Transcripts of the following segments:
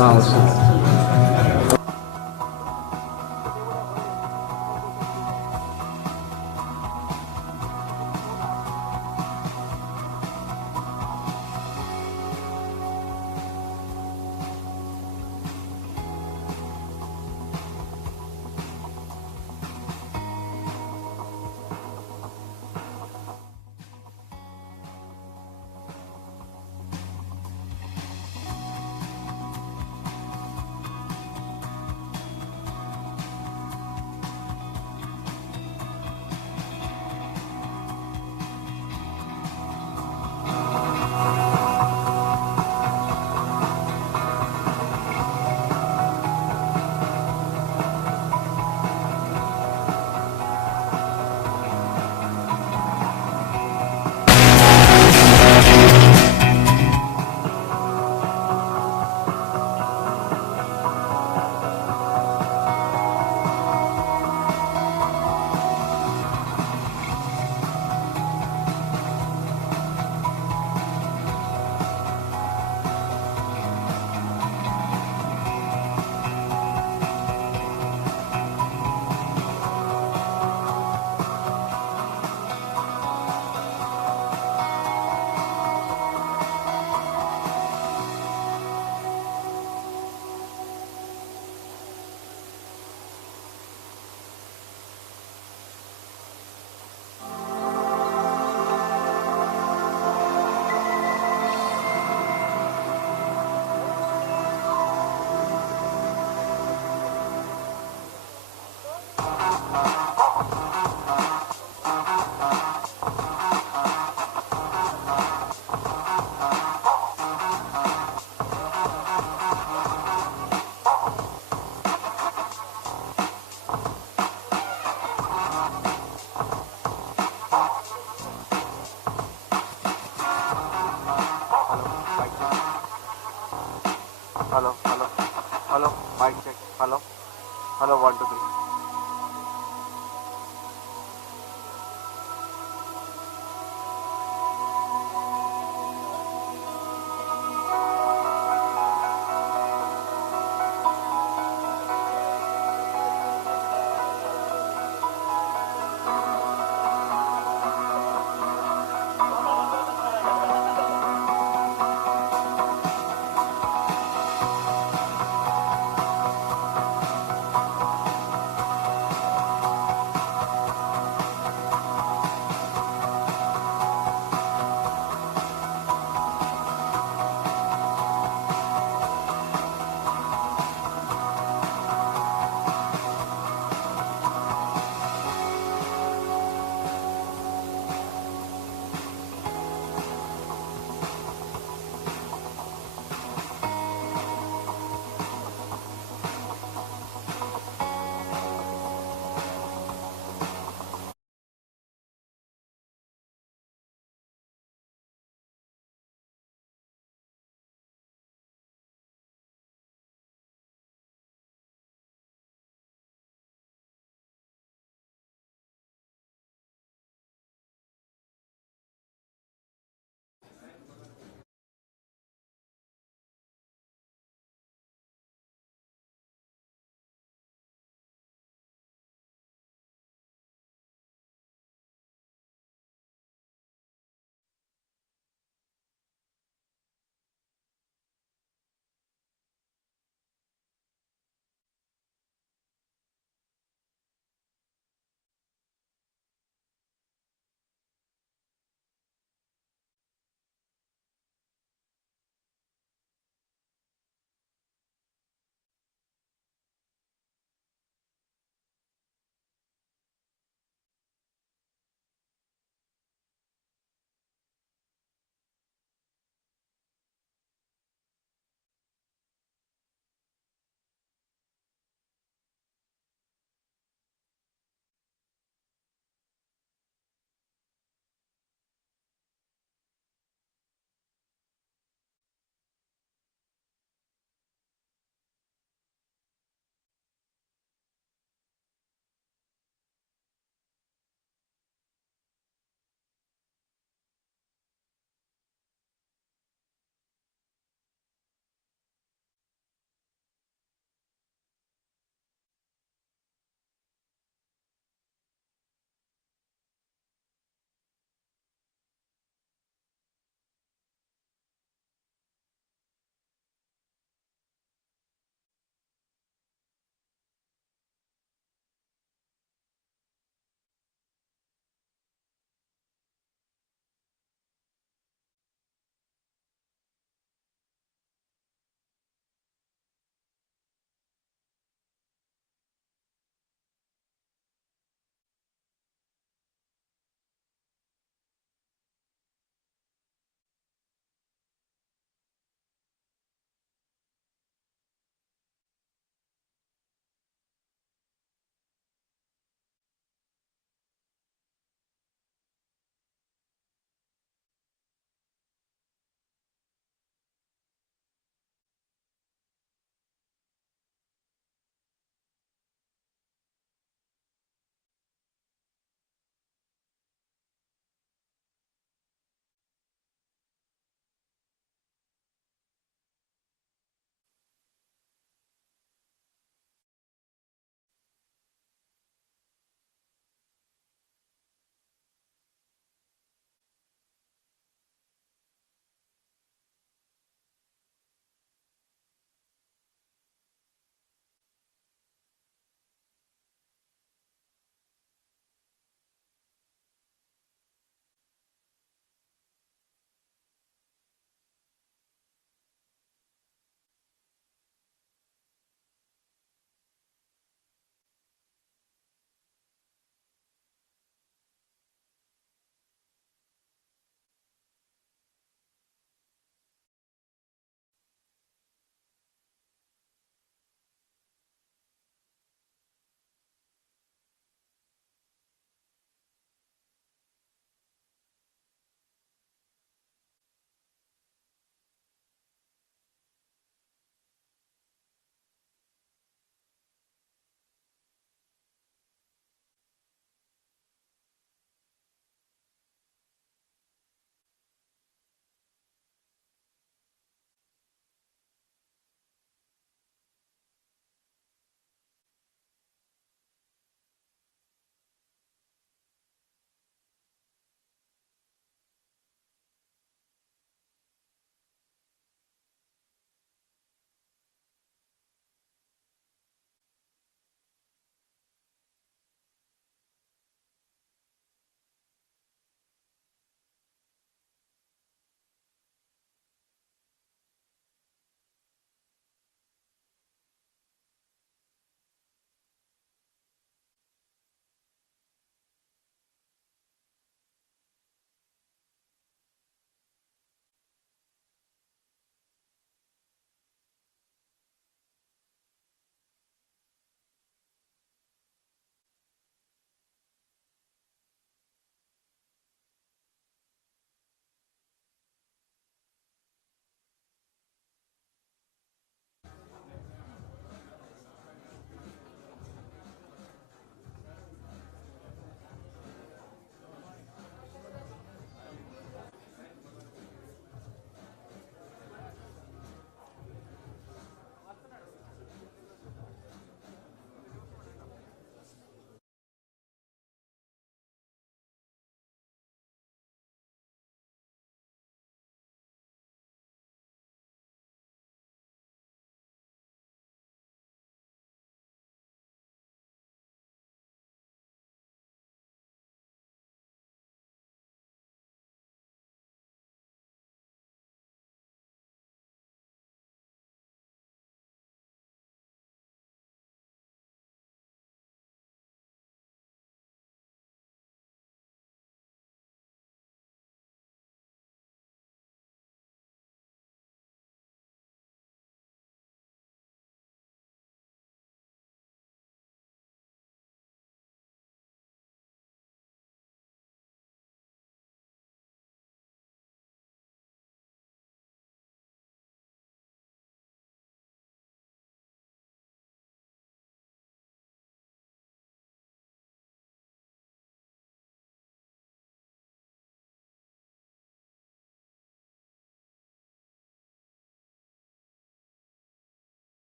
వస్తుంది. Hello, mic check. Hello, 1, 2, 3.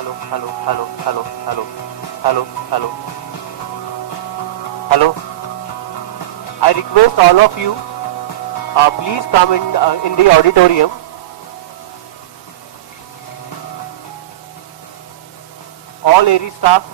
Hello. I request all of you, please come in the auditorium. All Aries staff.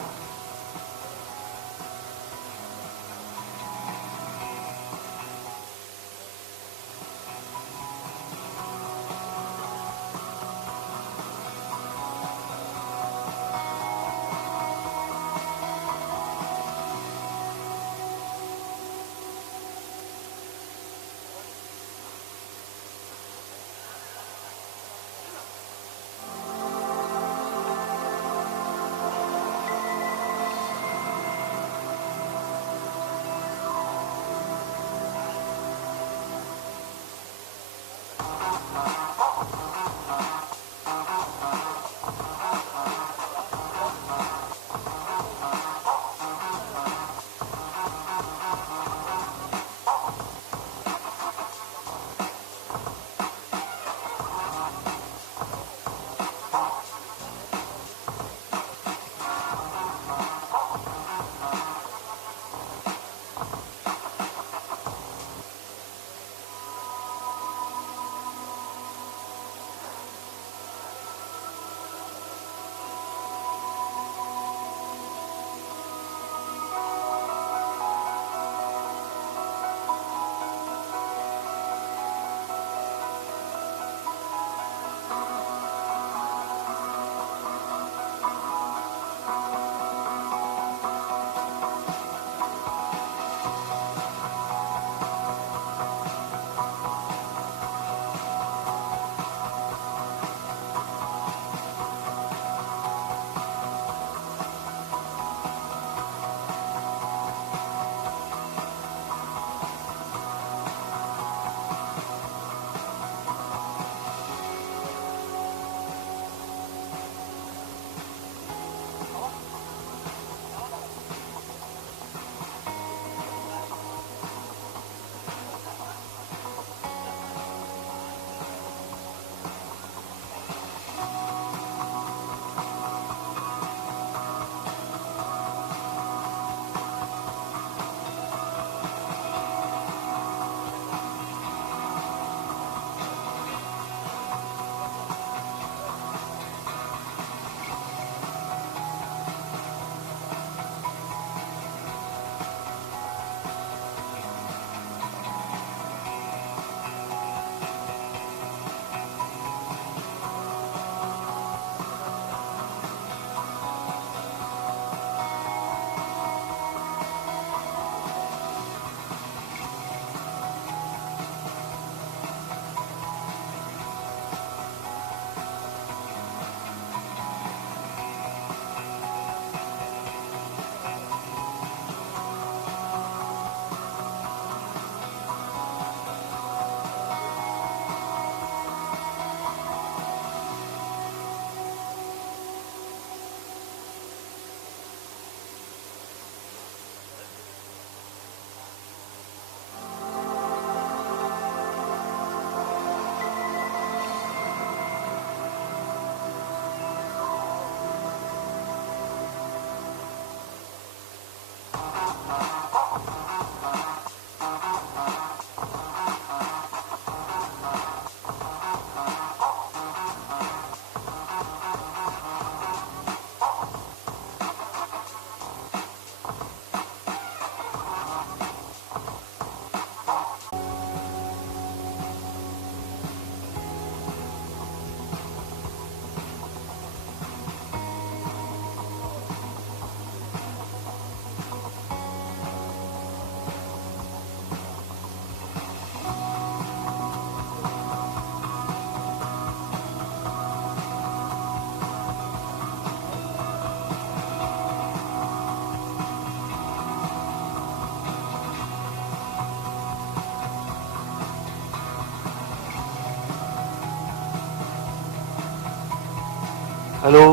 Hello,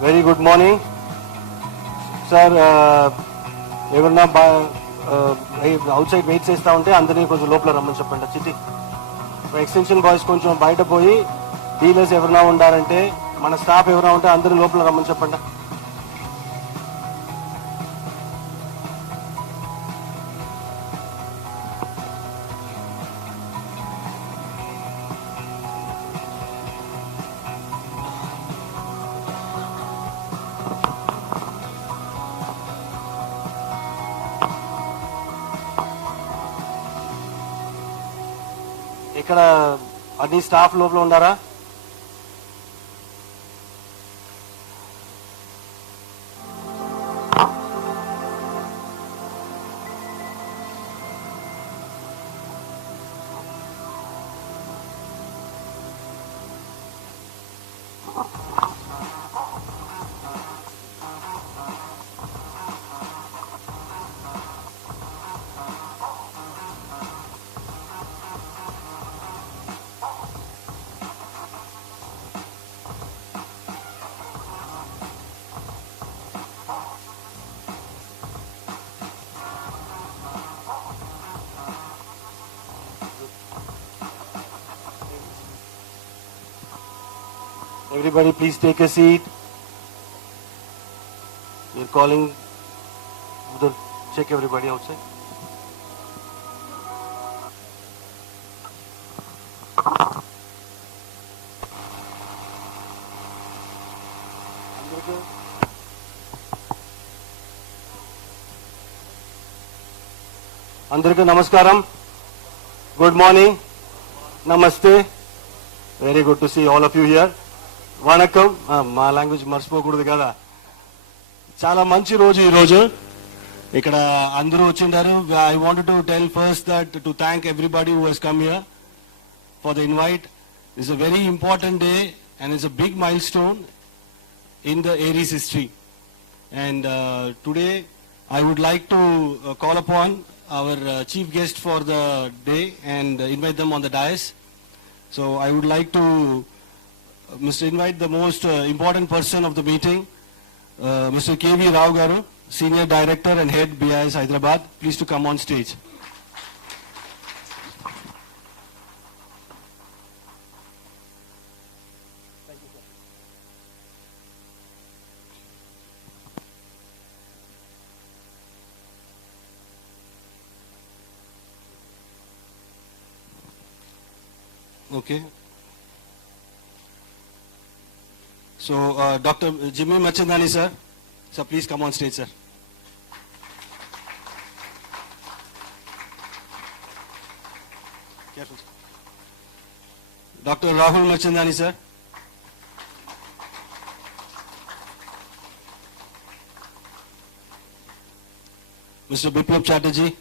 very good morning. Sir ఎవరన్నా out side wait చేస్తూ ఉంటే అందరినీ కొంచెం లోపల రమ్మని చెప్పండి. చిట్టి ఎక్స్టెన్షన్ బాయ్స్ కొంచెం బయట పోయి డీలర్స్ ఎవరన్నా ఉండాలంటే మన స్టాఫ్ ఎవరైనా ఉంటే అందరూ లోపల రమ్మని చెప్పండి. ఇక్కడ అన్ని స్టాఫ్ లోపల ఉన్నారా? Everybody please take a seat. We're calling, check everybody outside. అందరికీ నమస్కారం. Good morning. Namaste. Very good to see all of you here. Vanakkam. మా లాంగ్వేజ్ మర్చిపోకూడదు కదా. చాలా మంచి రోజు ఈ రోజు. ఇక్కడ అందరూ వచ్చిండారు. I wanted to tell first that to thank everybody who has come here for the invite. It's a very important day and it's a big milestone in the Aries history. And today I would like to call upon our chief guest for the day and invite them on the dais. So I would like to Mr. invite the most important person of the meeting, Mr. K.V. Rao Garu, Senior Director and Head BIS Hyderabad. Please to come on stage. Okay. So, Dr. Jimmy Machandani, sir. Sir, please come on stage, sir. Careful, sir. Dr. Rahul Machandani, sir. Mr. Biplab Chatterjee.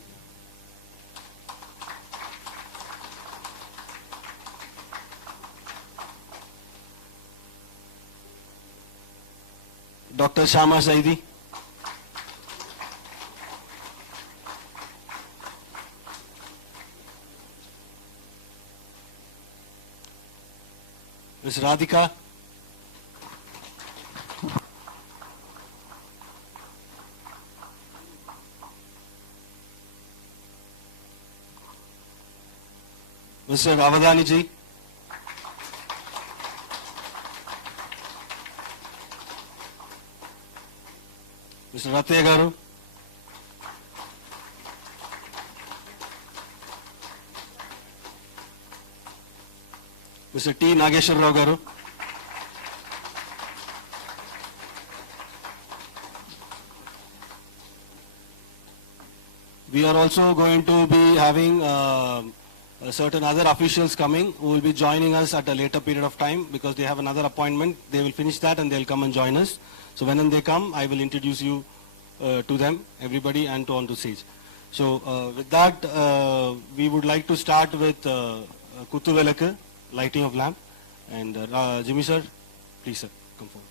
Dr. Shama Saidi. Ms. Radhika. Mr. Avadani ji. Mr. Ratya Garu. Mr. T. Nageshwar Rao Garu. We are also going to be having certain other officials coming who will be joining us at a later period of time because they have another appointment. They will finish that and they'll come and join us. So when they come, I will introduce you to them, everybody, and to on to stage. So with that, we would like to start with Kuttu Velakku, lighting of lamp. And Jimmy sir, please sir, come forward.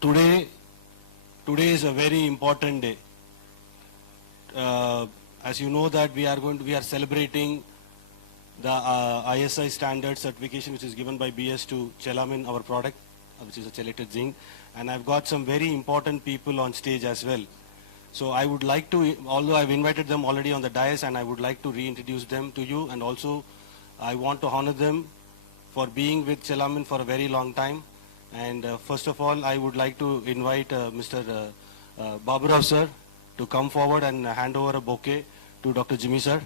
Today, today is a very important day. As you know that we are celebrating the ISI standard certification which is given by BS to Chelamin, our product, which is a chelated zinc. And I've got some very important people on stage as well. So I would like to, although I've invited them already on the dais, and I would like to reintroduce them to you, and also I want to honor them for being with Chelamin for a very long time. And first of all, I would like to invite Mr. Baburao sir to come forward and hand over a bouquet to Dr. Jimmy sir.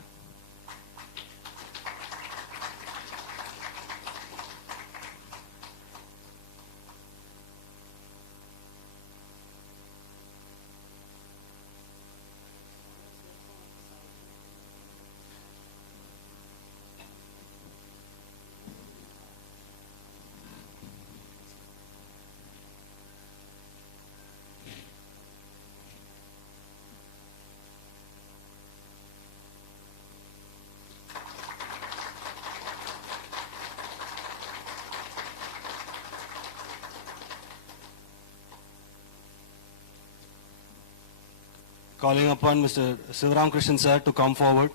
Calling upon Mr. Sivaram Krishnan sir to come forward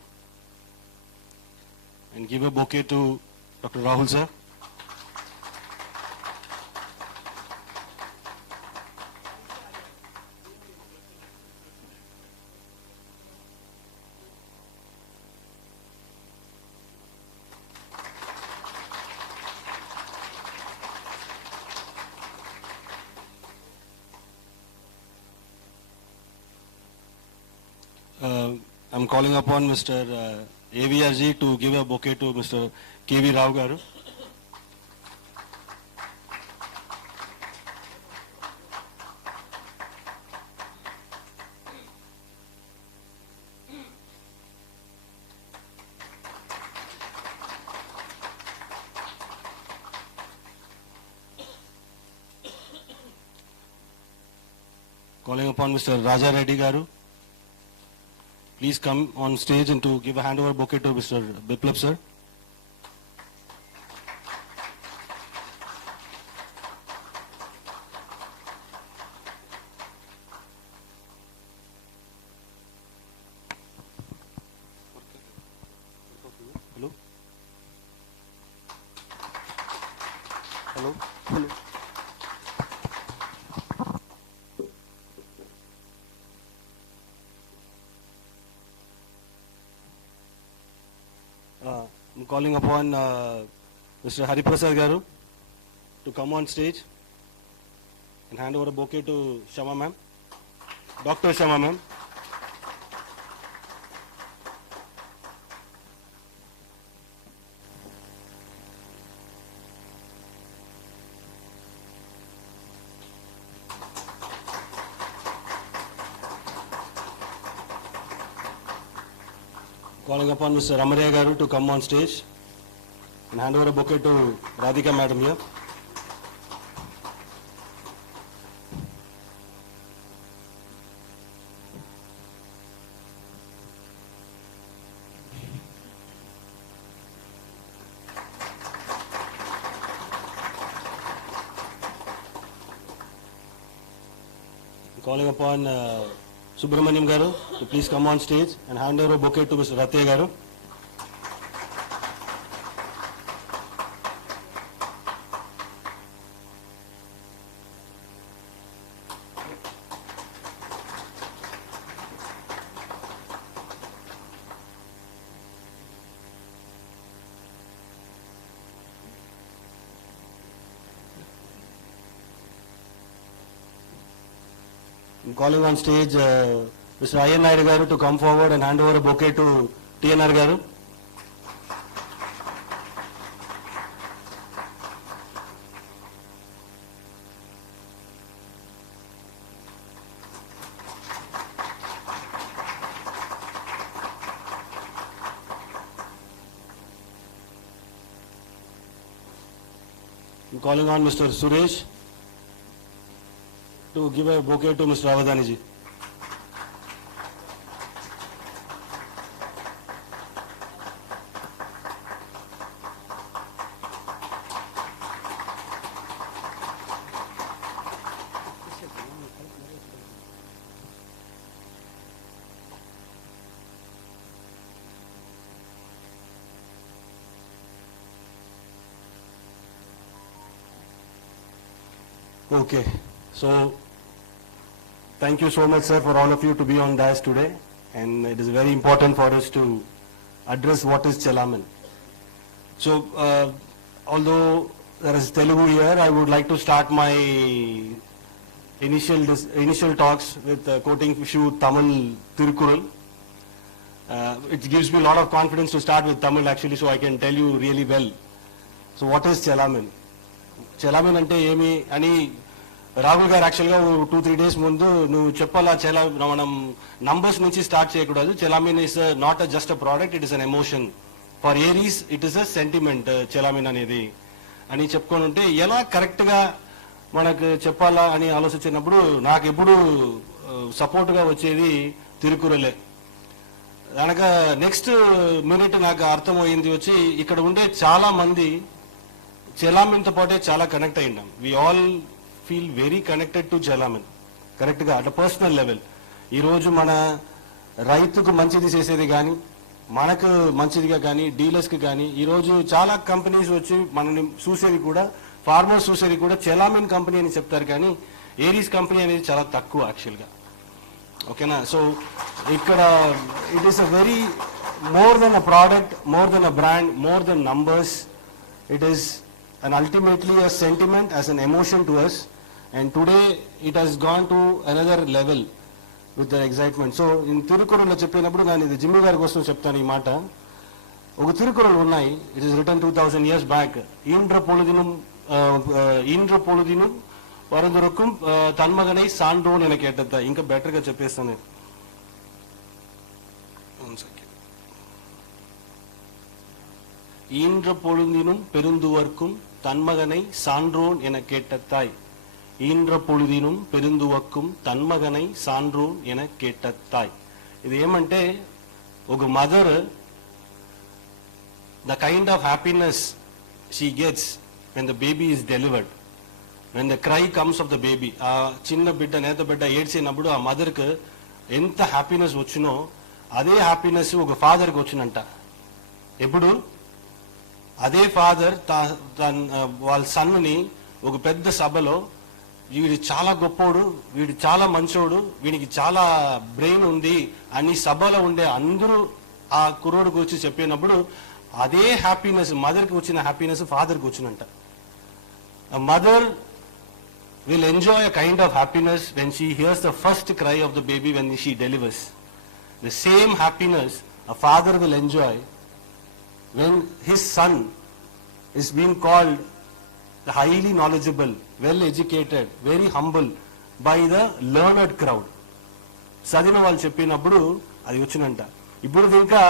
and give a bouquet to Dr. Rahul sir. I'm calling upon Mr. AVRG to give a bouquet to Mr. KV Rao garu. Calling upon Mr. Raja Reddy garu. Please come on stage and to give a handover bouquet to Mr. Biplab sir. Hello? Hello? Hello? I'm calling upon Mr. Hariprasad garu to come on stage and hand over a bouquet to Shama ma'am, Dr. Shama ma'am. Calling upon Mr. Ramaraya garu to come on stage and hand over a bouquet to Radhika madam here. Calling upon Subramaniam garu to please come on stage and hand over a bouquet to Mr. Ratya garu. I'm calling on stage Mr. Ayyan Naidu garu to come forward and hand over a bouquet to TNR garu. I'm calling on Mr. Suresh to give a bouquet to Mr. Avadani ji. Okay, so thank you so much, sir, for all of you to be on DAS today. And it is very important for us to address what is Chelamin. So, although there is Telugu here, I would like to start my initial talks with quoting few Tamil Tirukural. It gives me a lot of confidence to start with Tamil actually, so I can tell you really well. So, what is Chelamin? Chelamin ante emi ani Rahul గారు యాక్చువల్గా 2-3 days ముందు నువ్వు చెప్పాలా మనం నంబర్స్ నుంచి start చేయకూడదు. Chelamin is not just a product, it is an emotion. For Aries it is a sentiment Chelamin అనేది అని చెప్పుకొని ఉంటే ఎలా కరెక్ట్గా మనకు చెప్పాలా అని ఆలోచించినప్పుడు నాకు ఎప్పుడు సపోర్ట్గా వచ్చేది తిరుకురలే. కనుక నెక్స్ట్ మినిట్ నాకు అర్థమైంది వచ్చి ఇక్కడ ఉండే చాలా మంది చెలామిన్తో పాటే చాలా కనెక్ట్ అయ్యిండాం. We all feel very connected to Chelamin కరెక్ట్గా అట్ పర్సనల్ లెవెల్. ఈరోజు మన రైతుకు మంచిది చేసేది కానీ మనకు మంచిదిగా కానీ డీలర్స్కి కానీ ఈరోజు చాలా కంపెనీస్ వచ్చి మనల్ని చూసేది కూడా ఫార్మర్స్ చూసేది కూడా చెలామిన్ కంపెనీ అని చెప్తారు కానీ ఏరీస్ కంపెనీ అనేది చాలా తక్కువ యాక్చువల్గా. ఓకేనా? సో ఇక్కడ it is a very more than a product, more than a brand, more than numbers. It is and ultimately a sentiment as an emotion to us, and today it has gone to another level with the excitement. So in తిరుకురల్లో చెప్పినప్పుడు నేను ఇది జిమ్మి గారి కోసం చెప్తాను ఈ మాట. ఒక తిరుకురలు ఉన్నాయి, it is written 2000 years back. ఈండ్ర పొழுதினும் వరదొరக்கும் తన్మగనై సాండ్రోన్ ఎన కేటద్ద. ఇంకా బెటర్గా చెప్పేస్తాను. ஈன்ற பொழுதினும் பெருந்துவர்க்கும் தன்மகனை சான்றோன் என கேட்ட தாய். ஈன்ற பொழுதினும் பெருந்துவக்கும் తన్మగనై సాండ్రోన్ ఎన కేట తాయ్. ఇది ఏమంటే ఒక mother the kind of happiness she gets when the baby is delivered, when the cry comes of the baby. ఆ చిన్న బిడ్డ నేత బిడ్డ ఏడ్చినప్పుడు ఆ మదర్కి ఎంత హ్యాపీనెస్ వచ్చినో అదే హ్యాపీనెస్ ఒక ఫాదర్కి వచ్చినంట. ఎప్పుడు అదే ఫాదర్ వాళ్ళ సన్నుని ఒక పెద్ద సభలో వీడు చాలా గొప్పోడు, వీడు చాలా మంచోడు, వీడికి చాలా బ్రెయిన్ ఉంది అని సభలో ఉండే అందరూ ఆ కుర్రోడికి వచ్చి చెప్పినప్పుడు అదే హ్యాపీనెస్ మదర్కి వచ్చిన హ్యాపీనెస్ ఫాదర్కి వచ్చినంట. Mother will enjoy a kind of happiness when she hears the first cry of the baby when she delivers. The same happiness a father will enjoy when his son is being called highly knowledgeable, well educated, very humble by the learned crowd. చదివిన వాళ్ళు చెప్పినప్పుడు అది వచ్చినంట. ఇప్పుడు ఇంకా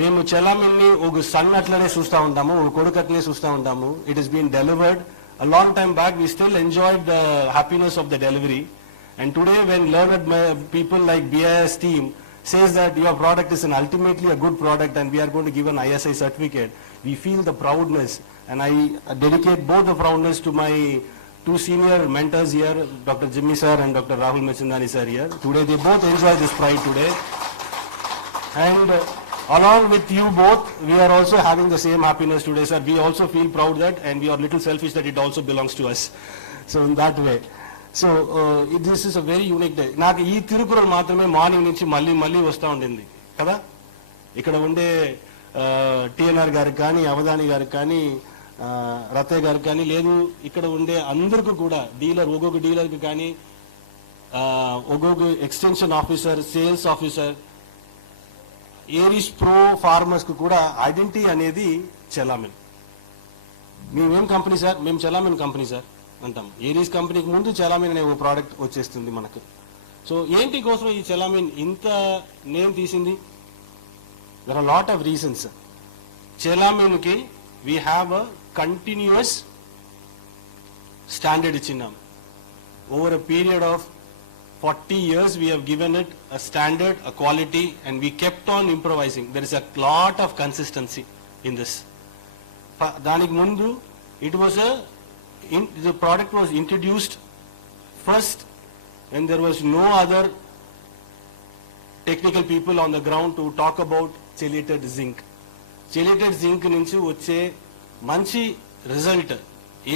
మేము చెలామిన్ని ఒక సన్ అట్లనే చూస్తూ ఉంటాము, ఒక కొడుకు అట్లనే చూస్తూ ఉంటాము. It is been delivered a long time back. We still enjoyed the happiness of the delivery, and today when learned people like BIS team says that your product is ultimately a good product and we are going to give an ISI certificate, we feel the proudness, and I dedicate both the proudness to my two senior mentors here, Dr. Jimmy sir and Dr. Rahul Mechindani sir here. Today they both enjoy this pride today, and along with you both we are also having the same happiness today, sir. We also feel proud that, and we are little selfish that it also belongs to us. So in that way, so this is a very unique day. నాకు ఈ తిరుకురలు మాత్రమే మార్నింగ్ నుంచి మళ్ళీ వస్తూ ఉండింది కదా. ఇక్కడ ఉండే టిఎన్ఆర్ గారికి కానీ, అవధాని గారికి కానీ, రతయ్య గారికి కానీ, లేదు ఇక్కడ ఉండే అందరికీ కూడా డీలర్, ఒక్కొక్క డీలర్కి కానీ, ఒక్కొక్క extension officer, sales officer, Aries pro ఫార్మర్స్కి కూడా ఐడెంటిటీ అనేది చెలామిన్. మేమేం కంపెనీ సార్? మేము చెలామిన్ కంపెనీ సార్ అంటాం. ఏరీస్ కంపెనీకి ముందు చెలామిన్ అనే ఓ ప్రోడక్ట్ వచ్చేస్తుంది మనకు. సో ఏంటి కోసం ఈ చెలామిన్ ఇంత నేమ్ తీసింది? There are lot of reasons. చెలామిన్కి we have a continuous standard ఇచ్చినాం. Over a period of 40 years we have given it a standard, a quality, and we kept on improvising. There is a lot of consistency in this. దానికి ముందు it was the product was introduced first when there was no other technical people on the ground to talk about chelated zinc. Chelated zinc నుంచి వచ్చే మంచి రిజల్ట్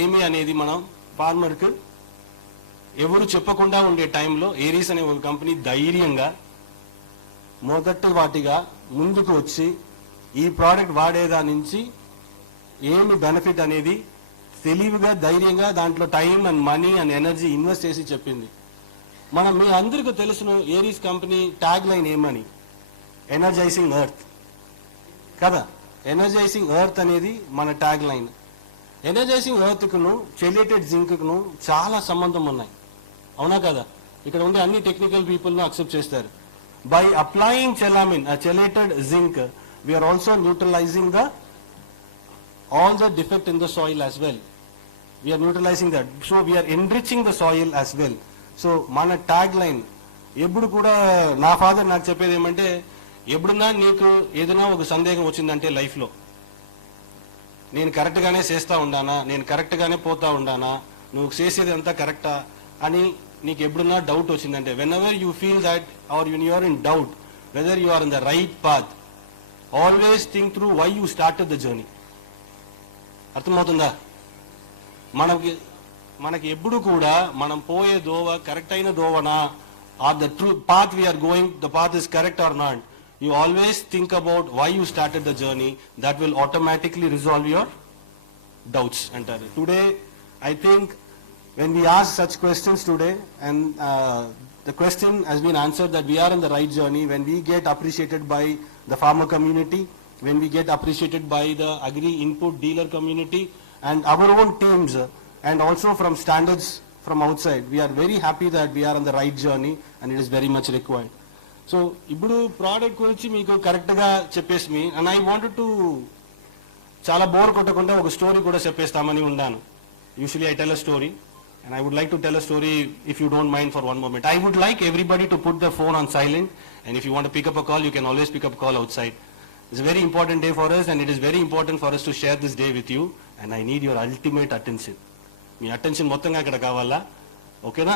ఏమి అనేది మనం ఫార్మర్కి ఎవరు చెప్పకుండా ఉండే టైంలో ఏరీస్ అనే ఒక కంపెనీ ధైర్యంగా మొదటి వాటిగా ముందుకు వచ్చి ఈ ప్రోడక్ట్ వాడేదా నుంచి ఏమి బెనిఫిట్ అనేది తెలివిగా ధైర్యంగా దాంట్లో time and money and energy invest చేసి చెప్పింది. మీ అందరికీ తెలుసును ఏరీస్ కంపెనీ ట్యాగ్ లైన్ ఏమని, ఎనర్జైజింగ్ ఎర్త్ కదా. ఎనర్జైజింగ్ ఎర్త్ అనేది మన ట్యాగ్ లైన్. ఎనర్జైజింగ్ ఎర్త్కును చెలేటెడ్ జింక్ను చాలా సంబంధం ఉన్నాయి, అవునా కదా. ఇక్కడ ఉండే అన్ని టెక్నికల్ పీపుల్ను అక్సెప్ట్ చేస్తారు. By applying Chelamin chelated zinc we're also neutralising all the defect in the soil as well. We are neutralizing that. So we are enriching the soil as well. So మన ట్యాగ్ లైన్ ఎప్పుడు కూడా నా ఫాదర్ నాకు చెప్పేది ఏమంటే, ఎప్పుడున్నా నీకు ఏదైనా ఒక సందేహం వచ్చిందంటే లైఫ్లో, నేను కరెక్ట్గానే చేస్తూ ఉండానా, నేను కరెక్ట్గానే పోతా ఉండానా, నువ్వు చేసేది అంతా కరెక్టా అని నీకు ఎప్పుడున్నా డౌట్ వచ్చిందంటే, whenever you feel that are you are in doubt whether you are in the right path, always think through why you started the journey. అర్థమవుతుందా? మనకి ఎప్పుడు కూడా మనం పోయే దోవ కరెక్ట్ అయిన దోవనా, or the true path we're going, the path is correct or not. You always think about why you started the journey. That will automatically resolve your doubts అంటారు. Today I think when we ask such questions today and the question has been answered that we are on the right journey, when we get appreciated by the farmer community, when we get appreciated by the agri input dealer community and our own teams and also from standards from outside, we are very happy that we are on the right journey and it is very much required. So ఇప్పుడు ప్రోడక్ట్ గురించి మీకు కరెక్ట్గా చెప్పేసి and I wanted to చాలా బోర్ కొట్టకుండా ఒక స్టోరీ కూడా చెప్పేస్తామని ఉన్నాను. Usually I tell a story and I would like to tell a story if you don't mind for one moment. I would like everybody to put their phone on silent, and if you want to pick up a call, you can always pick up a call outside. It's a very important day for us and it is very important for us to share this day with you and I need your ultimate attention. మీ అటెన్షన్ మొత్తంగా ఇక్కడ కావాలా, ఓకేనా?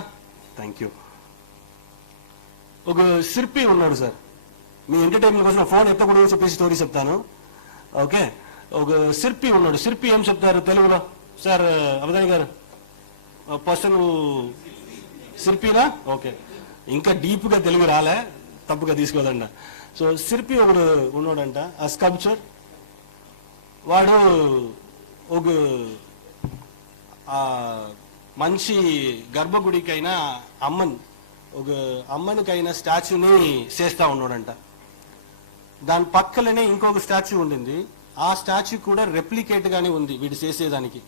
Thank you. ఒక శిల్పి ఉన్నాడు సార్, మీ ఎంటర్టైన్మెంట్ కోసం ఫోన్ ఎత్తకూడదు చెప్పేసి స్టోరీ చెప్తాను, ఓకే? ఒక శిల్పి ఉన్నాడు. శిల్పి ఏం చెప్తారు తెలుగులో సార్? అవధాని గారు, పర్సన్ శిల్పినా? ఓకే, ఇంకా డీప్గా తెలుగు రాలే, తప్పుగా తీసుకోదండ. సో శిల్పి ఒకడు ఉన్నాడంట, ఆ స్కల్ప్చర్ వాడు ఒక మంచి గర్భగుడికైనా ఒక అమ్మనికైనా స్టాచ్యూని చేస్తూ ఉన్నాడంట. దాని పక్కలనే ఇంకొక స్టాచ్యూ ఉండింది, ఆ స్టాచ్యూ కూడా రెప్లికేట్గానే ఉంది వీడు చేసేదానికి.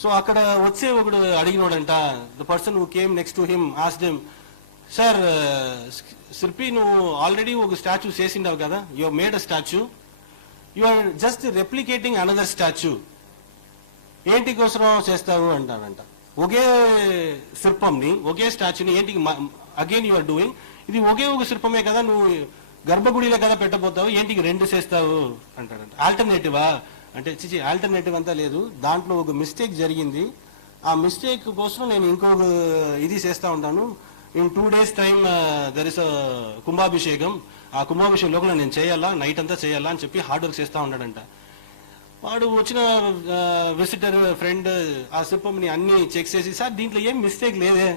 సో అక్కడ వచ్చే ఒకడు అడిగినోడంట, the person who came next to him asked him, sir శిల్పి నువ్వు ఆల్రెడీ ఒక స్టాచ్యూ చేసిండావు కదా, you have made a statue, you are just replicating another statue, ఏంటి కోసం చేస్తావు అంటాడంట. ఒకే శిల్పంని, ఒకే స్టాచ్యూని ఏంటికి అగైన్ యు ఆర్ డూయింగ్, ఇది ఒకే ఒక శిల్పమే కదా, నువ్వు గర్భగుడిలో కదా పెట్టబోతావు, ఏంటికి రెండు చేస్తావు అంటాడంట. ఆల్టర్నేటివా అంటే, చిచి ఆల్టర్నేటివ్ అంతా లేదు, దాంట్లో ఒక మిస్టేక్ జరిగింది, ఆ మిస్టేక్ కోసం నేను ఇంకొక ఇది చేస్తూ ఉంటాను, in 2 days time there is కుంభాభిషేకం, ఆ కుంభాభిషేకం లోపల నేను చేయాలా, నైట్ అంతా చేయాలా అని చెప్పి హార్డ్ వర్క్ చేస్తూ ఉన్నాడంట. వాడు వచ్చిన విజిటర్ ఫ్రెండ్ ఆ శిల్పంని అన్ని చెక్ చేసి, సార్ దీంట్లో ఏం మిస్టేక్ లేదే,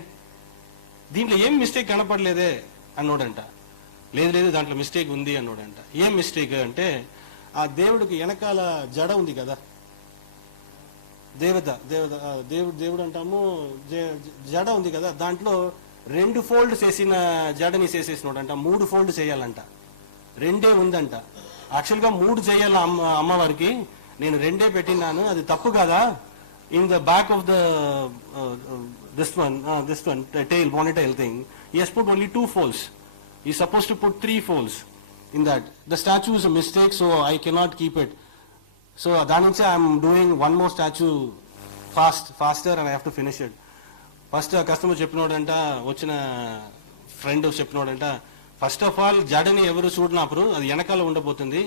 దీంట్లో ఏం మిస్టేక్ కనపడలేదే అన్నోడంట. లేదు దాంట్లో మిస్టేక్ ఉంది అన్నోడంట. ఏం మిస్టేక్ అంటే, ఆ దేవుడికి వెనకాల జడ ఉంది కదా, దేవుడు అంటాము, జడ ఉంది కదా, దాంట్లో 2 fold చేసిన జడని చేసేసినోడంట, 3 fold చేయాలంట, 2 ఉందంట. యాక్చువల్గా 3 చేయాల అమ్మవారికి, నేను 2 పెట్టినాను, అది తప్పు కదా. In the back of the this one tail, ponytail thing, he has put only 2 folds. He is supposed to put 3 folds in that. The statue is a mistake, so I cannot keep it. So Adanicha, I am doing one more statue faster and I have to finish it. First customer చెప్పినోడంట, వచ్చిన ఫ్రెండ్ చెప్పినోడంట, first of all జడని ఎవరు చూడనప్పుడు అది వెనకాల ఉండబోతుంది,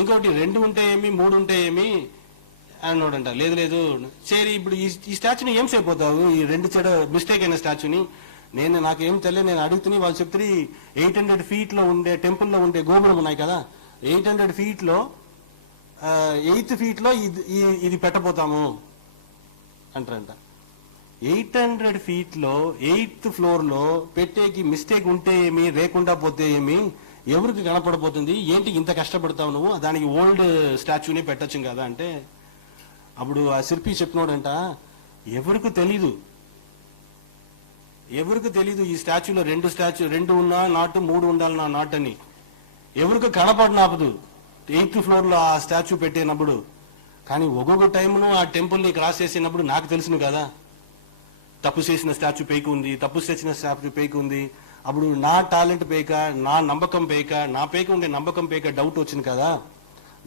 ఇంకోటి 2 ఉంటే ఏమి 3 ఉంటే ఏమి అన్నోడంట. లేదు సరే ఇప్పుడు ఈ స్టాచ్యూని ఏం చేయబోతావు, ఈ 2 చెడ మిస్టేక్ అయిన స్టాచ్యూని? నాకేం తెలియదు, నేను అడుగుతుని వాళ్ళు చెప్తే 800 feet ఉండే టెంపుల్లో ఉండే గోపురం ఉన్నాయి కదా, 800 feet 8th feet ఇది పెట్టబోతాము అంటారంట. 800 feet లో 8th ఫ్లోర్ లో పెట్టేకి మిస్టేక్ ఉంటే ఏమి, లేకుండా పోతే ఏమి, ఎవరికి కనపడబోతుంది, ఏంటి ఇంత కష్టపడతావు నువ్వు, దానికి ఓల్డ్ స్టాచ్యూని పెట్టచ్చు కదా అంటే, అప్పుడు ఆ శిల్పి చెప్పినోడంట, ఎవరికి తెలీదు ఈ స్టాచ్యూలో రెండు ఉన్నా నాటు, 3 ఉండాలి నా నాట్ అని, ఎవరికి కనపడినాపదు 8th ఫ్లోర్ లో ఆ స్టాచ్యూ పెట్టినప్పుడు. కానీ ఒక్కొక్క టైంను ఆ టెంపుల్ని క్రాస్ చేసినప్పుడు నాకు తెలుసును కదా, తప్పు చేసిన స్టాచ్యూ పైకి ఉంది, తప్పు చేసిన స్టాచ్యూ పైకి ఉంది. అప్పుడు నా టాలెంట్ పైక, నా నమ్మకం పైక, నా పైక ఉండే నమ్మకం పైక డౌట్ వచ్చింది కదా,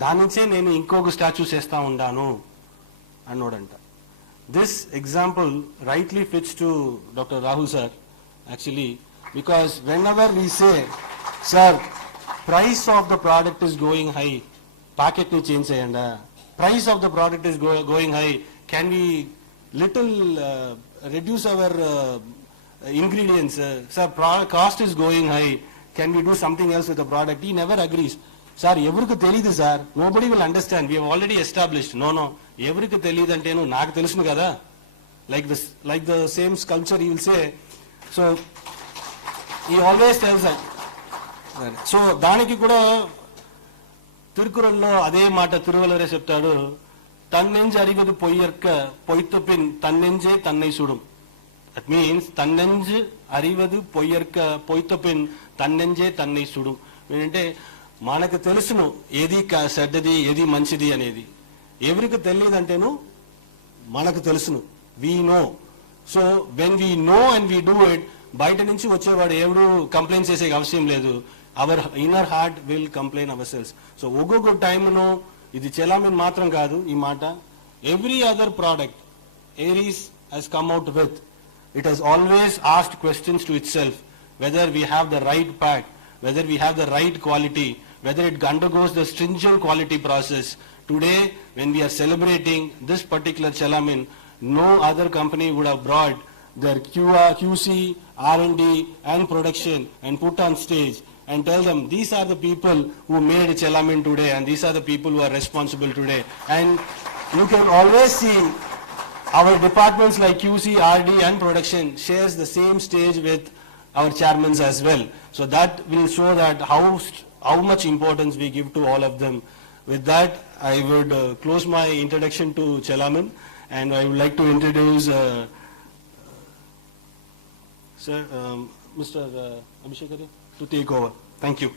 దాని నుంచే నేను ఇంకొక స్టాచ్యూ చేస్తా ఉండాను అన్నోడంట. This example rightly fits to Dr. Rahul sir actually, because whenever we say, sir, price of the product is going high, packet ni change cheyanda, price of the product is going high, can we little reduce our ingredients, sir, cost is going high, can we do something else with the product? He never agrees. Sir, ఎవరికి తెలియదు sir, nobody will understand, we have already established. No, ఎవరికి తెలియదు అంటే నాకు తెలుసును కదా, like the same sculpture he will say. So he always tells that. So దానికి కూడా తిరుకురల్లో అదే మాట తిరువలరే చెప్తాడు, తన్నెంజి అరివదు పొయ్యర్క పొయ్తొప్పిన్ తన్నెంజే తన్నై సుడుం. దట్ మీన్స్ తన్నెంజు అరివదు పొయ్యర్క పొయ్తొప్పిన్ తన్నెంజే తన్నై సుడుం. ఏంటంటే మనకు తెలుసును ఏది చెడ్డది ఏది మంచిది అనేది, ఎవరికి తెలియదంటేను మనకు తెలుసును, we know. So when we know and we do it, బయట నుంచి వచ్చేవాడు ఎవడు కంప్లైంట్ చేసే అవసరం లేదు, our inner heart will complain our cells. So ఒక్కొక్క టైంను ఇది చెలామిన్ మాత్రం కాదు ఈ మాట, every other product Aries has come out with, it has always asked questions to itself, whether we have the right pack, whether we have the right quality, whether it undergoes the stringent quality process. Today, when we are celebrating this particular Chelamin, no other company would have brought their QC, R&D and production and put on stage and tell them, these are the people who made Chelamin today and these are the people who are responsible today. And you can always see our departments like QC, RD and production shares the same stage with our chairmen as well. So that will show that how much importance we give to all of them. With that, I would close my introduction to Chelamin, and I would like to introduce Sir, Mr. Abhishek to take over. Thank you.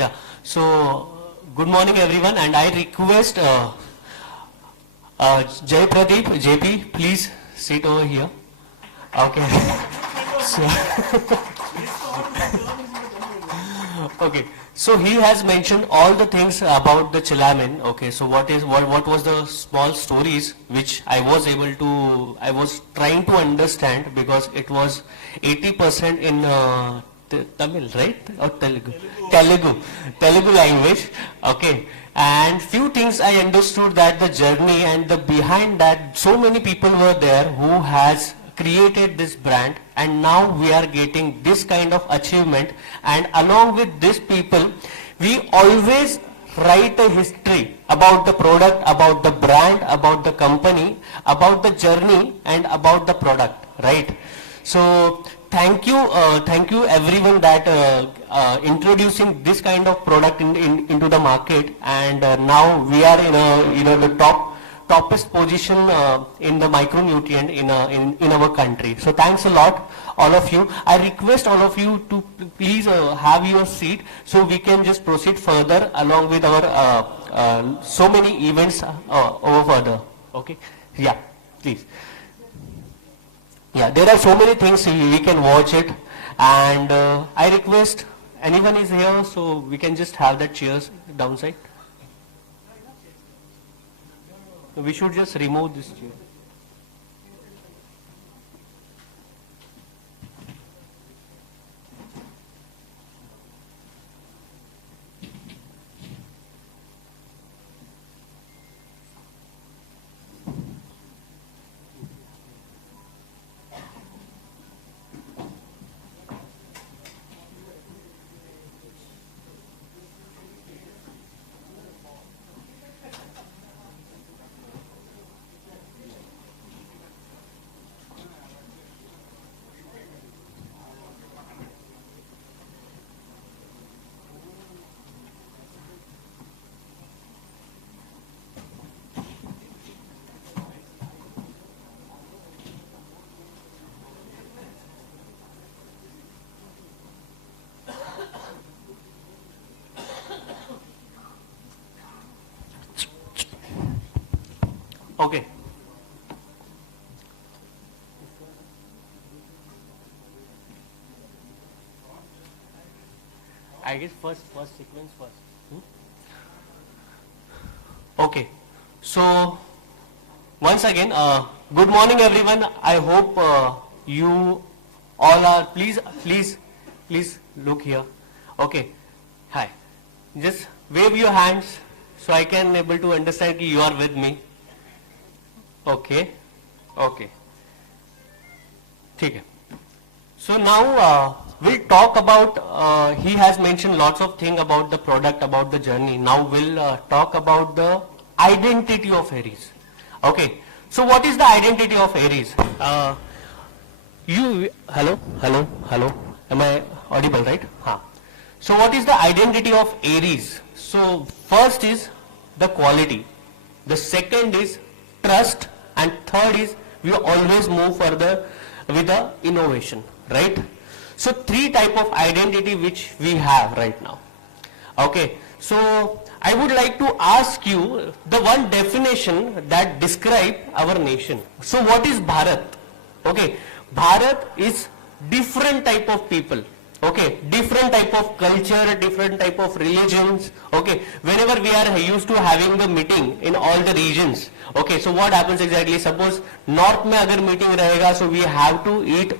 Yeah, so good morning everyone, and I request Jay Pradeep, JP, please sit over here. Okay. So, okay, so he has mentioned all the things about the Chelamin. Okay, so what was the small stories which I was trying to understand, because it was 80% in Tamil, right? Or Telugu? Telugu language. Okay. And few things I understood, that the journey and the behind that, so many people were there who has created this brand, and now we are getting this kind of achievement. And along with these people, we always write a history about the product, about the brand, about the company, about the journey and about the product, right? So thank you everyone that introducing this kind of product into the market, and now we are in the toppest position in the micronutrient in our country. So thanks a lot, all of you. I request all of you to please have your seat, so we can just proceed further along with our so many events over further. Okay, yeah, please. Yeah, there are so many things we can watch it, and I request anyone is here, so we can just have that chairs downside. We should just remove this chair. Okay. I guess first sequence first. Okay. So once again, good morning everyone. I hope you all are. Please look here. Okay. Hi. Just wave your hands so I can able to understand that you are with me. Okay. Okay. Okay. So now we'll talk about, he has mentioned lots of things about the product, about the journey. Now we'll talk about the identity of Aries. Okay. So what is the identity of Aries? Hello. Am I audible, right? Huh. So what is the identity of Aries? So first is the quality. The second is trust. And third is we always move further with the innovation, right? So three type of identity which we have right now. Okay, so I would like to ask you the one definition that describe our nation. So what is Bharat? Okay, Bharat is different type of people. Okay, different type of culture, different type of religions. Okay, whenever we are used to having the meeting in all the regions. Okay, so what happens exactly? Suppose north में अगर meeting रहेगा, so we have to eat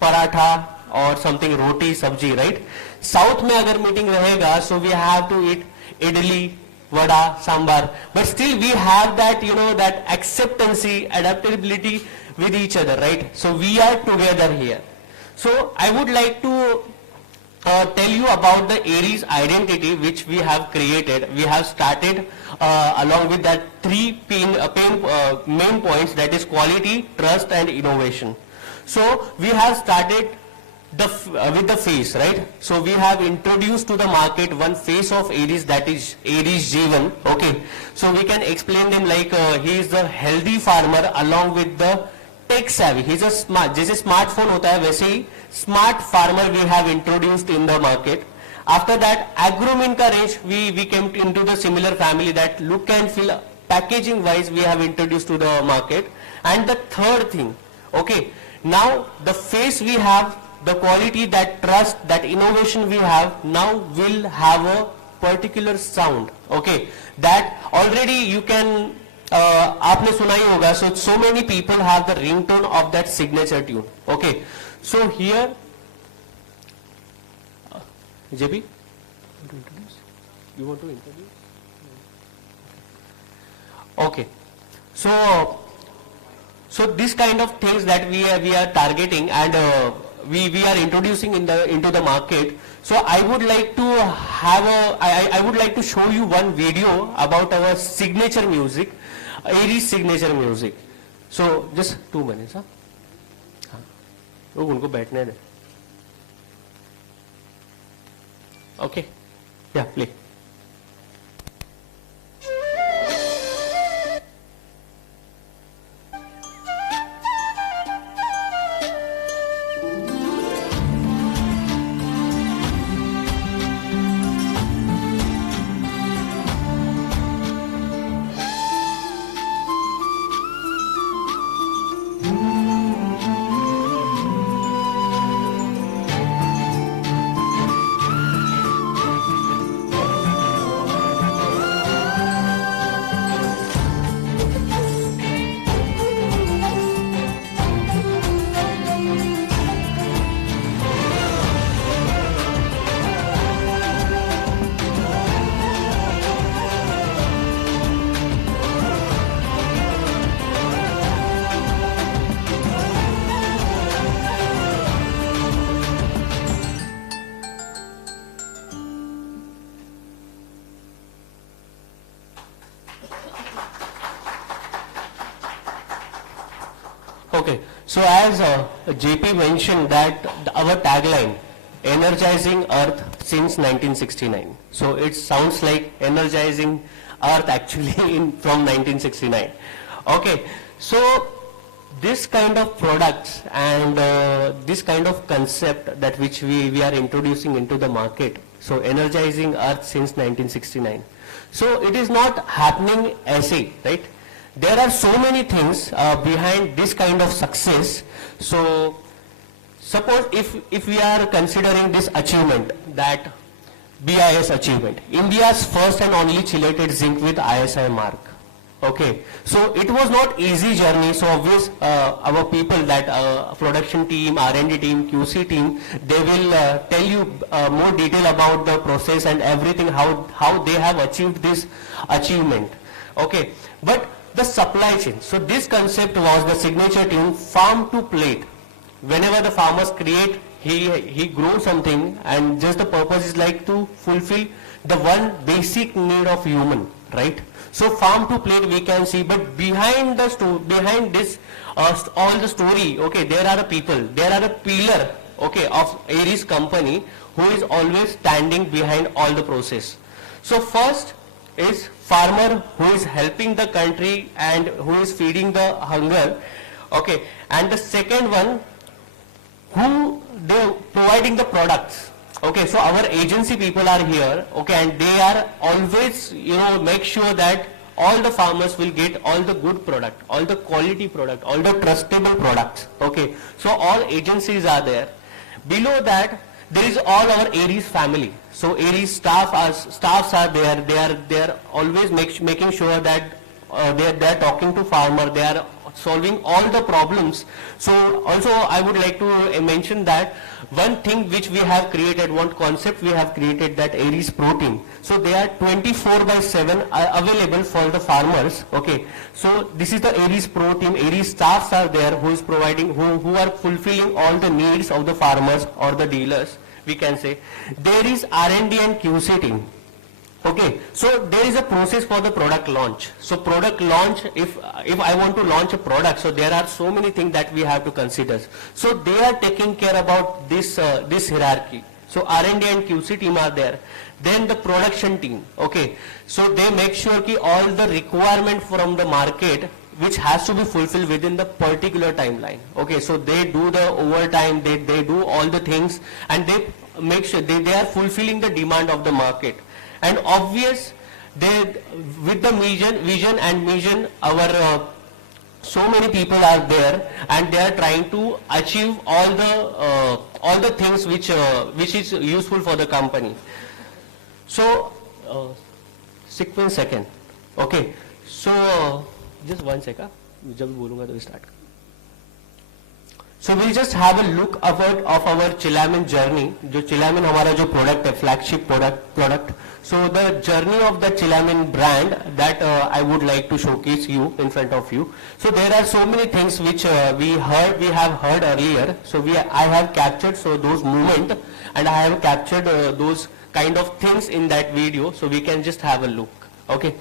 paratha or something roti sabji, right? South में अगर meeting रहेगा, so we have to eat idli, vada, sambar. But still we have that, that acceptancy, adaptability with each other, right? So we are together here. So I would like to tell you about the Aries identity which we have created. We have started along with that three main points, that is quality, trust and innovation. So we have started with the face, right? So we have introduced to the market one face of Aries, that is Aries Jeevan. Okay, so we can explain them like he is the healthy farmer along with the tech savvy. He's a smart, जैसे smartphone होता है वैसे ही smart farmer we have introduced in the market. After that, agromin का range we came into the similar family, that look and feel packaging wise we have introduced to the market. And the third thing, okay, now the face we have, the quality, that trust, that innovation we have, now will have a particular sound. Okay, that already you can आपने सुना ही होगा. So many people have the ringtone of that signature tune. Okay, so here JP, you want to introduce? Okay, so this kind of things that we are targeting and we are introducing into the market. So I would like to have I would like to show you one video about our signature music, Aries signature music. So just 2 minutes, huh? उनको बैठने दे. Okay, yeah, play. Okay, so as JP mentioned that our tagline, energizing Earth since 1969. So it sounds like energizing Earth actually from 1969. Okay, so this kind of products and this kind of concept that which we are introducing into the market. So energizing Earth since 1969. So it is not happening as a, right? there are so many things behind this kind of success. So suppose if we are considering this achievement, that BIS achievement, India's first and only chelated zinc with ISI mark. Okay, so it was not easy journey. So obvious, our people, that production team, R&D team, QC team, they will tell you more detail about the process and everything, how they have achieved this achievement. Okay, but the supply chain. So this concept was the signature team, farm to plate. Whenever the farmers create, he grows something, and just the purpose is like to fulfill the one basic need of human, right? So farm to plate we can see, but behind this all the story, okay, there are a people, there are a pillar, okay, of Aries company who is always standing behind all the process. So first is farmer who is helping the country and who is feeding the hunger, okay, and the second one, who they providing the products. Okay, so our agency people are here, okay, and they are always, make sure that all the farmers will get all the good product, all the quality product, all the trustable products. Okay, so all agencies are there. Below that, there is all our Aries family. So Aries staffs are there. They are always making sure that they are talking to farmer. They are solving all the problems. So also I would like to mention that one thing which we have created, one concept we have created, that Aries protein. So they are 24/7 available for the farmers. Okay, so this is the Aries protein. Aries staffs are there who is providing, who are fulfilling all the needs of the farmers or the dealers, we can say. There is R&D and QC team. Okay, so there is a process for the product launch. So product launch, if I want to launch a product, so there are so many things that we have to consider. So they are taking care about this hierarchy. So R&D and QC team are there. Then the production team. Okay, so they make sure that all the requirement from the market which has to be fulfilled within the particular timeline. Okay, so they do the overtime, they do all the things, and they make sure they are fulfilling the demand of the market. And obvious, they, with the vision and mission, our so many people are there, and they are trying to achieve all the things which is useful for the company. So sequence second. Okay, so just 1 second. जब बोलूँगा तो start. So we'll just have a look of our Chelamin journey. जो Chelamin हमारा जो product है, flagship product. So the journey of the Chelamin brand that I would like to showcase you in front of you. So there are so many things which we have heard earlier. So I have captured those movement, and I have captured those kind of things in that video. So we can just have a look. Okay.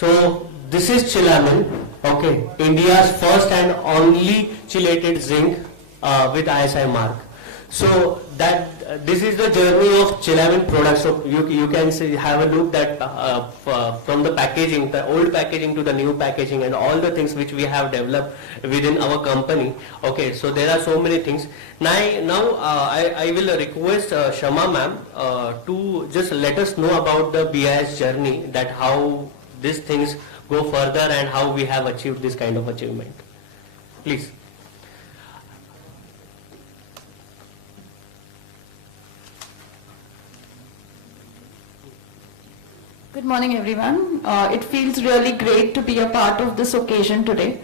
So this is Chelamin, okay, India's first and only chelated zinc with ISI mark. So that this is the journey of Chelamin products. So you can see, have a look that from the packaging, the old packaging to the new packaging, and all the things which we have developed within our company. Okay, so there are so many things. Now I will request Shama ma'am to just let us know about the BIS journey, that how these things go further and how we have achieved this kind of achievement. Please. Good morning, everyone. It feels really great to be a part of this occasion today.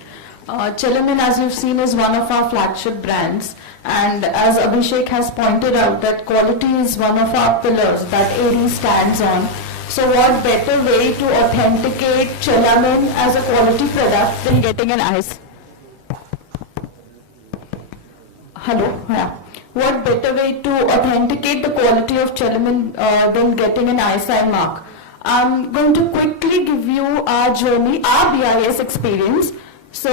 Chelamin, as you've seen, is one of our flagship brands, and as Abhishek has pointed out, that quality is one of our pillars that Aries stands on. So what better way to authenticate Chelamin as a quality product than getting an ISI? Hello, yeah. What better way to authenticate the quality of Chelamin than getting an ISI mark? I'm going to quickly give you our journey, our BIS experience. So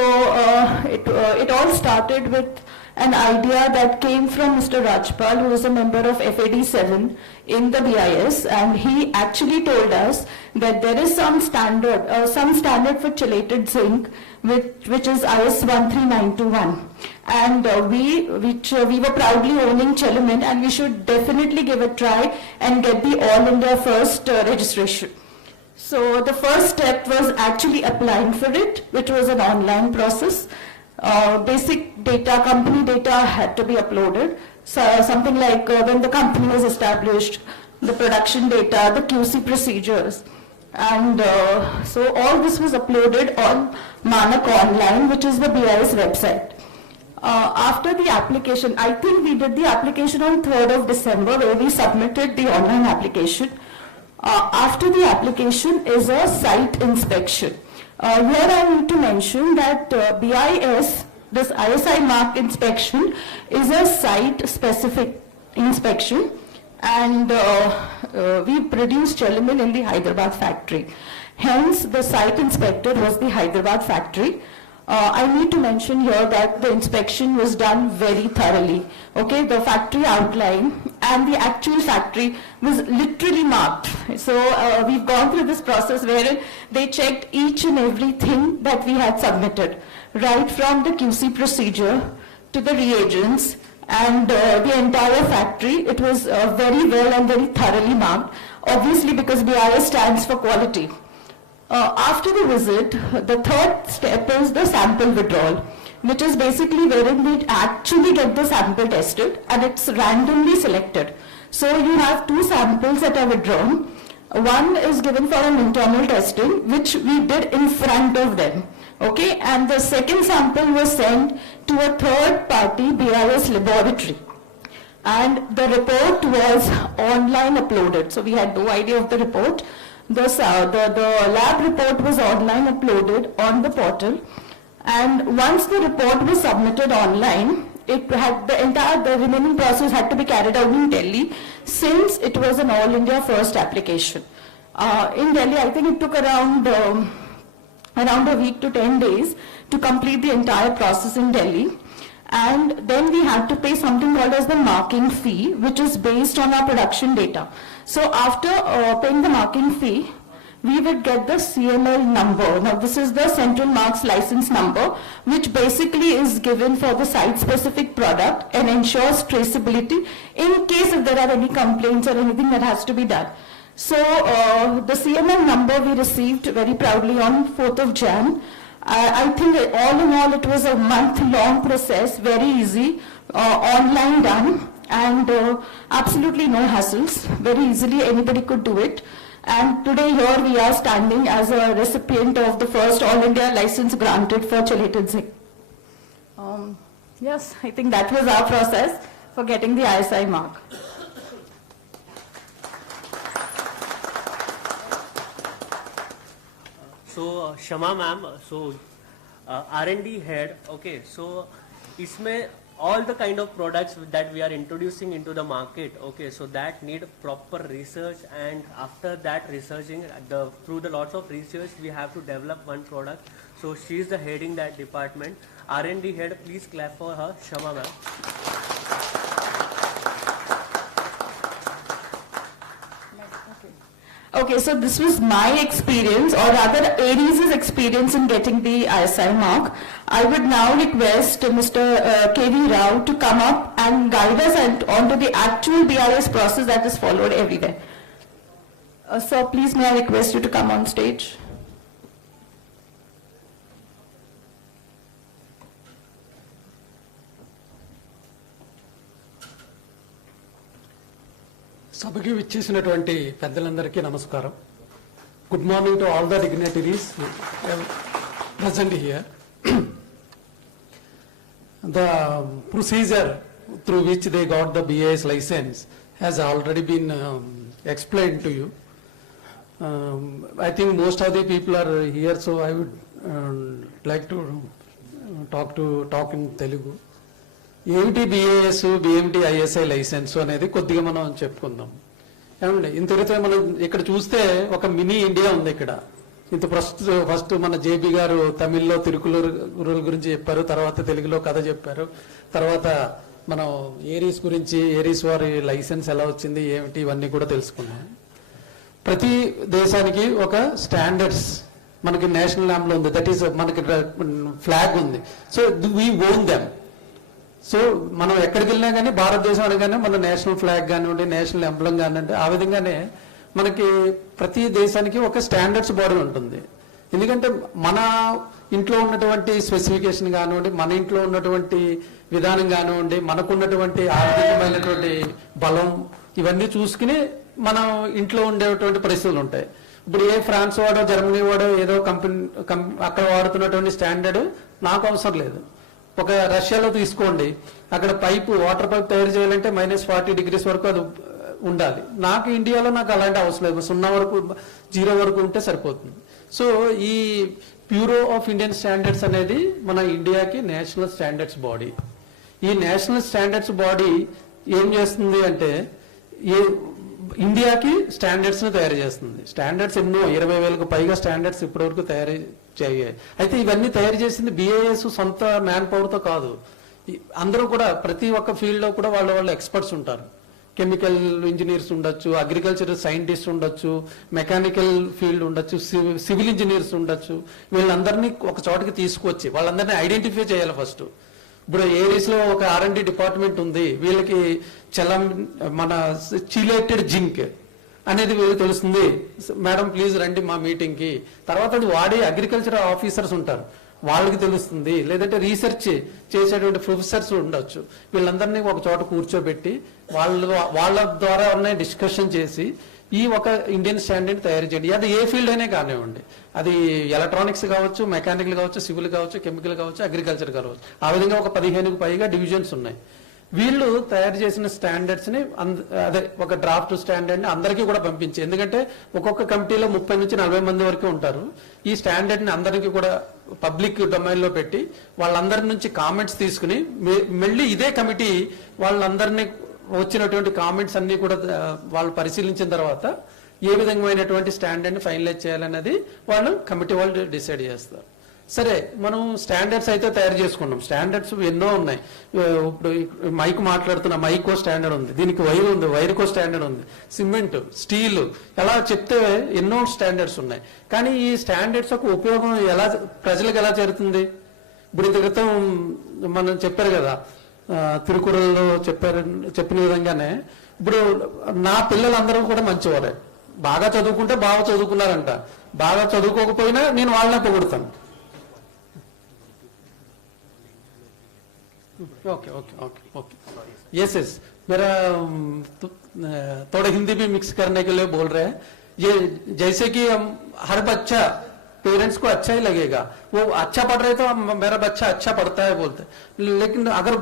it all started with an idea that came from Mr. Rajpal, who is a member of FAD7 in the BIS, and he actually told us that there is some standard for chelated zinc, which is IS 13921. And we were proudly owning Chelamin, and we should definitely give a try and get the All India first registration. So the first step was actually applying for it, which was an online process. Basic data, company data had to be uploaded. So something like when the company was established, the production data, the QC procedures. And so all this was uploaded on Manak Online, which is the BIS website. After the application, I think we did the application on 3rd of December, where we submitted the online application. After the application is a site inspection. Here I need to mention that BIS, this ISI mark inspection, is a site-specific inspection, and we produced Chelamin in the Hyderabad factory. Hence, the site inspector was the Hyderabad factory. I need to mention here that the inspection was done very thoroughly. Okay, the factory outline and the actual factory was literally marked. So we've gone through this process where they checked each and everything that we had submitted, right from the QC procedure to the reagents and the entire factory. It was very well and very thoroughly marked, obviously because BIS stands for quality. After the visit, the third step is the sample withdrawal, which is basically wherein we actually get the sample tested and it's randomly selected. So you have two samples that are withdrawn. One is given for an internal testing, which we did in front of them. Okay, and the second sample was sent to a third party BIS laboratory. And the report was online uploaded. So we had no idea of the report. The lab report was online uploaded on the portal, and once the report was submitted online, it had the remaining process had to be carried out in Delhi, since it was an All India first application. In Delhi, I think it took around a week to 10 days to complete the entire process in Delhi. And then we had to pay something called as the marking fee, which is based on our production data. So after paying the marking fee, we would get the CML number. Now this is the Central Marks License number, which basically is given for the site-specific product and ensures traceability in case if there are any complaints or anything that has to be done. So the CML number we received very proudly on 4th of Jan. I think all in all it was a month-long process, very easy, online done, and absolutely no hassles. Very easily anybody could do it. And today here we are standing as a recipient of the first All India license granted for chelated zinc. Yes, I think that was our process for getting the ISI mark. Shama ma'am, R&D head, okay, so इसमें all the kind of products that we are introducing into the market, okay, so that need proper research, and after that researching, through the lots of research, we have to develop one product. So she is the heading that department. R&D head, please clap for her, Shama ma'am. Okay, so this was my experience, or rather Aries' experience in getting the ISI mark. I would now request Mr. K.V. Rao to come up and guide us onto the actual BIS process that is followed everywhere. Sir, please may I request you to come on stage. సభకి విచ్చేసినటువంటి పెద్దలందరికీ నమస్కారం. Good morning to all the dignitaries present here. The procedure through which they got the BIS license has already been explained to you. I think most of the people are here, so I would like to talk in Telugu. ఏమిటి BAS BMT ISI licence అనేది కొద్దిగా మనం చెప్పుకుందాం. ఏమండి ఇంతటితో మనం ఇక్కడ చూస్తే ఒక మినీ ఇండియా ఉంది ఇక్కడ. ఇంత ఫస్ట్ మన జేబీ గారు తమిళ్లో తిరుకులూరు గురించి చెప్పారు, తర్వాత తెలుగులో కథ చెప్పారు, తర్వాత మనం ఏరీస్ గురించి, ఏరీస్ వారి లైసెన్స్ ఎలా వచ్చింది ఏమిటి ఇవన్నీ కూడా తెలుసుకున్నాం. ప్రతి దేశానికి ఒక స్టాండర్డ్స్ మనకి నేషనల్ ల్యాంబ్లో ఉంది, దట్ ఈస్ మనకి ఫ్లాగ్ ఉంది. So we own them. So మనం ఎక్కడికి వెళ్ళినా కానీ భారతదేశం అనగానే మన నేషనల్ ఫ్లాగ్ కానివ్వండి, నేషనల్ ఎంబ్లం కానివ్వండి, ఆ విధంగానే మనకి ప్రతి దేశానికి ఒక స్టాండర్డ్స్ బాడీ ఉంటుంది. ఎందుకంటే మన ఇంట్లో ఉన్నటువంటి స్పెసిఫికేషన్ కానివ్వండి, మన ఇంట్లో ఉన్నటువంటి విధానం కానివ్వండి, మనకున్నటువంటి ఆర్థికమైనటువంటి బలం ఇవన్నీ చూసుకుని మనం ఇంట్లో ఉండేటువంటి పరిస్థితులు ఉంటాయి. ఇప్పుడు ఏ ఫ్రాన్స్ వాడో జర్మనీ వాడో ఏదో కంపెనీ అక్కడ వాడుతున్నటువంటి స్టాండర్డ్ నాకు అవసరం లేదు. ఒక రష్యాలో తీసుకోండి, అక్కడ పైపు వాటర్ పైప్ తయారు చేయాలంటే -40 degrees వరకు అది ఉండాలి. నాకు ఇండియాలో నాకు అలాంటి అవసరం లేదు, 0 వరకు 0 వరకు ఉంటే సరిపోతుంది. సో ఈ బ్యూరో ఆఫ్ ఇండియన్ స్టాండర్డ్స్ అనేది మన ఇండియాకి నేషనల్ స్టాండర్డ్స్ బాడీ. ఈ నేషనల్ స్టాండర్డ్స్ బాడీ ఏం చేస్తుంది అంటే ఇండియాకి స్టాండర్డ్స్ ని తయారు చేస్తుంది. స్టాండర్డ్స్ ఎన్నో 20,000కు పైగా స్టాండర్డ్స్ ఇప్పటివరకు తయారు చేయాలి. అయితే ఇవన్నీ తయారు చేసింది బిఏఎస్ సొంత మ్యాన్ పవర్ తో కాదు. అందరూ కూడా ప్రతి ఒక్క ఫీల్డ్ లో కూడా వాళ్ళ ఎక్స్పర్ట్స్ ఉంటారు. కెమికల్ ఇంజనీర్స్ ఉండొచ్చు, అగ్రికల్చర్ సైంటిస్ట్ ఉండొచ్చు, మెకానికల్ ఫీల్డ్ ఉండొచ్చు, సివిల్ ఇంజనీర్స్ ఉండొచ్చు. వీళ్ళందరినీ ఒక చోటకి తీసుకొచ్చి వాళ్ళందరినీ ఐడెంటిఫై చేయాలి ఫస్ట్. ఇప్పుడు ఏరీస్ లో ఒక R&D డిపార్ట్మెంట్ ఉంది, వీళ్ళకి మన చిలేటెడ్ జింక్ అనేది వీళ్ళకి తెలుస్తుంది. మేడం ప్లీజ్ రండి మా మీటింగ్ కి. తర్వాత అది వాడే అగ్రికల్చర్ ఆఫీసర్స్ ఉంటారు, వాళ్ళకి తెలుస్తుంది. లేదంటే రీసెర్చ్ చేసేటువంటి ప్రొఫెసర్స్ ఉండొచ్చు. వీళ్ళందరినీ ఒక చోట కూర్చోబెట్టి వాళ్ళ ద్వారా డిస్కషన్ చేసి ఈ ఒక ఇండియన్ స్టాండర్డ్ తయారు చేయండి. అది ఏ ఫీల్డ్ అయినా కానివ్వండి, అది ఎలక్ట్రానిక్స్ కావచ్చు, మెకానికల్ కావచ్చు, సివిల్ కావచ్చు, కెమికల్ కావచ్చు, అగ్రికల్చర్ కావచ్చు. ఆ విధంగా ఒక 15కు పైగా డివిజన్స్ ఉన్నాయి. వీళ్ళు తయారు చేసిన స్టాండర్డ్స్ ని అదే ఒక డ్రాఫ్ట్ స్టాండర్డ్ ని అందరికీ కూడా పంపించి, ఎందుకంటే ఒక్కొక్క కమిటీలో 30 నుంచి 40 మంది వరకు ఉంటారు. ఈ స్టాండర్డ్ ని అందరికీ కూడా పబ్లిక్ డొమైన్ లో పెట్టి వాళ్ళందరి నుంచి కామెంట్స్ తీసుకుని మళ్ళీ ఇదే కమిటీ వాళ్ళందరినీ వచ్చినటువంటి కామెంట్స్ అన్ని కూడా వాళ్ళు పరిశీలించిన తర్వాత ఏ విధమైనటువంటి స్టాండర్డ్ ని ఫైనలైజ్ చేయాలన్నది వాళ్ళు కమిటీ వాళ్ళు డిసైడ్ చేస్తారు. సరే, మనం స్టాండర్డ్స్ అయితే తయారు చేసుకున్నాం. స్టాండర్డ్స్ ఎన్నో ఉన్నాయి. ఇప్పుడు మైక్ మాట్లాడుతున్న మైకో స్టాండర్డ్ ఉంది, దీనికి వైర్ ఉంది, వైర్కో స్టాండర్డ్ ఉంది, సిమెంట్, స్టీల్, ఎలా చెప్తే ఎన్నో స్టాండర్డ్స్ ఉన్నాయి. కానీ ఈ స్టాండర్డ్స్ యొక్క ఉపయోగం ఎలా ప్రజలకు ఎలా జరుగుతుంది? ఇప్పుడు ఇంత క్రితం మనం చెప్పారు కదా, తిరుకురల్లో చెప్పిన విధంగానే ఇప్పుడు నా పిల్లలందరూ కూడా మంచివారే. బాగా చదువుకుంటే బాగా చదువుకున్నారంట, బాగా చదువుకోకపోయినా నేను వాళ్ళనే పొగుడుతాను. Okay okay okay okay yes yes मेरा थोड़ा हिंदी भी मिक्स करने के लिए बोल रहे हैं. ये जैसे कि हम हर बच्चा पेरेंट्स को अच्छा ही लगेगा। वो अच्छा पढ़ रहे तो मेरा बच्चा अच्छा पढ़ता है बोलते, लेकिन अगर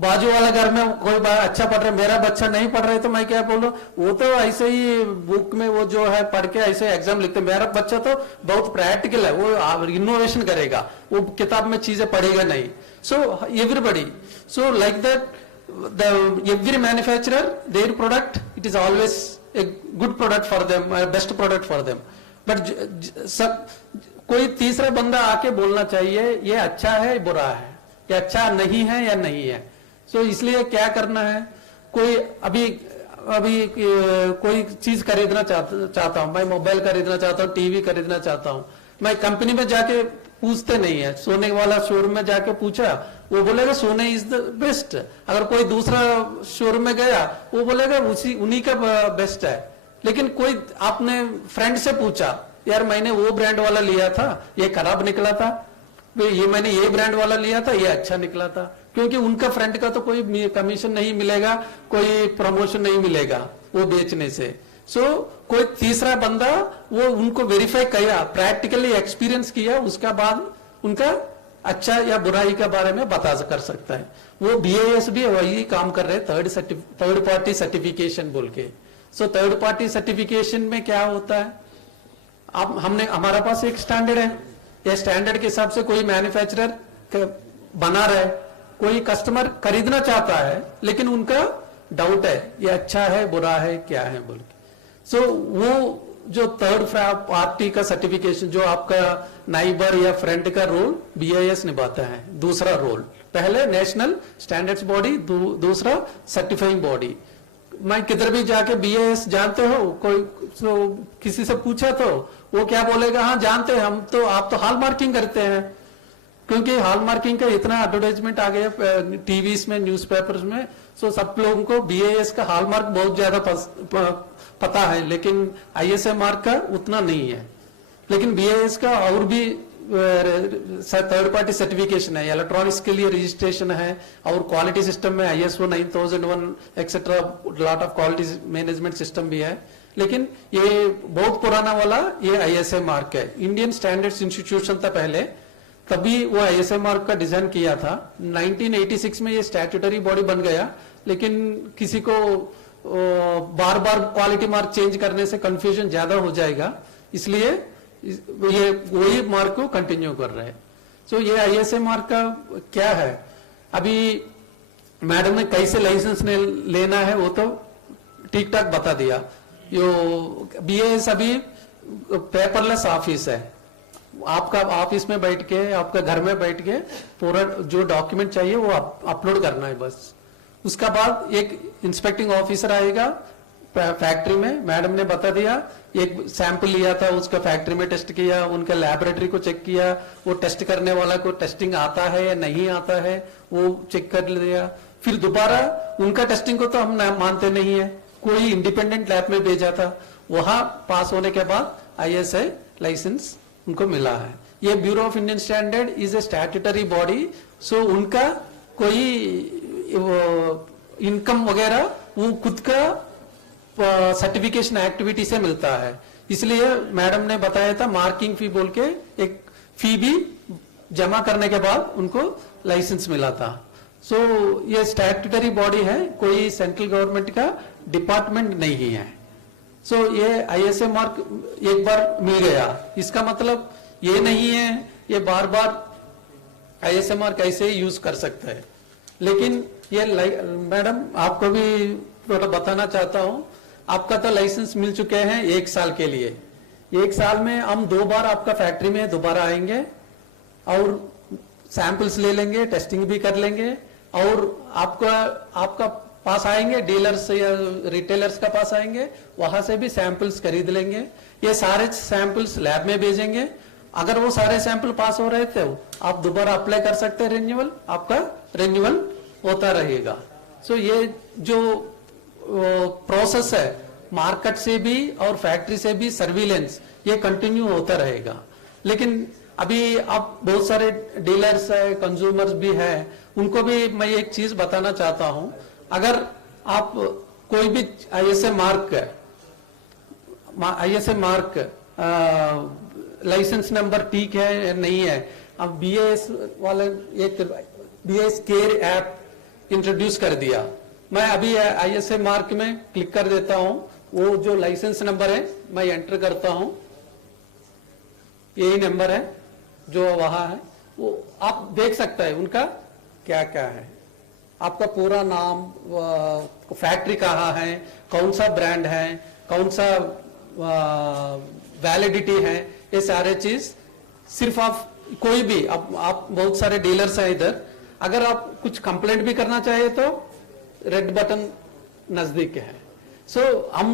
बाजू वाला घर में कोई अच्छा पढ़ रहा है, मेरा बच्चा नहीं पढ़ रहा है, तो मैं क्या बोलूं, वो तो ऐसे ही बुक में वो जो है पढ़ के ऐसे एग्जाम लिखते, मेरा बच्चा तो बहुत प्रैक्टिकल है, वो इनोवेशन करेगा, वो किताब में चीजें पढ़ेगा नहीं। So everybody, so like that every manufacturer, their product, it is always a good product for them, best product for them, but सब कोई तीसरा बंदा आके बोलना चाहिए ये अच्छा है बुरा है, ये अच्छा नहीं है या नहीं है। सो इसलिए क्या करना है, कोई अभी कोई चीज खरीदना चाहता हूं, मैं मोबाइल खरीदना चाहता हूं, टीवी खरीदना चाहता हूं, मैं कंपनी में जाके पूछते नहीं है, सोने वाला शोरूम में जाके पूछा, वो बोलेगा सोने इज द बेस्ट। अगर कोई दूसरा शोरूम में गया, वो बोलेगा उन्हीं का बेस्ट है। लेकिन कोई आपने फ्रेंड से पूछा, यार मैंने वो ब्रांड वाला लिया था, ये खराब निकला था, ये मैंने ये ब्रांड वाला लिया था, ये अच्छा निकला था, क्योंकि उनका फ्रेंड का तो कोई कमीशन नहीं मिलेगा, कोई प्रमोशन नहीं मिलेगा वो बेचने से। सो कोई तीसरा बंदा वो उनको वेरीफाई किया, प्रैक्टिकली एक्सपीरियंस किया, उसका बाद उनका अच्छा या बुराई के बारे में बता कर सकता है। वो BIS भी वही काम कर रहे हैं, थर्ड पार्टी सर्टिफिकेशन बोल के। सो थर्ड पार्टी सर्टिफिकेशन में क्या होता है, अब हमारा पास एक स्टैंडर्ड है, या स्टैंडर्ड के हिसाब से कोई मैन्युफैक्चरर बना रहा है, कोई कस्टमर खरीदना चाहता है, लेकिन उनका डाउट है ये अच्छा है बुरा है क्या है बोल के। सो वो जो थर्ड पार्टी का सर्टिफिकेशन, जो आपका नाइबर या फ्रेंड का रोल BIS निभाता है, दूसरा रोल, पहले नेशनल स्टैंडर्ड्स बॉडी, दूसरा सर्टिफाइंग बॉडी। मैं किधर भी जाके BIS जानते हो, कोई किसी से पूछा तो वो क्या बोलेगा, हाँ जानते हैं हम तो, आप तो हॉल मार्किंग करते हैं, क्योंकि हॉल मार्किंग का इतना एडवर्टाइजमेंट आ गया टीवीज में, न्यूज़पेपर्स में। सो सब लोगों को BIS का हॉल मार्क बहुत ज्यादा पता है, लेकिन ISA मार्क का उतना नहीं है। लेकिन BIS का और भी थर्ड पार्टी सर्टिफिकेशन है, इलेक्ट्रॉनिक्स के लिए रजिस्ट्रेशन है, और क्वालिटी सिस्टम में ISO 9001 etcetera, lot of quality management system भी है। लेकिन ये बहुत पुराना वाला ये ISA मार्क है, इंडियन स्टैंडर्ड्स इंस्टीट्यूशन था पहले, तभी वो ISA मार्क का डिजाइन किया था। 1986 में ये स्टैट्यूटरी बॉडी बन गया, लेकिन किसी को बार बार क्वालिटी मार्क चेंज करने से कंफ्यूजन ज्यादा हो जाएगा, इसलिए ये वही मार्क को कंटिन्यू कर रहे हैं। सो ये ISA मार्क का क्या है, अभी मैडम ने कैसे लाइसेंस लेना है वो तो ठीक ठाक बता दिया। यो BIS अभी पेपरलेस ऑफिस है, आपका ऑफिस में बैठ के, आपका घर में बैठ के पूरा जो डॉक्यूमेंट चाहिए वो अपलोड करना है बस। उसका बाद एक इंस्पेक्टिंग ऑफिसर आएगा फैक्ट्री में, मैडम ने बता दिया, एक सैंपल लिया था, उसका फैक्ट्री में टेस्ट किया, उनका लैबोरेटरी को चेक किया, वो टेस्ट करने वाला को टेस्टिंग आता है या नहीं आता है वो चेक कर लिया, फिर दोबारा उनका टेस्टिंग को तो हम मानते नहीं है, कोई इंडिपेंडेंट लैब में भेजा था, वहां पास होने के बाद ISA लाइसेंस उनको मिला है। ये bureau of Indian standard is a statutory body, so उनका कोई इनकम वगैरह वो खुद का सर्टिफिकेशन एक्टिविटी से मिलता है। इसलिए मैडम ने बताया था मार्किंग फी बोल के एक फी भी जमा करने के बाद उनको लाइसेंस मिला था। सो ये स्टैट्यूटरी बॉडी है, कोई सेंट्रल गवर्नमेंट का डिपार्टमेंट नहीं है। सो ये ISA मार्क एक बार मिल गया, इसका मतलब ये नहीं है ये बार बार ISA मार्क ऐसे ही यूज कर सकते हैं। लेकिन ये मैडम आपको भी थोड़ा बताना चाहता हूं, आपका तो लाइसेंस मिल चुके हैं 1 साल के लिए, 1 साल में हम 2 बार आपका फैक्ट्री में दोबारा आएंगे और सैंपल्स ले लेंगे, टेस्टिंग भी कर लेंगे, और आपका पास आएंगे, डीलर्स या रिटेलर्स का पास आएंगे, वहां से भी सैंपल्स खरीद लेंगे, ये सारे सैंपल्स लैब में भेजेंगे। अगर वो सारे सैंपल पास हो रहे थे आप दोबारा अप्लाई कर सकते हैं रिन्यूअल, आपका रिन्यूअल होता रहेगा। सो ये जो प्रोसेस है मार्केट से भी और फैक्ट्री से भी सर्विलेंस ये कंटिन्यू होता रहेगा। लेकिन अभी आप बहुत सारे डीलर्स है, कंज्यूमर्स भी है, उनको भी मैं एक चीज बताना चाहता हूं, अगर आप कोई भी ISA मार्क लाइसेंस नंबर ठीक है या नहीं है। अब BAS वाले एक BAS केयर ऐप इंट्रोड्यूस कर दिया, मैं अभी ISA मार्क में क्लिक कर देता हूं, वो जो लाइसेंस नंबर है मैं एंटर करता हूं, यही नंबर है जो वहां है, वो आप देख सकता है उनका क्या क्या है, आपका पूरा नाम, फैक्ट्री कहाँ है, कौन सा ब्रांड है, कौन सा वैलिडिटी है, ये सारे चीज सिर्फ आप कोई भी आप बहुत सारे डीलर्स हैं इधर, अगर आप कुछ कंप्लेंट भी करना चाहिए तो रेड बटन नजदीक है। सो हम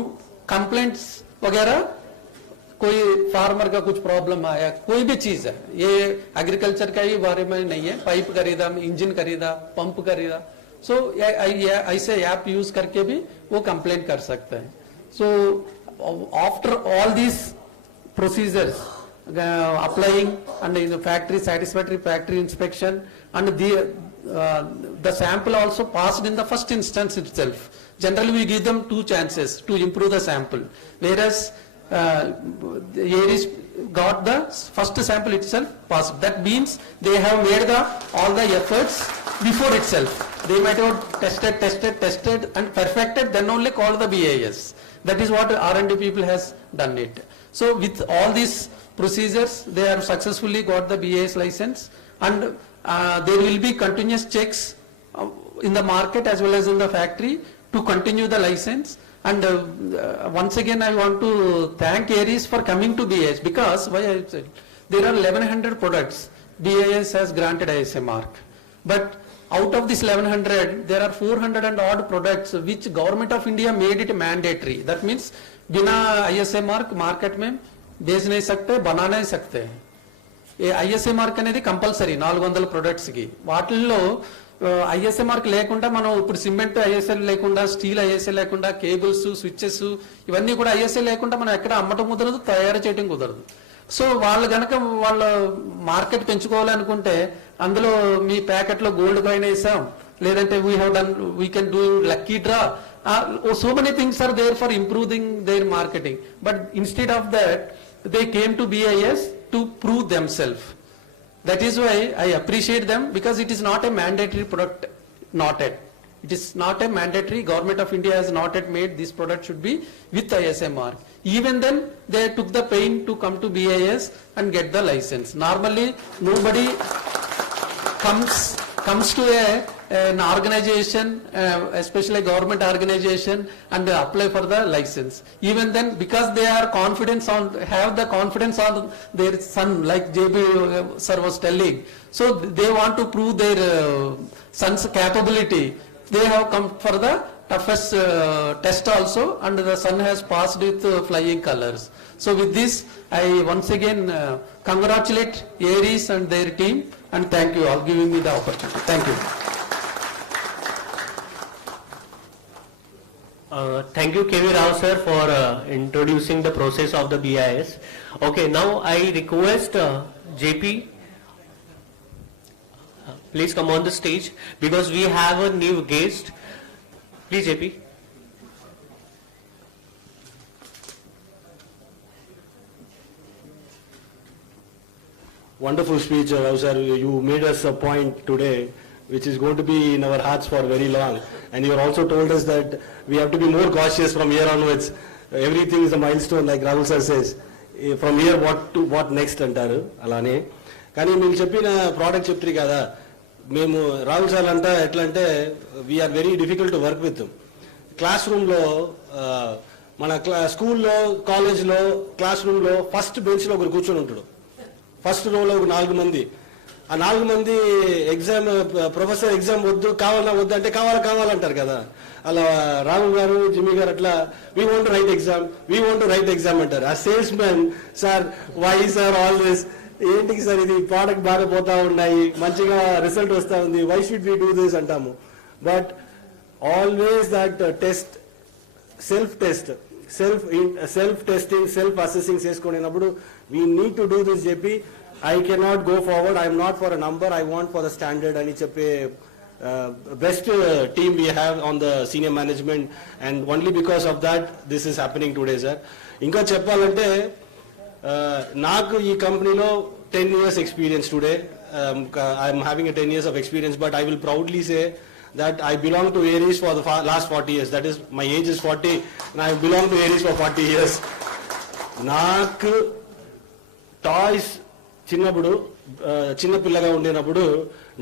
कंप्लेंट्स वगैरह, कोई फार्मर का कुछ प्रॉब्लम आया, कोई भी चीज है, ये एग्रीकल्चर का ही बारे में नहीं है, पाइप खरीदा, इंजन खरीदा, पंप खरीदा, सो ऐसे ऐप यूज करके भी वो कंप्लेंट कर सकते हैं। So after all these procedures applying and in the factory satisfactory factory inspection and the sample also passed in the first instance itself. Generally we give them 2 chances to improve the sample, whereas Aries got the first sample itself passed. That means they have made all the efforts before itself. They might have tested and perfected, then only call the BAS. That is what R&D people has done it. So with all these procedures, they have successfully got the BAS license, and there will be continuous checks in the market as well as in the factory to continue the license. And once again I want to thank Aries for coming to BAS, because why I said there are 1100 products BAS has granted ISA mark, but out of this 1100 there are 400 and odd products which government of India made it mandatory. That means बिना ISA mark market में बेच नहीं सकते, बना नहीं सकते हैं। ये ISA మార్క్ అనేది కంపల్సరీ 400 ప్రొడక్ట్స్ కి, వాటిల్లో ISA మార్క్ లేకుండా మనం ఇప్పుడు సిమెంట్ ISA లేకుండా, స్టీల్ ISA లేకుండా, కేబుల్స్, స్విచ్చెస్ ఇవన్నీ కూడా ISA లేకుండా మనం ఎక్కడ అమ్మటం కుదరదు, తయారు చేయడం కుదరదు. సో వాళ్ళు గనక వాళ్ళ మార్కెట్ పెంచుకోవాలనుకుంటే అందులో మీ ప్యాకెట్ లో గోల్డ్ కాయిన్ వేసాం, లేదంటే we can do lucky draw, so many things are there for improving their marketing, but instead of that they came to BIS to prove themselves. That is why I appreciate them, because it is not a mandatory product, not yet. It is not a mandatory, government of India has not yet made this product should be with ISA mark. Even then they took the pain to come to BIS and get the license. Normally nobody comes to an organization, especially government organization, and apply for the license. Even then, because they are have the confidence on their son, like JB sir was telling, so they want to prove their son's capability. They have come for the toughest test also, and the son has passed with flying colors. So with this, I once again congratulate Aries and their team, and thank you all giving me the opportunity. Thank you. Thank you KV Rao sir for introducing the process of the BIS. Okay, now I request JP, please come on the stage, because we have a new guest. Please JP. Wonderful speech, Rao sir. You made us a point today which is going to be in our hearts for very long, and you also told us that we have to be more cautious from here onwards. Everything is a milestone, like Rahul sir says. From here what next అంటారు. అలానే కానీ మీరు చెప్పిన ప్రోడక్ట్ చెప్తారు కదా, మేము రాహుల్ సార్ అంతా ఎట్లా అంటే we are very difficult to work with. Class రూమ్లో మన స్కూల్లో, కాలేజ్లో క్లాస్ రూమ్లో ఫస్ట్ బెంచ్లో ఒకరు కూర్చొని ఉంటాడు, ఫస్ట్ రోలో ఒక 4 మంది, ఆ 4 మంది ఎగ్జామ్, ప్రొఫెసర్ ఎగ్జామ్ వద్దు, కావాలన్నా వద్దు అంటే కావాలంటారు కదా. అలా రాహుల్ గారు, జిమ్మి గారు అట్లా we want to write exam అంటారు. ఆ salesman, sir why sir all this, ఏంటికి సార్ ఇది ప్రోడక్ట్ బాగా పోతా ఉన్నాయి, మంచిగా రిజల్ట్ వస్తా ఉంది, why should we do this అంటాము. But always that test, self testing, self assessing చేసుకునేటప్పుడు we need to do this చెప్పి, I cannot go forward, I am not for a number, I want for the standard అని చెప్పే best team we have on the senior management, and only because of that this is happening today, sir. ఇంకా చెప్పాలంటే నాకు ఈ కంపెనీలో 10 years experience today. I'm having a 10 years of experience, but I will proudly say that I belong to Aries for the last 40 years. That is, my age is 40 and I belong to Aries for 40 years. నాకు టాయ్స్ చిన్నప్పుడు చిన్న పిల్లగా ఉండినప్పుడు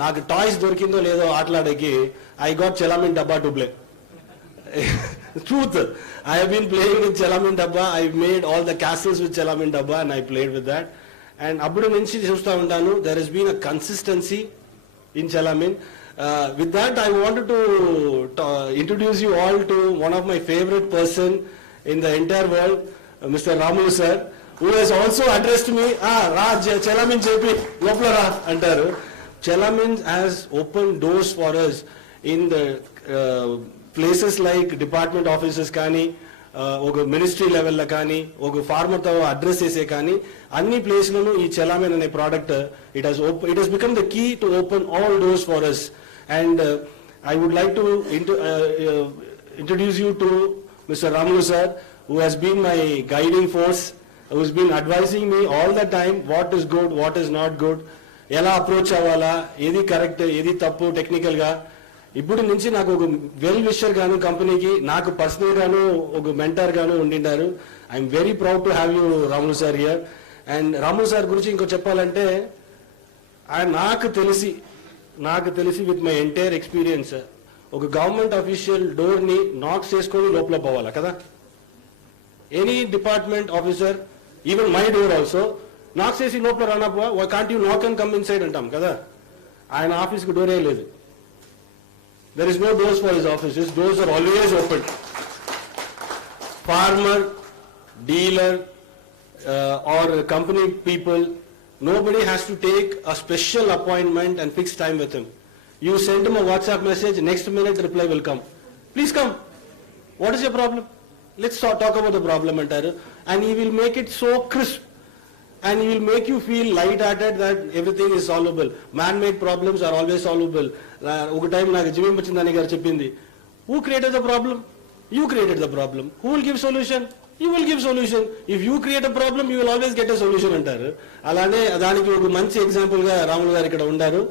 నాకు టాయ్స్ దొరికిందో లేదో ఆటలాడకి I got Chelamin dabba to play. Truth, I have been playing with Chelamin dabba. I made all the castles with Chelamin dabba and I played with that. And అప్పుడు నుంచి చూస్తూ ఉంటాను, there has been a consistency in Chelamin. With that, I wanted to introduce you all to one of my favorite person in the entire world, Mr. Ramu sir, who has also addressed me, Raj, Chelamin JP, lopla ra antaru. Chelamin has opened doors for us in the places like department offices కానీ ఒక మినిస్ట్రీ లెవెల్లో కానీ ఒక ఫార్మర్తో అడ్రస్ చేసే కానీ అన్ని ప్లేస్లను ఈ Chelamin అనే product it has become the key to open all doors for us. And I would like to introduce you to mister Ramulu sir, who has been my guiding force, who has been advising me all the time what is good, what is not good, ఎలా అప్రోచ్ అవ్వాలా, ఏది కరెక్ట్ ఏది తప్పు టెక్నికల్గా. ఇప్పుడు నుంచి నాకు ఒక వెల్ విషర్ గాను కంపెనీకి నాకు పర్సనల్ గాను ఒక మెంటర్ గాను ఉండినారు. I'm very proud to have you Ramulu sir here. And Ramulu sir గురించి ఇంకో చెప్పాలంటే నాకు తెలిసి విత్ మై ఎంటైర్ ఎక్స్పీరియన్స్ ఒక గవర్నమెంట్ అఫీషియల్ డోర్ ని నాక్ చేసుకొని లోపల పోవాలా కదా. Any department officer, even my door also knock చేసి లోపల రానప్ప why can't you knock and come inside అంటాం కదా. ఆయన ఆఫీస్కి డోరే లేదు. There is no doors for his office. His doors are always open. Farmer, dealer, or company people, nobody has to take a special appointment and fix time with him. You send him a WhatsApp message, next minute reply will come. Please come. What is your problem? Let's talk about the problem, and he will make it so crisp. And he will make you feel light-hearted that everything is solvable. Man-made problems are always solvable. ఒక టైం నాకు జిమ్మి వచ్చిందని గారు చెప్పింది, who created the problem? You created the problem. Who will give solution? You will give solution. If you create a problem, you will always get a solution అంటారు. అలానే దానికి ఒక మంచి ఎగ్జాంపుల్ గా రాములు గారు ఇక్కడ ఉన్నారు.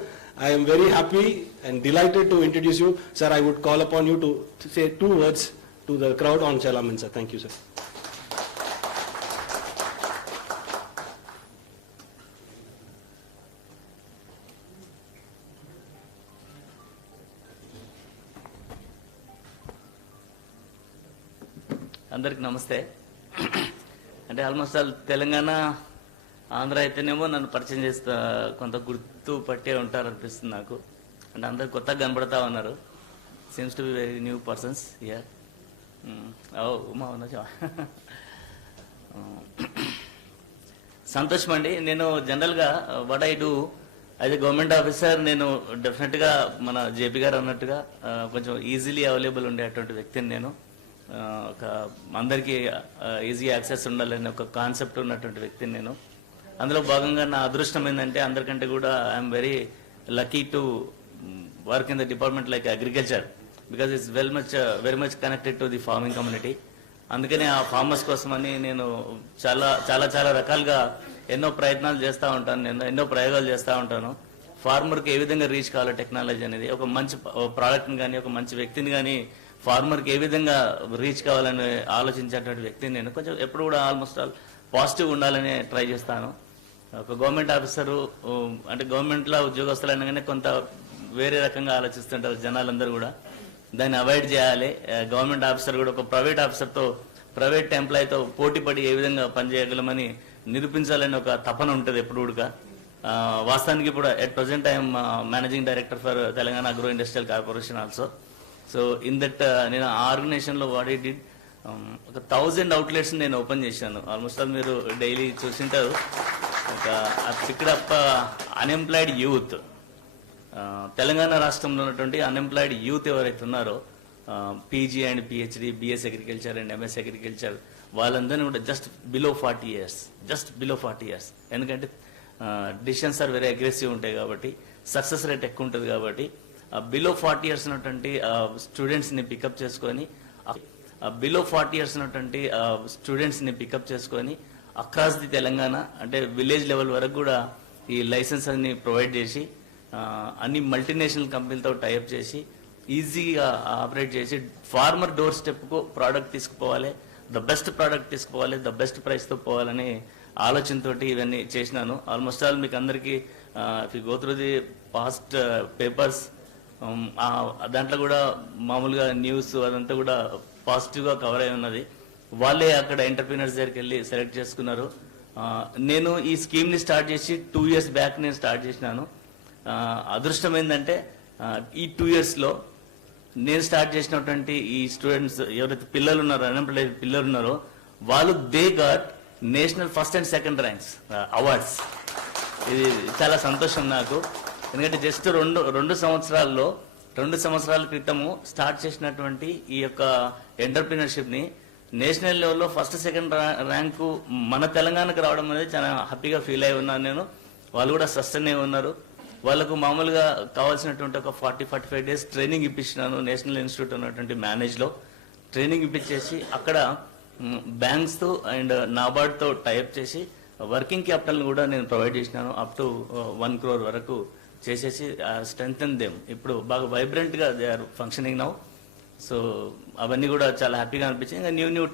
I am very happy and delighted to introduce you. Sir, I would call upon you to say 2 words to the crowd on Chelamin, sir. Thank you, sir. అందరికి నమస్తే. అంటే ఆల్మోస్ట్ ఆల్ తెలంగాణ ఆంధ్ర అయితేనేమో నన్ను పరిచయం చేస్తా కొంత గుర్తు పట్టే ఉంటారు అనిపిస్తుంది నాకు. అంటే అందరు కొత్తగా కనబడతా ఉన్నారు. Seems to be very new persons here. Uma ఉన్నా సంతోషం అండి. నేను జనరల్గా what I do as a government officer, నేను డెఫినెట్గా మన జేపీ గారు అన్నట్టుగా కొంచెం ఈజీలీ అవైలబుల్ ఉండేటువంటి వ్యక్తిని నేను. ఒక అందరికీ ఈజీ యాక్సెస్ ఉండాలనే ఒక కాన్సెప్ట్ ఉన్నటువంటి వ్యక్తిని నేను. అందులో భాగంగా నా అదృష్టం ఏంటంటే అందరికంటే కూడా I'm very lucky to work in the department like agriculture, because it's very much connected to the farming community. అందుకనే ఆ ఫార్మర్స్ కోసమని నేను చాలా చాలా చాలా రకాలుగా ఎన్నో ప్రయత్నాలు చేస్తూ ఉంటాను, నేను ఎన్నో ప్రయోగాలు చేస్తూ ఉంటాను. ఫార్మర్కి ఏ విధంగా రీచ్ కావాలో టెక్నాలజీ అనేది, ఒక మంచి ప్రోడక్ట్ని కానీ ఒక మంచి వ్యక్తిని కానీ ఫార్మర్కి ఏ విధంగా రీచ్ కావాలని ఆలోచించేటువంటి వ్యక్తిని నేను. కొంచెం ఎప్పుడు కూడా ఆల్మోస్ట్ ఆల్ పాజిటివ్ ఉండాలని ట్రై చేస్తాను. ఒక గవర్నమెంట్ ఆఫీసరు అంటే గవర్నమెంట్లో ఉద్యోగస్తులు అనగానే కొంత వేరే రకంగా ఆలోచిస్తుంటారు జనాలందరూ కూడా. దాన్ని అవాయిడ్ చేయాలి. గవర్నమెంట్ ఆఫీసర్ కూడా ఒక ప్రైవేట్ ఆఫీసర్తో, ప్రైవేట్ ఎంప్లాయీతో పోటీ పడి ఏ విధంగా పనిచేయగలమని నిరూపించాలని ఒక తపన ఉంటుంది ఎప్పుడు కూడా. వాస్తవానికి ఇప్పుడు at present I'm managing director for Telangana agro industrial corporation also. So in that నేను ఆ ఆర్గనైజేషన్లో వాట్ ఐ డిడ్, ఒక 1000 outlets నేను ఓపెన్ చేశాను. ఆల్మోస్ట్ ఆల్ మీరు డైలీ చూసింటారు. ఒక picked up unemployed youth, Telangana రాష్ట్రంలో ఉన్నటువంటి అన్ఎంప్లాయిడ్ యూత్ ఎవరైతే ఉన్నారో, PG and PhD, BS agriculture and MS agriculture, వాళ్ళందరినీ కూడా జస్ట్ బిలో 40 years. ఎందుకంటే డిసిషన్స్ ఆర్ వెరీ అగ్రెసివ్ ఉంటాయి కాబట్టి, సక్సెస్ రేట్ ఎక్కువ ఉంటుంది కాబట్టి, బిలో 40 years ఉన్నటువంటి స్టూడెంట్స్ని పికప్ చేసుకొని అక్రాస్ ది తెలంగాణ, అంటే విలేజ్ లెవెల్ వరకు కూడా ఈ లైసెన్స్ అన్ని ప్రొవైడ్ చేసి అన్ని మల్టీనేషనల్ కంపెనీలతో టైఅప్ చేసి ఈజీగా ఆపరేట్ చేసి ఫార్మర్ డోర్ స్టెప్కు ప్రోడక్ట్ తీసుకుపోవాలి, ద బెస్ట్ ప్రోడక్ట్ తీసుకుపోవాలి, ద బెస్ట్ ప్రైస్తో పోవాలని ఆలోచనతోటి ఇవన్నీ చేసినాను. ఆల్మోస్ట్ ఆల్ మీకు అందరికీ go through the past papers, దాంట్లో కూడా మామూలుగా న్యూస్ అదంతా కూడా పాజిటివ్గా కవర్ అయి ఉన్నది. వాళ్ళే అక్కడ ఎంటర్ప్రీనర్స్ దగ్గరికి వెళ్ళి సెలెక్ట్ చేసుకున్నారు. నేను ఈ స్కీమ్ని స్టార్ట్ చేసి 2 years బ్యాక్ నేను స్టార్ట్ చేసినాను. అదృష్టం ఏంటంటే ఈ 2 yearsలో నేను స్టార్ట్ చేసినటువంటి ఈ స్టూడెంట్స్ ఎవరైతే పిల్లలు ఉన్నారో, అన్ఎంప్లాయిడ్ పిల్లలు ఉన్నారో, వాళ్ళు they got national first and second ranks awards. ఇది చాలా సంతోషం నాకు. ఎందుకంటే జస్ట్ రెండు సంవత్సరాల క్రితము స్టార్ట్ చేసినటువంటి ఈ యొక్క ఎంటర్ప్రీనర్షిప్ని నేషనల్ లెవెల్లో ఫస్ట్ సెకండ్ ర్యాంకు మన తెలంగాణకు రావడం అనేది చాలా హ్యాపీగా ఫీల్ అయి ఉన్నాను నేను. వాళ్ళు కూడా సస్టైన్ అయి ఉన్నారు. వాళ్ళకు మామూలుగా కావాల్సినటువంటి ఒక 40-45 days ట్రైనింగ్ ఇప్పించినాను. నేషనల్ ఇన్స్టిట్యూట్ ఉన్నటువంటి మేనేజ్లో ట్రైనింగ్ ఇప్పించేసి అక్కడ బ్యాంక్స్తో అండ్ నాబార్డ్తో టైఅప్ చేసి వర్కింగ్ క్యాపిటల్ కూడా నేను ప్రొవైడ్ చేసినాను. అప్ టు 1 crore వరకు చేసేసి స్ట్రెంగ్తన్ దెమ్. ఇప్పుడు బాగా వైబ్రెంట్గా they are functioning now. So అవన్నీ కూడా చాలా హ్యాపీగా అనిపించింది. ఇంకా న్యూ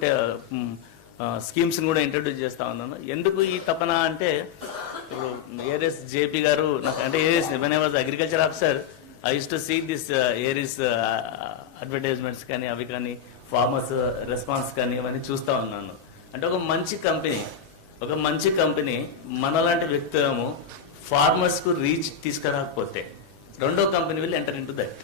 స్కీమ్స్ని కూడా ఇంట్రడ్యూస్ చేస్తా ఉన్నాను. ఎందుకు ఈ తపన అంటే, ఇప్పుడు ఏరియస్ జేపీ గారు నాకు, అంటే Aries when I was agriculture officer I use to see this Aries advertisements కానీ అవి కానీ ఫార్మర్స్ రెస్పాన్స్ కానీ అవన్నీ చూస్తూ ఉన్నాను. అంటే ఒక మంచి కంపెనీ మనలాంటి వ్యక్తులము ఫార్మర్స్కు రీచ్ తీసుకురాకపోతే రెండో company will enter in to that.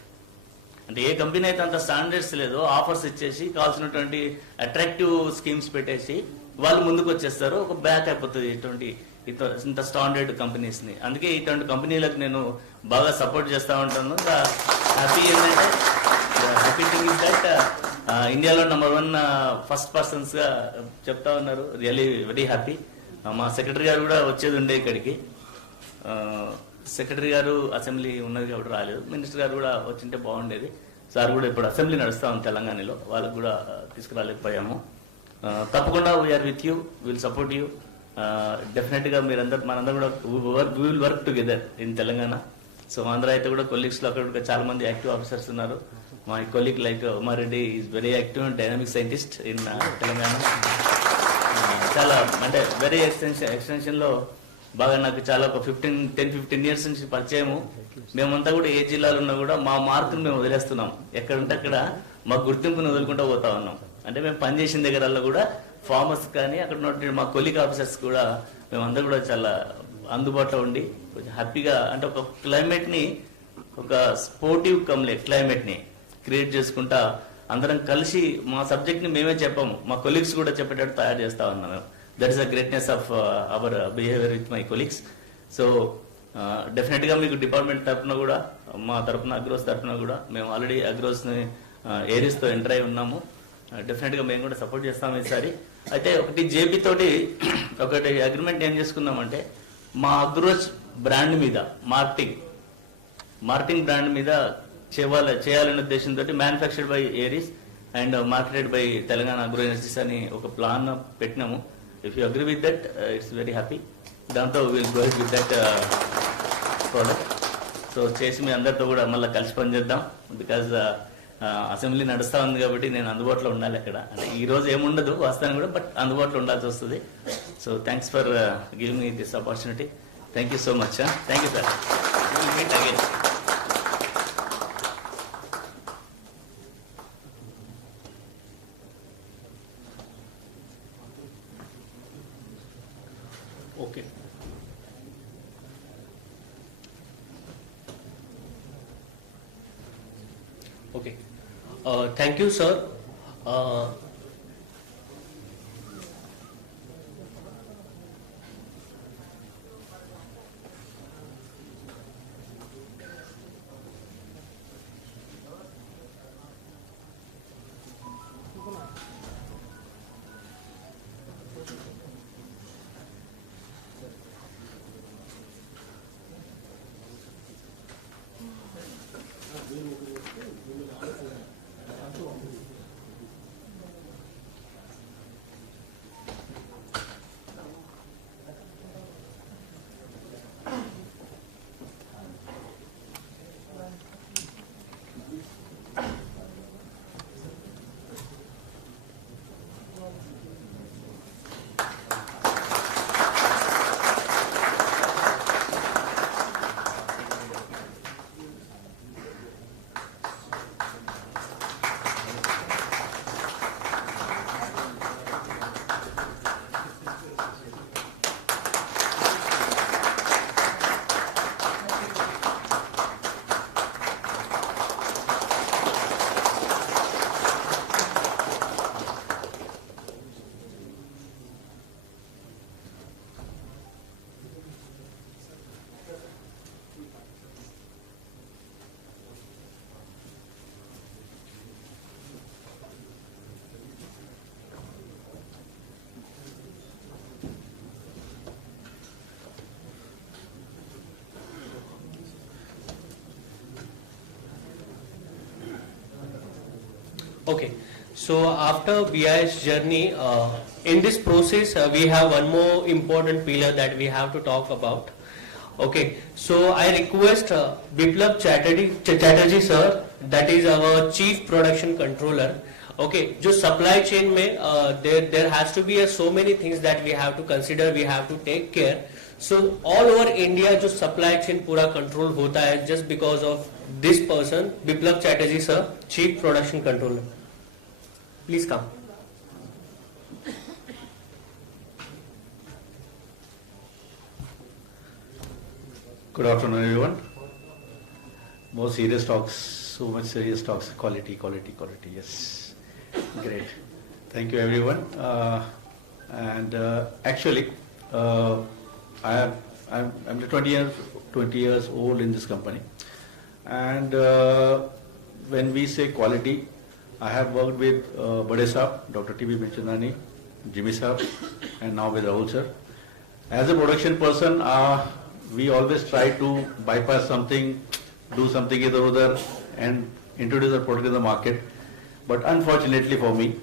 అంటే ఏ కంపెనీ అయితే అంత స్టాండర్డ్స్ లేదో ఆఫర్స్ ఇచ్చేసి కావాల్సినటువంటి అట్రాక్టివ్ స్కీమ్స్ పెట్టేసి వాళ్ళు ముందుకు వచ్చేస్తారు, ఒక బ్యాక్ అయిపోతుంది ఇంత స్టాండర్డ్ కంపెనీస్ని. అందుకే ఇటువంటి కంపెనీలకు నేను బాగా సపోర్ట్ చేస్తూ ఉంటాను. హ్యాపీ ఏంటంటే హ్యాపీ థింగ్ ఇస్ దట్ ఇండియాలో నెంబర్ 1 ఫస్ట్ పర్సన్స్గా చెప్తా ఉన్నారు. Really very happy. మా సెక్రటరీ గారు కూడా వచ్చేది ఉండే ఇక్కడికి. సెక్రటరీ గారు అసెంబ్లీ ఉన్నది కాబట్టి రాలేదు. మినిస్టర్ గారు కూడా వచ్చింటే బాగుండేది. సార్ కూడా ఇప్పుడు అసెంబ్లీ నడుస్తా ఉంది తెలంగాణలో, వాళ్ళకు కూడా తీసుకురాలేకపోయాము. తప్పకుండా we are with you, will support you. డెఫినెట్గా మనందరూ కూడా will work together in Telangana. So Andhra అయితే కూడా కొలీగ్స్లో అక్కడ చాలా మంది యాక్టివ్ ఆఫీసర్స్ ఉన్నారు. My colleague like Uma Reddy is very active and dynamic scientist in Telangana. చాలా అంటే వెరీ ఎక్స్టెన్షన్లో బాగా నాకు చాలా ఒక 10-15 years నుంచి పరిచయము. మేమంతా కూడా ఏ జిల్లాలో ఉన్నా కూడా మా మార్కును మేము వదిలేస్తున్నాం. ఎక్కడుంటే అక్కడ మా గుర్తింపుని వదులుకుంటూ పోతా ఉన్నాం. అంటే మేము పనిచేసిన దగ్గరల్లో కూడా ఫార్మర్స్ కానీ అక్కడ ఉన్నటువంటి మా కొలీగ్ ఆఫీసర్స్ కూడా మేమంతా కూడా చాలా అందుబాటులో ఉండి కొంచెం హ్యాపీగా, అంటే ఒక క్లైమేట్ని, ఒక స్పోర్టివ్ క్లైమేట్ని క్రియేట్ చేసుకుంటా అందరం కలిసి మా సబ్జెక్ట్ని మేమే చెప్పాము, మా కొలీగ్స్ కూడా చెప్పేటట్టు తయారు చేస్తా ఉన్నాము. That is the greatness of our behaviour with my colleagues. So డెఫినెట్గా మీకు డిపార్ట్మెంట్ తరఫున కూడా, మా తరఫున అగ్రోస్ తరఫున కూడా మేము ఆల్రెడీ అగ్రోస్ని ఏరియాస్తో ఎంటర్ అయి ఉన్నాము. డెఫినెట్గా మేము కూడా సపోర్ట్ చేస్తాము ఈసారి. అయితే ఒకటి జేపీ తోటి ఒకటి అగ్రిమెంట్ ఏం చేసుకున్నామంటే, మా అగ్రోస్ బ్రాండ్ మీద మార్కెటింగ్ బ్రాండ్ మీద చేయాలనే ఉద్దేశంతో manufactured by Aries and marketed by Telangana Agro Energies అని ఒక ప్లాన్ పెట్టినాము. If you agree with that it's very happy. దాంతో will go with that product. So చేసి మీ అందరితో కూడా మళ్ళీ కలిసి పనిచేద్దాం. బికాజ్ అసెంబ్లీ నడుస్తూ ఉంది కాబట్టి నేను అందుబాటులో ఉండాలి అక్కడ. అంటే ఈ రోజు ఏముండదు వస్తాను కూడా, బట్ అందుబాటులో ఉండాల్సి వస్తుంది. So thanks for giving me this opportunity. Thank you so much. Thank you sir. Meet again. Okay. Okay. Thank you, sir. Okay, so after BIS journey, in this process, we have one more important pillar that we have to talk about. Okay, so I request Biplab Chatterjee sir, that is our Chief Production Controller. Okay, just supply chain में there has to be so many things that we have to consider, we have to take care. So all over India जो supply chain पूरा control होता है just because of this person, Biplab Chatterjee sir, Chief Production Controller. Please come. Good afternoon, everyone. More serious talks, so much serious talks. Quality. Yes, great. Thank you, everyone. Actually, I'm 20 years old in this company, and when we say quality, I have worked with Bade Saab, Dr. T.B. Benchandani, Jimmy Saab, and now with Rahul sir. As a production person, we always try to bypass something, do something either and introduce a product in the market. But unfortunately for me,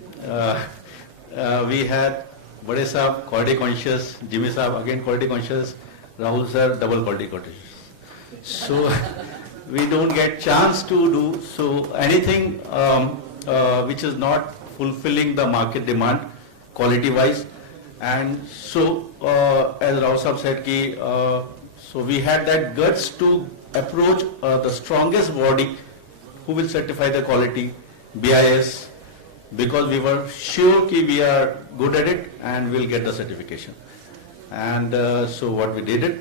we had Bade Saab quality conscious, Jimmy Saab again quality conscious, Rahul sir double quality conscious. So we don't get chance to do so anything which is not fulfilling the market demand quality wise. And so as Rahul sir said ki, so we had that guts to approach the strongest body who will certify the quality, BIS, because we were sure that we are good at it and we'll get the certification. And so what we did it.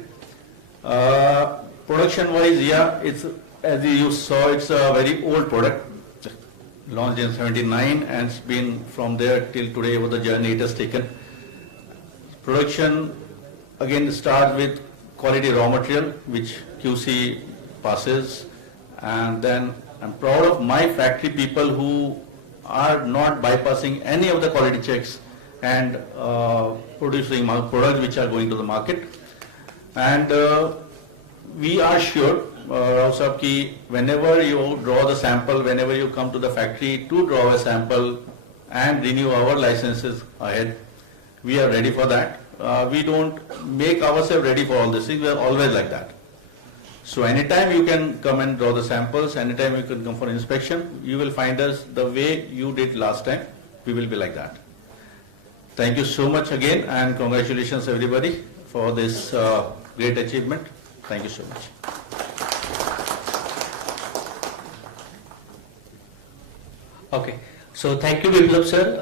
Production wise, yeah, it's as you saw, it's a very old product, launched in '79 and it's been from there till today over the journey it has taken. Production again starts with quality raw material which QC passes, and then I'm proud of my factory people who are not bypassing any of the quality checks and producing products which are going to the market. And we are sure, Rao Saab, ki whenever you draw the sample, whenever you come to the factory to draw a sample and renew our licenses ahead, we are ready for that. We don't make ourselves ready for all this things, we are always like that. So anytime you can come and draw the samples, anytime you can come for inspection, you will find us the way you did last time, we will be like that. Thank you so much again and congratulations everybody for this great achievement. Thank you so much. Okay, so thank you Biplab sir.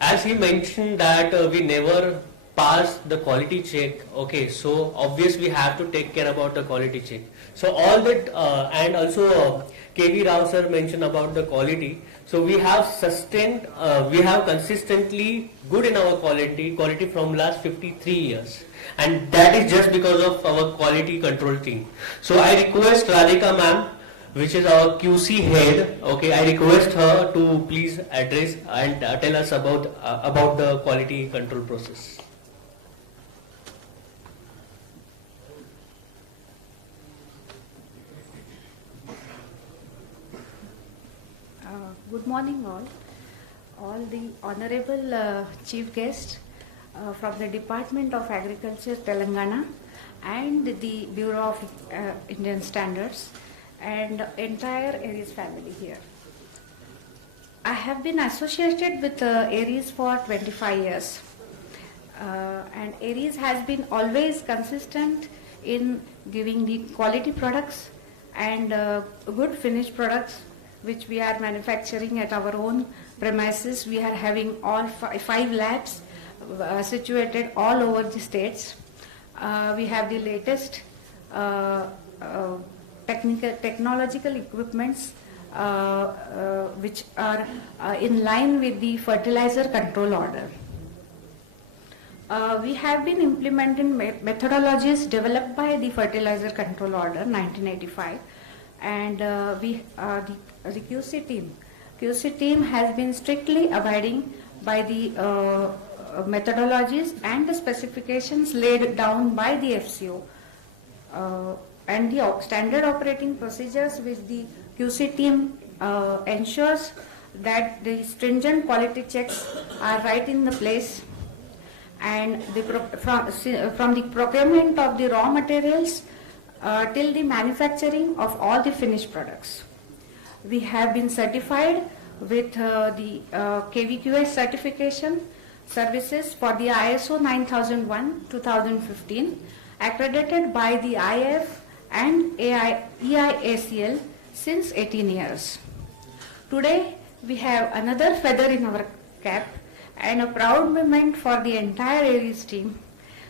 As he mentioned that we never pass the quality check, okay, so obviously we have to take care about the quality check. So all that and also KV Rao sir mentioned about the quality. So we have sustained, we have consistently good in our quality from last 53 years. And that is just because of our quality control team. So I request Radhika ma'am, which is our QC head, okay, I request her to please address and tell us about the quality control process. Good morning all the honorable chief guests from the Department of Agriculture, Telangana, and the Bureau of Indian Standards, and entire Aries family here. I have been associated with Aries for 25 years, and Aries has been always consistent in giving the quality products and good finished products which we are manufacturing at our own premises. We are having all five labs situated all over the states. We have the latest technological equipments which are in line with the fertilizer control order. We have been implementing methodologies developed by the fertilizer control order 1985, and the QC team has been strictly abiding by the methodologies and the specifications laid down by the FCO and the standard operating procedures which the QC team ensures that the stringent quality checks are right in the place, and from the procurement of the raw materials till the manufacturing of all the finished products. We have been certified with the KVQS certification services for the ISO 9001-2015, accredited by the IF and EIACL since 18 years. Today, we have another feather in our cap and a proud moment for the entire Aries team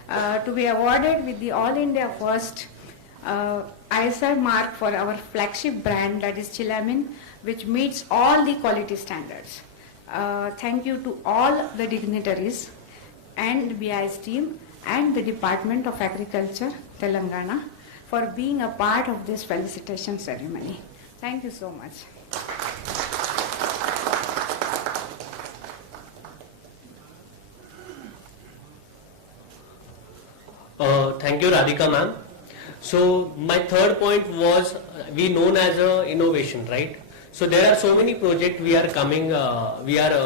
to be awarded with the All India first ISI mark for our flagship brand, that is Chelamin, which meets all the quality standards. Thank you to all the dignitaries and BI's team and the Department of Agriculture, Telangana, for being a part of this felicitation ceremony. Thank you so much. Thank you, Radhika ma'am. So my third point was we known as a innovation, right? So there are so many projects we are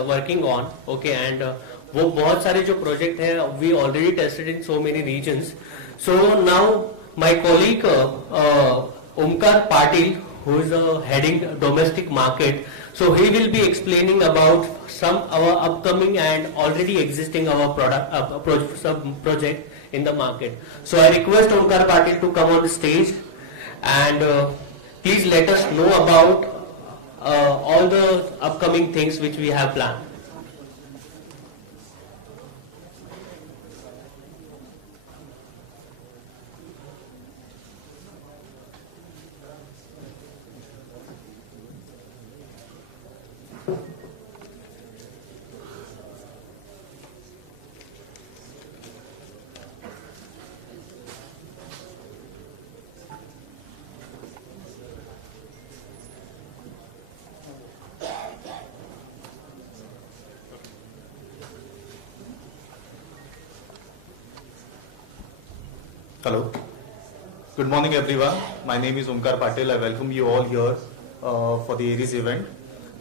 working on, okay, and वो बहुत सारे जो project हैं we already tested in so many regions. So now my colleague Omkar Patil, who is heading domestic market, so he will be explaining about some our upcoming and already existing our project in the market. So I request Omkar Patil to come on the stage and please let us know about all the upcoming things which we have planned. Hello. Good morning, everyone. My name is Omkar Patil. I welcome you all here for the Aries event.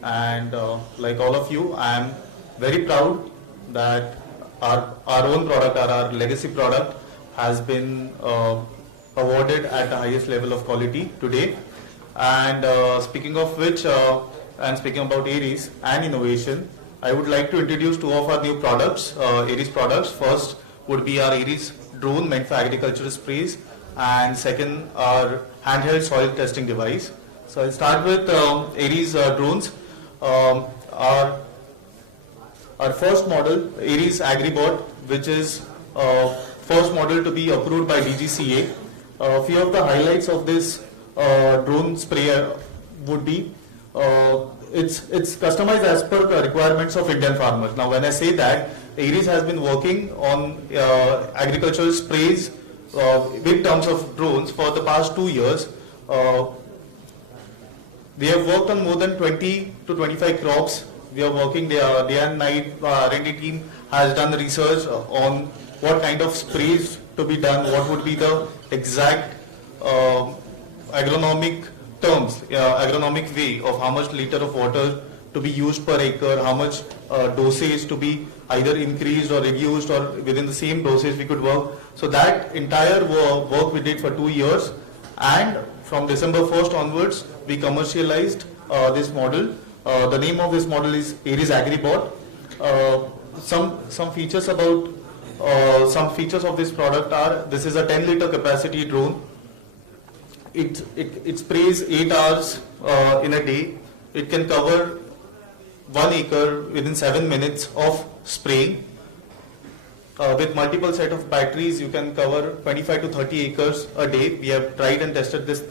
And like all of you, I am very proud that our own product, our legacy product, has been awarded at the highest level of quality today. And speaking of which, and speaking about Aries and innovation, I would like to introduce two of our new products, Aries products. First would be our Aries drone meant for agricultural sprays, and second our handheld soil testing device. So I'll start with Aries drones. Our first model, Aries AgriBot, which is first model to be approved by DGCA. A few of the highlights of this drone sprayer would be it's customized as per the requirements of Indian farmers. Now when I say that, Aries has been working on agricultural sprays with terms of drones for the past 2 years. We have worked on more than 20 to 25 crops. We are working day and night. Our R&D team has done research on what kind of sprays to be done, what would be the exact agronomic terms, agronomic way of how much liter of water to be used per acre, how much dosage to be either increased or reduced, or within the same dosage we could work. So that entire work we did for 2 years, and from December 1st onwards we commercialized this model. The name of this model is Aries AgriBot. Some features about some features of this product are: this is a 10-liter capacity drone. It sprays 8 hours in a day. It can cover 1 acre within 7 minutes of spraying. With multiple set of batteries, you can cover 25 to 30 acres a day. We have tried and tested this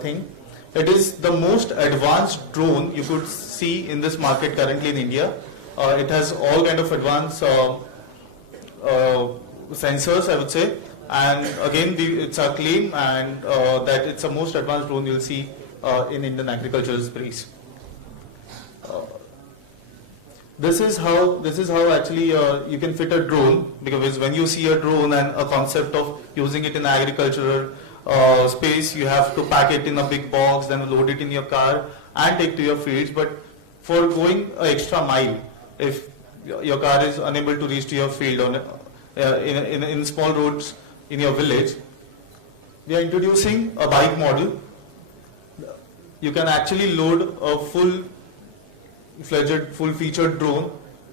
thing. It is the most advanced drone you could see in this market currently in India. It has all kind of advanced sensors, I would say. And again, it's our claim, and that it's the most advanced drone you'll see in Indian agricultural sprays. This is how actually you can fit a drone, because when you see a drone and a concept of using it in agricultural space, you have to pack it in a big box, then load it in your car, and take to your fields. But for going an extra mile, if your car is unable to reach to your field on in small roads in your village, we are introducing a bike model. You can actually load a full-fledged, full-featured drone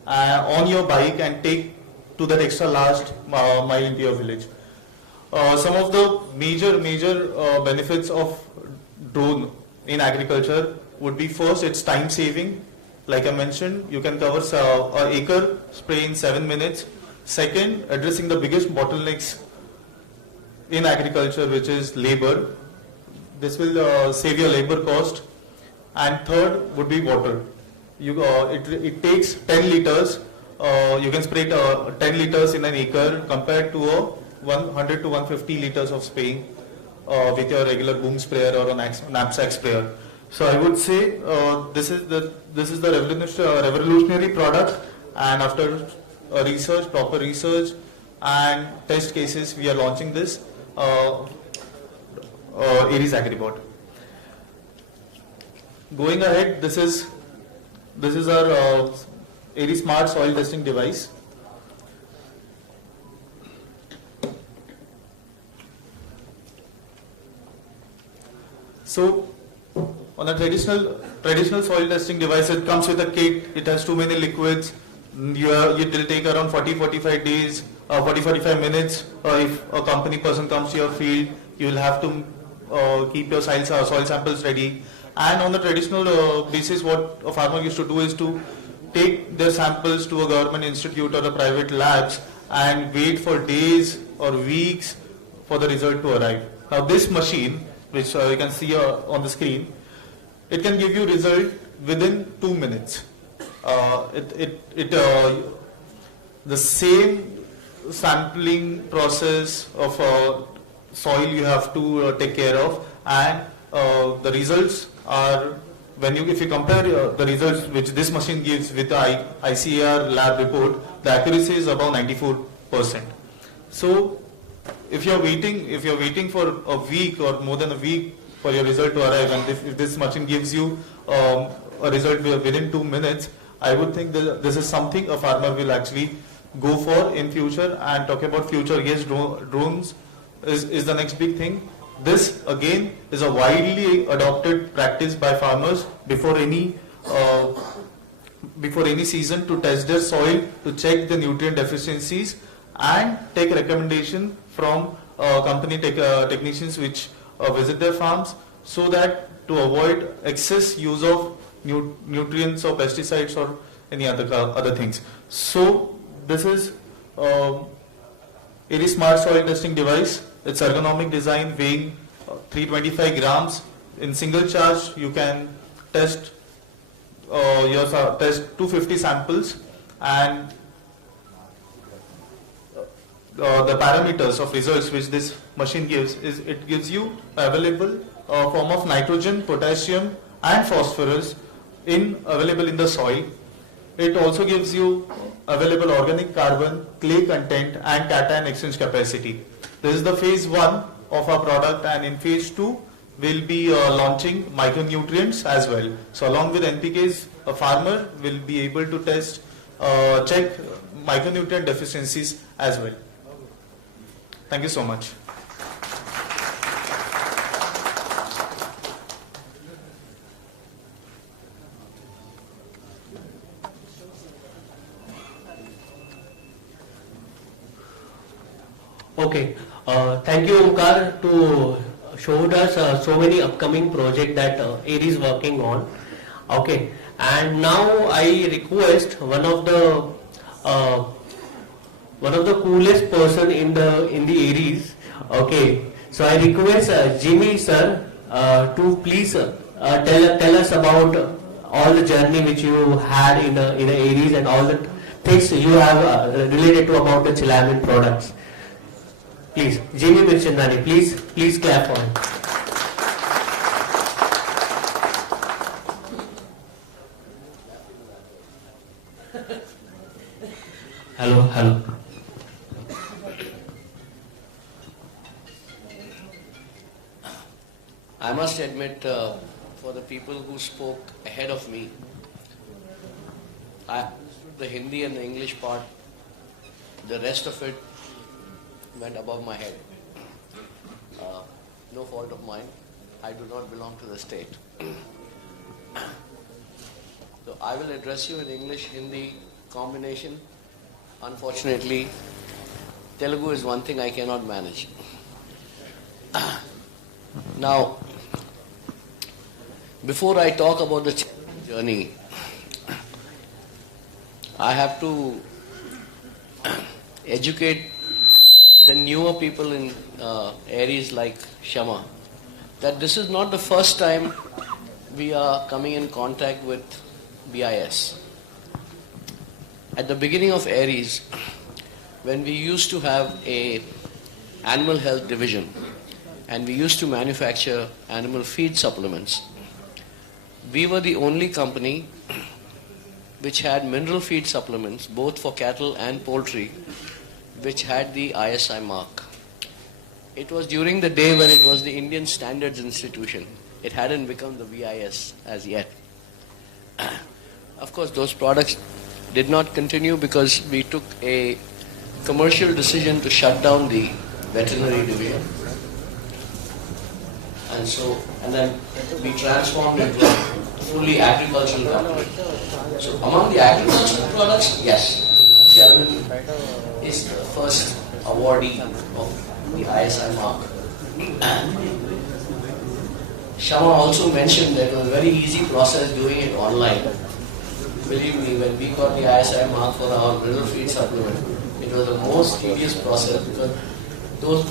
on your bike and take to that extra last mile into your village. Some of the major benefits of drone in agriculture would be, first, it's time saving. Like I mentioned, you can cover an acre spray in 7 minutes. Second, addressing the biggest bottlenecks in agriculture, which is labor. This will save your labor cost. And third would be water. It takes 10 liters. You can spray 10 liters in an acre compared to 100 to 150 liters of spraying with your regular boom sprayer or a knapsack sprayer. So I would say this is the revolutionary product, and after proper research and test cases, we are launching this Aries Agribot. Going ahead, this is our Aries Smart Soil Testing Device. So, on a traditional soil testing device, it comes with a kit. It has too many liquids. It will take around 40-45 days, 40-45 minutes. If a company person comes to your field, you will have to keep your soil samples ready. And on the traditional basis, what a farmer used to do is to take their samples to a government institute or a private labs and wait for days or weeks for the result to arrive. Now this machine, which you can see on the screen, it can give you result within 2 minutes. The same sampling process of soil you have to take care of, and the results are, if you compare the results which this machine gives with the ICAR lab report, the accuracy is about 94%. So if you're waiting for a week or more than a week for your result to arrive, and if this machine gives you a result within 2 minutes, I would think that this is something a farmer will actually go for in future. And talk about future, yes, drones is the next big thing. This again is a widely adopted practice by farmers before any season, to test their soil, to check the nutrient deficiencies, and take recommendation from company technicians which visit their farms, so that to avoid excess use of nutrients or pesticides or any other things. So this is Aries Smart Soil Testing Device. It's ergonomic design, weighing 325 grams. In single charge, you can test 250 samples, and the parameters of results which this machine gives is, it gives you available form of nitrogen, potassium and phosphorus available in the soil. It also gives you available organic carbon, clay content and cation exchange capacity. This is the phase 1 of our product, and in phase 2 we'll be launching micronutrients as well. So along with NPKs, a farmer will be able to check micronutrient deficiencies as well. Thank you so much. Okay, thank you, Omkar, to show us so many upcoming projects that Aries is working on. Okay, and now I request one of the coolest person in the Aries. Okay, so I request Jimmy sir to please tell us about all the journey which you had in Aries and all the things you have related to about the Chelamin products. Please, Jimmy Mirchandani, please clap for him. Hello. I must admit, for the people who spoke ahead of me. The Hindi and the English part, the rest of it went above my head. No fault of mine. I do not belong to the state. So I will address you in English-Hindi combination. Unfortunately, Telugu is one thing I cannot manage. Now, before I talk about the journey, I have to educate the newer people in Aries like Shama that this is not the first time we are coming in contact with BIS. At the beginning of Aries, when we used to have a animal health division and we used to manufacture animal feed supplements, we were the only company which had mineral feed supplements both for cattle and poultry which had the ISI mark. It was during the day when it was the Indian Standards Institution. It hadn't become the VIS as yet. Of course, those products did not continue because we took a commercial decision to shut down the veterinary division. And then we transformed into a fully agricultural company. So among the agricultural products, yes, Chelamin is the first awardee of the ISI mark. Shama also mentioned that it was a very easy process doing it online. Believe me, when we got the ISI mark for our mineral feed supplement, it was the most tedious process because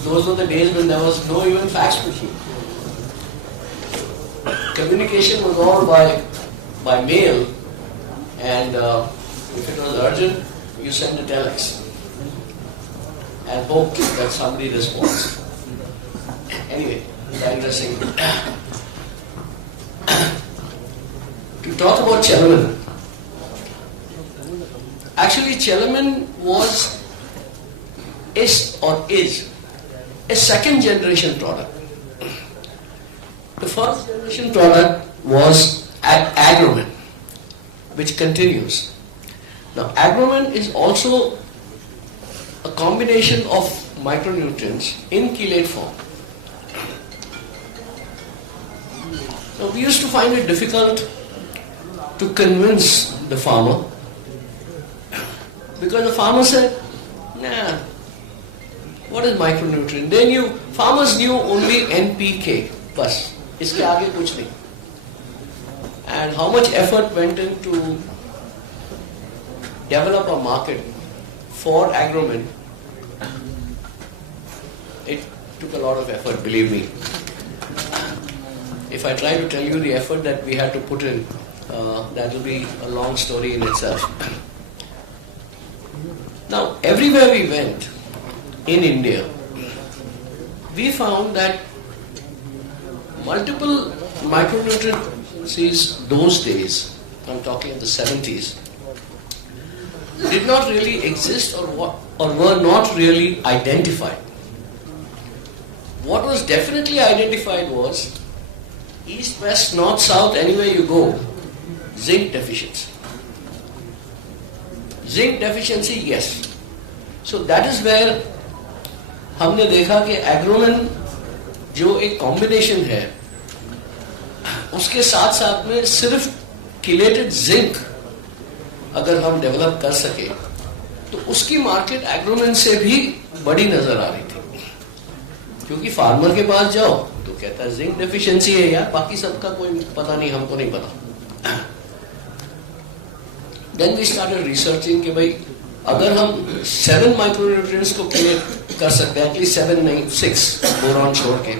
those were the days when there was no even fax machine. Communication was all by mail, and if it was urgent, you send a telex and hope that somebody responds. Anyway, digressing. To talk about Chelamin. Actually, Chelamin is a second generation product. The first generation product was Agromin, which continues. Now, Agromin is also a combination of micronutrients in chelate form. So we used to find it difficult to convince the farmer because the farmer said, nah, what is micronutrient? Farmers knew only NPK, bas. Iske aage kuch nahi. And how much effort went into develop a market for Agromin? It took a lot of effort, believe me. If I try to tell you the effort that we had to put in, that will be a long story in itself. Now, everywhere we went in India, we found that multiple micronutrient seeds those days, I'm talking in the 70s, did not really exist or were not really identified. What was definitely identified was east, west, north, south, anywhere you go, zinc deficiency. Zinc deficiency, yes. So that is where हमने देखा कि Agromin जो एक कॉम्बिनेशन है उसके साथ साथ में सिर्फ chelated zinc अगर हम डेवलप कर सके तो उसकी मार्केट Agromin से भी बड़ी नजर आ रही थी क्योंकि फार्मर के पास जाओ तो कहता है जिंक डेफिशिएंसी है यार बाकी सबका कोई पता नहीं हमको नहीं पता देन वी स्टार्टेड रिसर्चिंग कि भाई अगर हम 7 माइक्रोन्यूट्रिएंट्स को क्लियर कर सकते हैं एटलीस्ट 7 नहीं 6 बोरॉन छोड़ के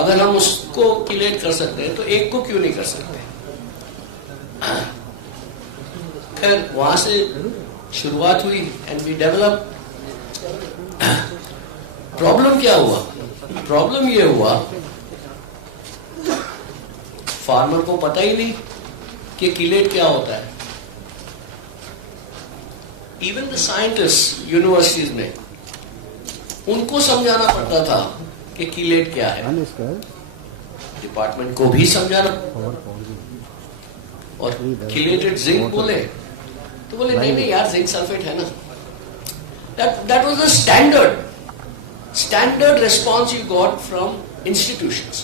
अगर हम उसको क्लियर कर सकते हैं तो एक को क्यों नहीं कर सकते फिर वहां से शुरुआत हुई एंड वी डेवलप प्रॉब्लम क्या हुआ प्रॉब्लम ये हुआ फार्मर को पता ही नहीं कि किलेट क्या होता है इवन द साइंटिस्ट यूनिवर्सिटीज में उनको समझाना पड़ता था कि किलेट क्या है डिपार्टमेंट को भी समझाना। और चिलेटेड जिंक बोले तो बोले नहीं नहीं यार जिंक सल्फेट है ना। That was the standard response you got from institutions,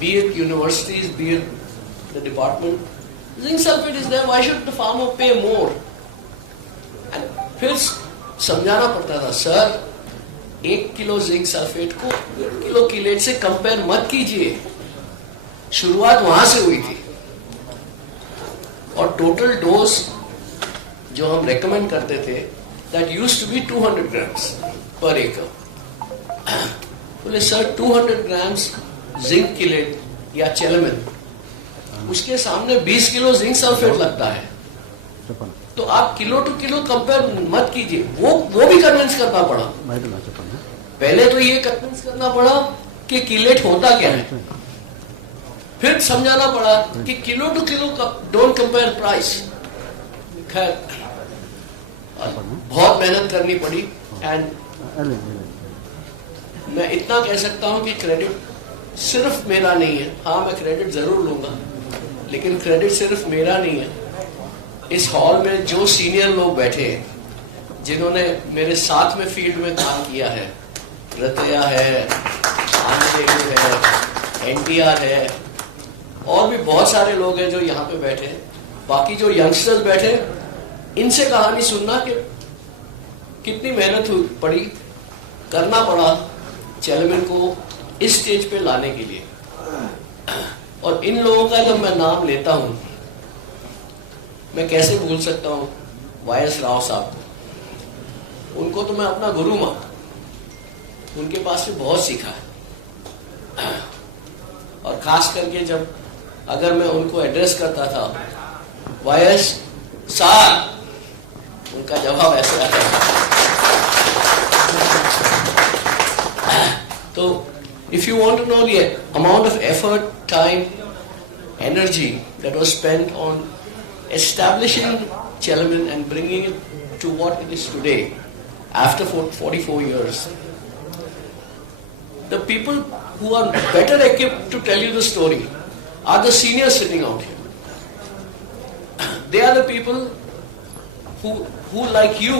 be it universities, be it the department. Zinc sulphate is there, why should the farmer pay more? And फिर समझाना पड़ता था, सर 1 किलो जिंक सल्फेट को 1 kilo chelate से कंपेयर मत कीजिए। शुरुआत वहां से हुई थी। और टोटल डोज जो हम रेकमेंड करते थे that used to be 200 grams per एकड़। बोले सर 200 ग्राम्स जिंक चिलेट या चेलामिन, उसके सामने 20 किलो जिंक सल्फेट लगता है। तो आप किलो टू किलो कंपेयर मत कीजिए। वो भी कन्विंस करना पड़ा। पहले तो ये कन्विंस करना पड़ा कि चिलेट होता क्या है, फिर समझाना पड़ा कि kilo two kilo don't compare price. खैर बहुत मेहनत करनी पड़ी। एंड मैं इतना कह सकता हूं कि क्रेडिट सिर्फ मेरा नहीं है। हाँ मैं क्रेडिट जरूर लूंगा, लेकिन क्रेडिट सिर्फ मेरा नहीं है। इस हॉल में जो सीनियर लोग बैठे हैं, जिन्होंने मेरे साथ में फील्ड में काम किया है, रतया है, आंटेगु है, एनटीआर है, और भी बहुत सारे लोग हैं जो यहाँ पे बैठे हैं। बाकी जो यंगस्टर्स बैठे, इनसे कहानी सुनना कि कितनी मेहनत पड़ी, करना पड़ा चेलामिन को इस स्टेज पे लाने के लिए। और इन लोगों का जब मैं नाम लेता हूं, मैं कैसे भूल सकता हूं YS राव साहब को। उनको तो मैं अपना गुरु मानता हूं, उनके पास से बहुत सीखा है। और खास करके जब अगर मैं उनको एड्रेस करता था YS साहब, उनका जवाब ऐसे आता था। तो if you want to know the amount of effort, time, energy that was spent on establishing Chelamin and bringing it to what it is today after 44 years, the people who are better equipped to tell you the story are the seniors sitting out here. They are the people who like you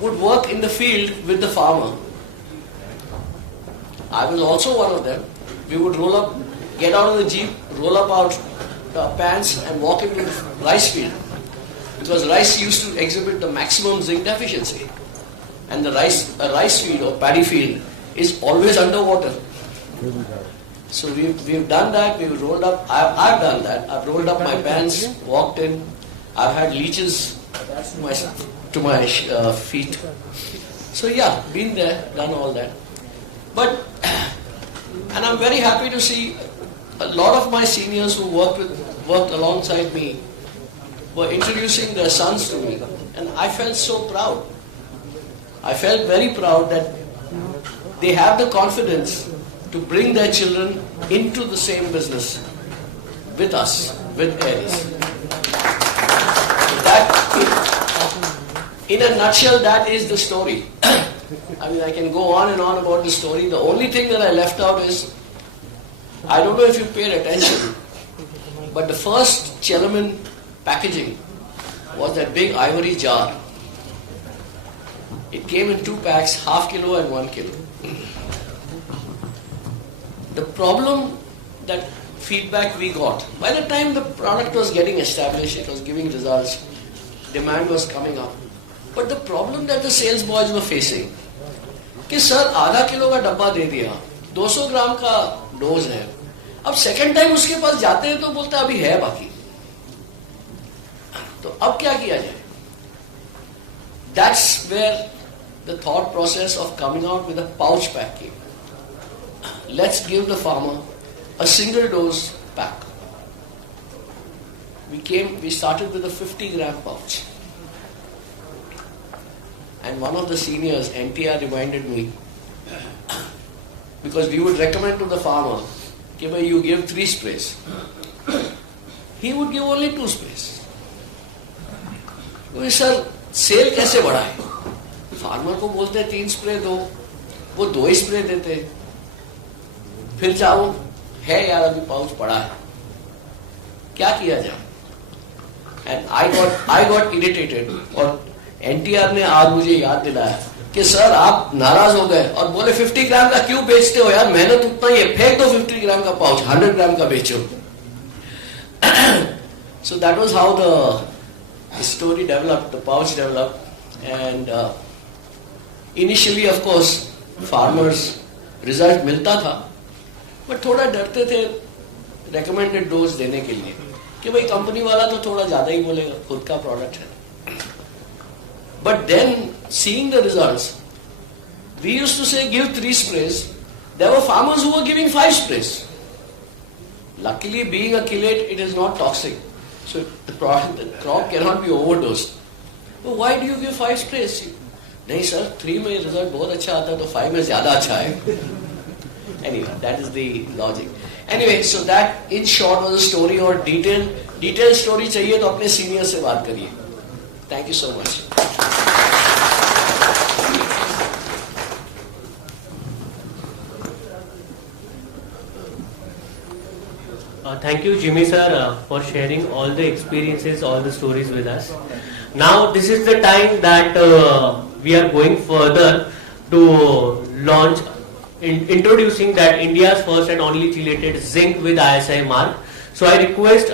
would work in the field with the farmer. I was also one of them. We would roll up, get out of the jeep, roll up our pants and walk into the rice field, because rice used to exhibit the maximum zinc deficiency, and a rice field or paddy field is always underwater. So we've done that. We've rolled up. I've done that. I've rolled up my pants, walked in. I've had leeches to my feet. So yeah, been there, done all that. But and I'm very happy to see a lot of my seniors who worked alongside me were introducing their sons to me, and I felt so proud. I felt very proud that they have the confidence to bring their children into the same business with us, with Aries. That, in a nutshell, that is the story. I mean, I can go on and on about the story. The only thing that I left out is, I don't know if you paid attention, but the first Chelamin packaging was that big ivory jar. It came in 2 packs, half kilo and 1 kilo. The problem, that feedback we got, by the time the product was getting established, it was giving results, demand was coming up. But the problem that the sales boys were facing, कि सर आधा किलो का डब्बा दे दिया, 200 ग्राम का डोज है, अब second time उसके पास जाते हैं तो बोलता है अभी है बाकी, तो अब क्या किया जाए? That's where the thought process of coming out with a pouch pack came. Let's give the farmer a single dose pack. We started with a 50-gram pouch. And one of the seniors, NTR, reminded me, because we would recommend to the farmer, कि भाई you give 3 sprays. He would give only 2 sprays. तो sir cell कैसे बढ़ाए? फार्मर को बोलते 3 स्प्रे दो, वो 2 ही स्प्रे देते। फिर जाओ है यार अभी पाउच पड़ा है, क्या किया जाए? एंड आई गॉट इरिटेटेड और एनटीआर ने आज मुझे याद दिलाया कि सर आप नाराज हो गए और बोले 50 ग्राम का क्यों बेचते हो यार, मेहनत उतना ही है, फेंक दो 50 ग्राम का पाउच, 100 ग्राम का बेचो. So that was how the story developed, the pouch developed, and initially of course farmers result मिलता था, but थोड़ा डरते थे recommended dose देने के लिए कि भाई कंपनी वाला तो थोड़ा ज्यादा ही बोलेगा, खुद का प्रोडक्ट है. But then seeing the results, we used to say give 3 sprays. There were farmers who were giving 5 sprays. Luckily, being a chelate, it is not toxic. So the crop cannot be overdosed. But why do you give 5 sprays? नहीं sir, 3 में result बहुत अच्छा आता है तो 5 में ज़्यादा अच्छा है. Anyway, that is the logic. Anyway, so that in short was a story और detailed story चाहिए तो अपने senior से बात करिए. Thank you so much. Thank you, Jimmy sir, for sharing all the experiences, all the stories with us. Now, this is the time that we are going further to launch, introducing that India's first and only chelated zinc with ISI mark. So, I request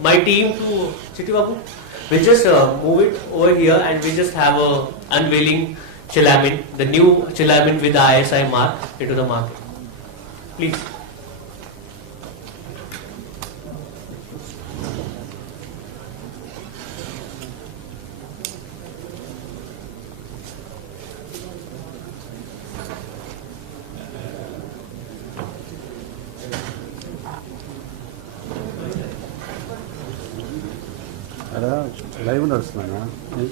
my team to, Chiti Babu, we just move it over here and we just have a unveiling Chelamin, the new Chelamin with the ISI mark into the market. Please. Live నడుస్తున్నానా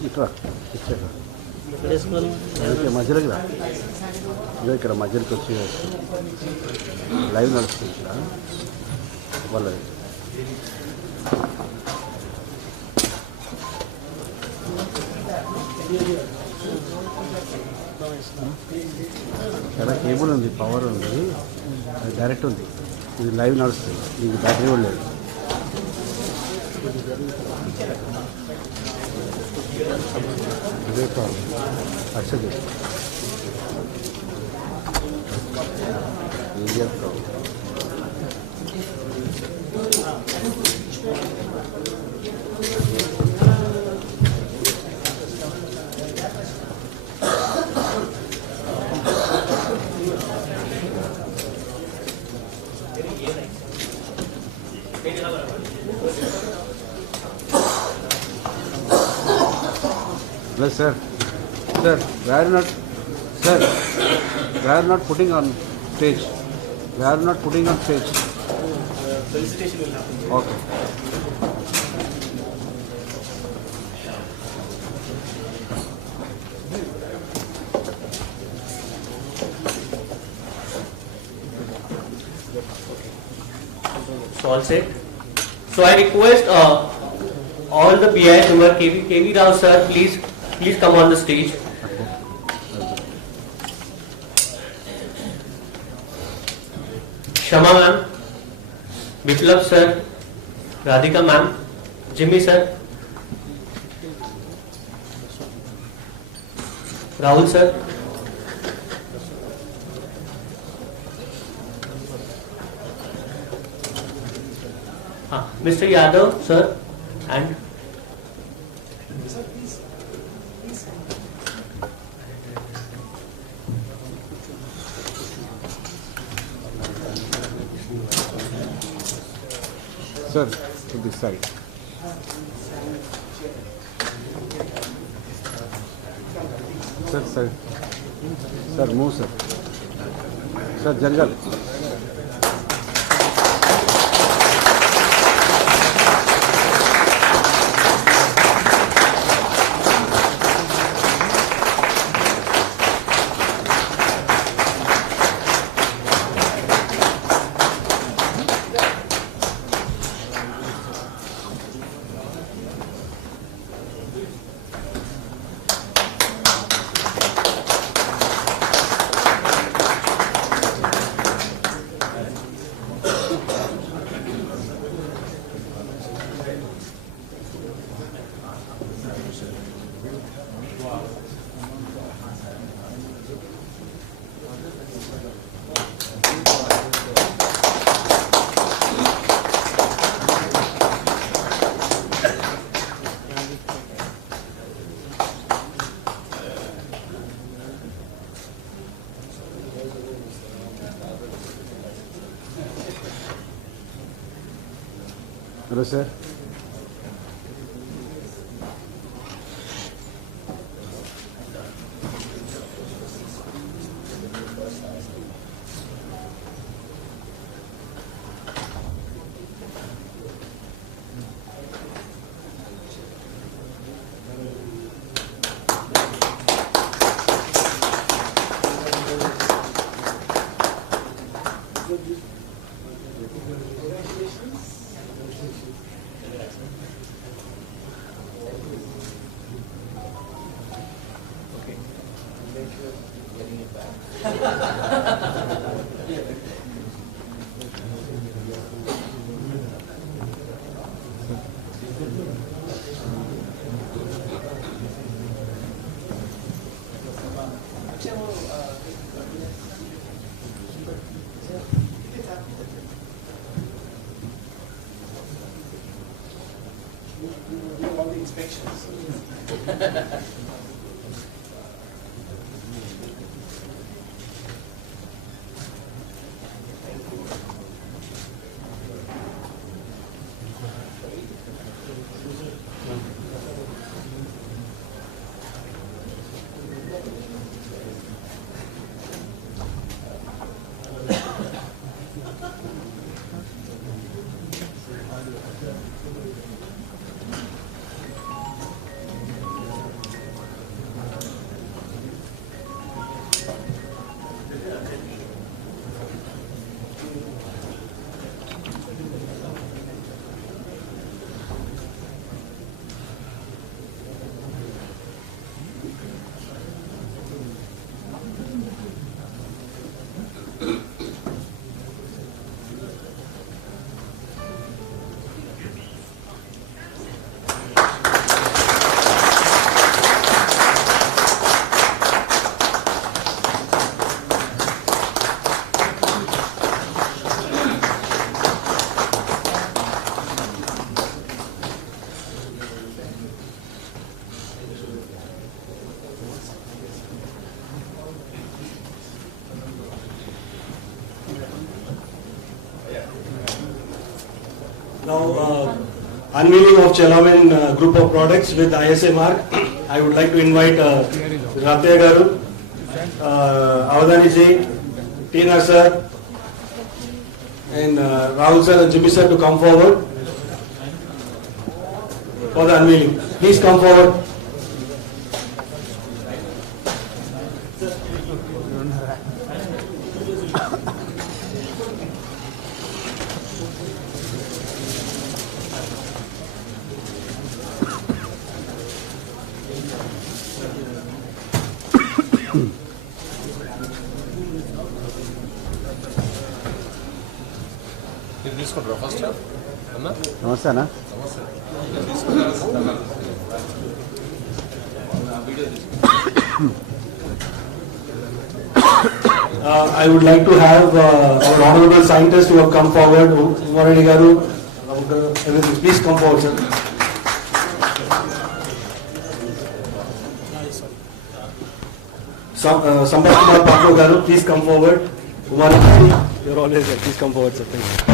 ఇట్లా ఇచ్చాక మధ్యలోకి రా, ఇదో ఇక్కడ మధ్యలోకి వచ్చి లైవ్ నడుస్తుంది ఇక్కడ వాళ్ళది. ఇక్కడ కేబుల్ ఉంది, పవర్ ఉంది, అది డైరెక్ట్ ఉంది, ఇది లైవ్ నడుస్తుంది, ఇది బ్యాటరీ కూడా లేదు. ఇదే ప్రాబ్లం అసలు India problem. Yes, sir. Sir, we are not putting on stage. We are not putting on stage. Presentation will happen. Okay. So all set. So I request all the BIS member, KV Rao sir, please come on the stage. Shama ma'am, Biplab sir, Radhika ma'am, Jimmy sir, Rahul sir, Mr. Yadav sir, and Sir, to this side. Sir, move, sir. Sir, jungle. Hello, sir. Now, unveiling of Chelamin group of products with ISA mark. I would like to invite Ratya Garu, Avadani ji, Tina sir, and Rahul sir and Jimmy sir to come forward for the unveiling. Please come forward. నమస్తే అన్న I would like to have our honorable scientists who have come forward, Umarani Garu, everything. Please come forward, sir. Sampath Kumar Patro Garu, please come forward. Umarani, you're always there. Please come forward, sir. Thank you.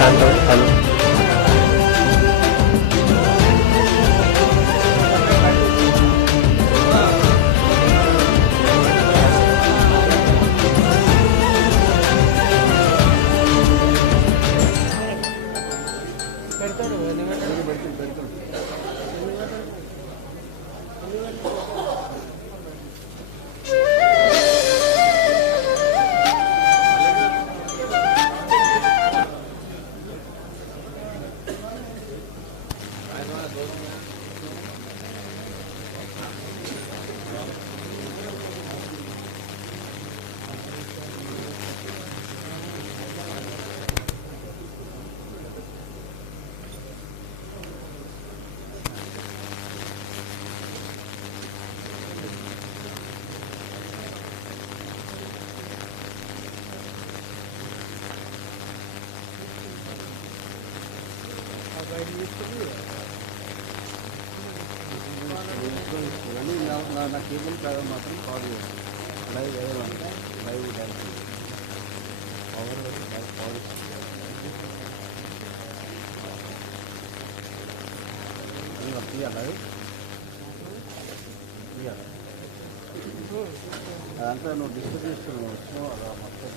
Shanta, hello. నా కేబుల్ కాదు మాత్రం కాల్ చేస్తాను live live power తీయాలి అదంతా నువ్వు డిస్కస్ చేస్తున్నావు వచ్చినావు అలా మొత్తం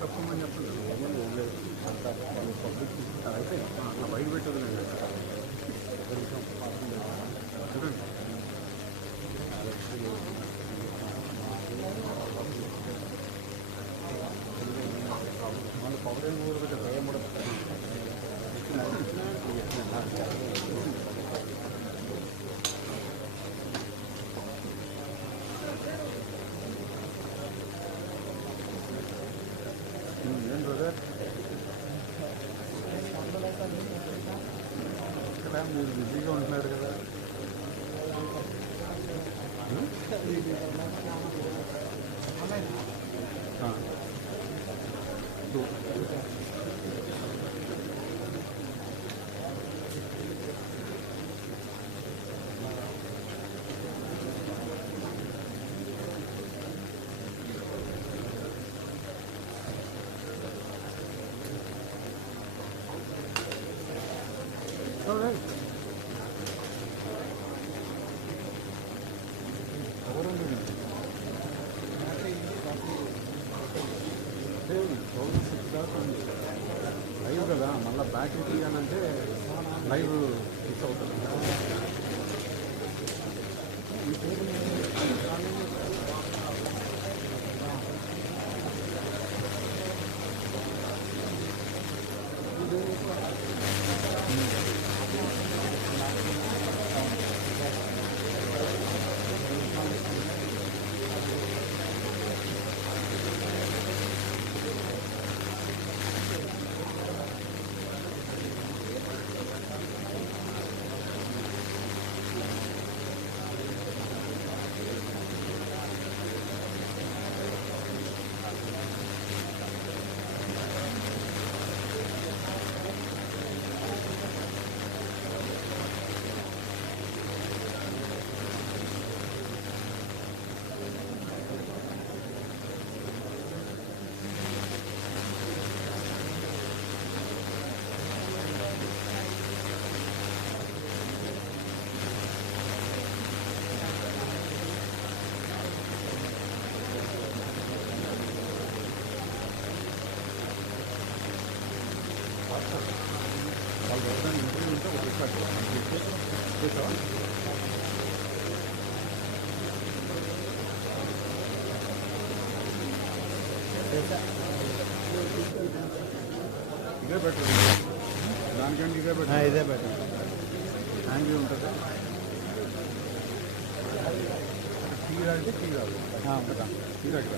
తప్పమని చెప్పండి ఏమన్నా ఏం లేదు అంత పబ్లిక్ అయితే అట్లా బయట పెట్టదు చూడండి మన పవర్ కూడా భయం కూడా ఏం బ్రదర్ ఇక్కడ మీరు బిజీగా ఉంటున్నారు కదా లైవ్ కదా మళ్ళీ బ్యాక్ తీయాలంటే లైవ్ మిస్ అవుతుంది వాళ్ళు ఎవరైనా ఇంటర్వ్యూ ఉంటే ఒక చేసావా ఇదే బెటర్ దానికంటే ఇదే బెటర్ ఇదే బెటర్ హ్యాండ్ ఉంటుంది టీ రాడితే టీ రాదు టీ రాడు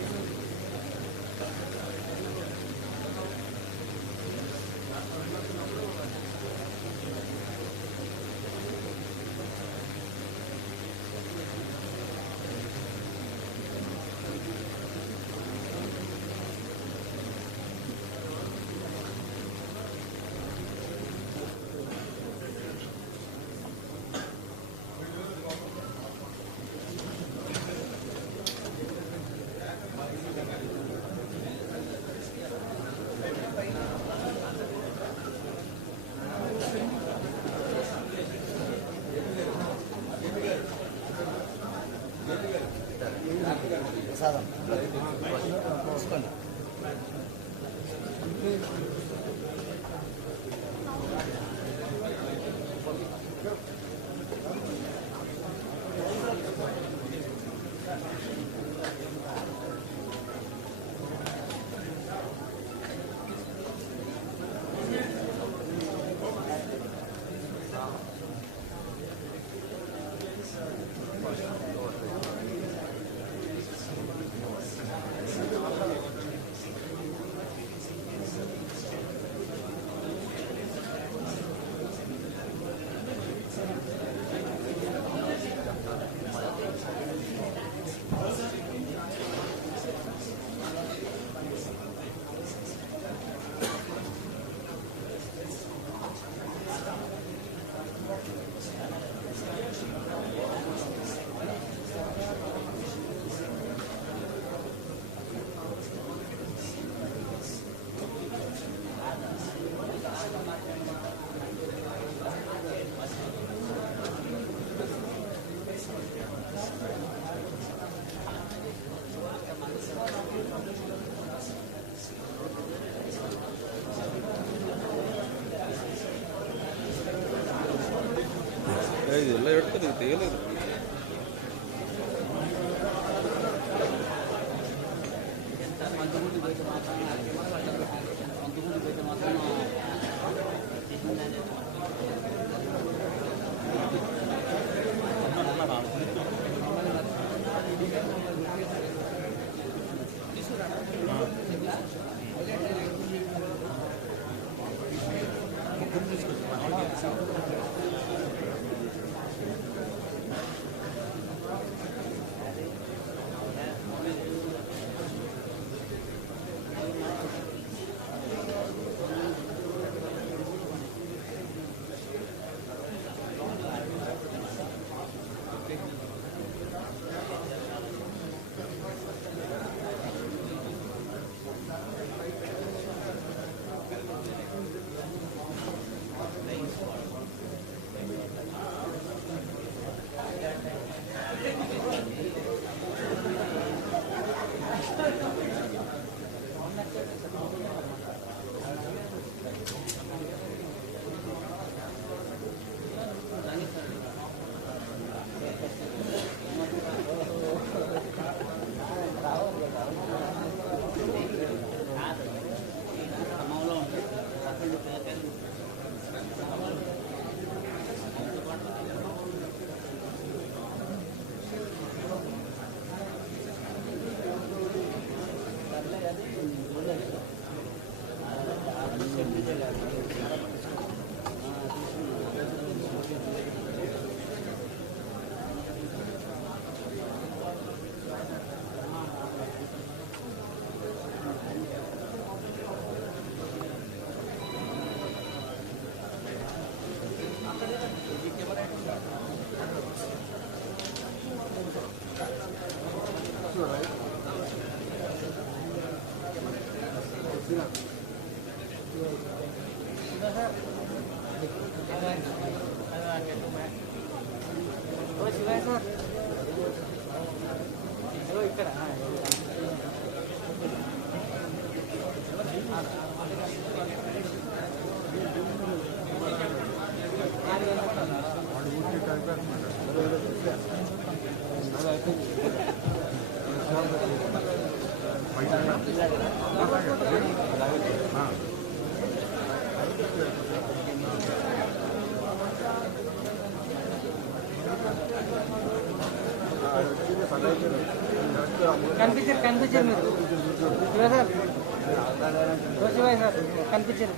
కనిపించారు మీరు శివ సార్ శివ సార్ కనిపించారు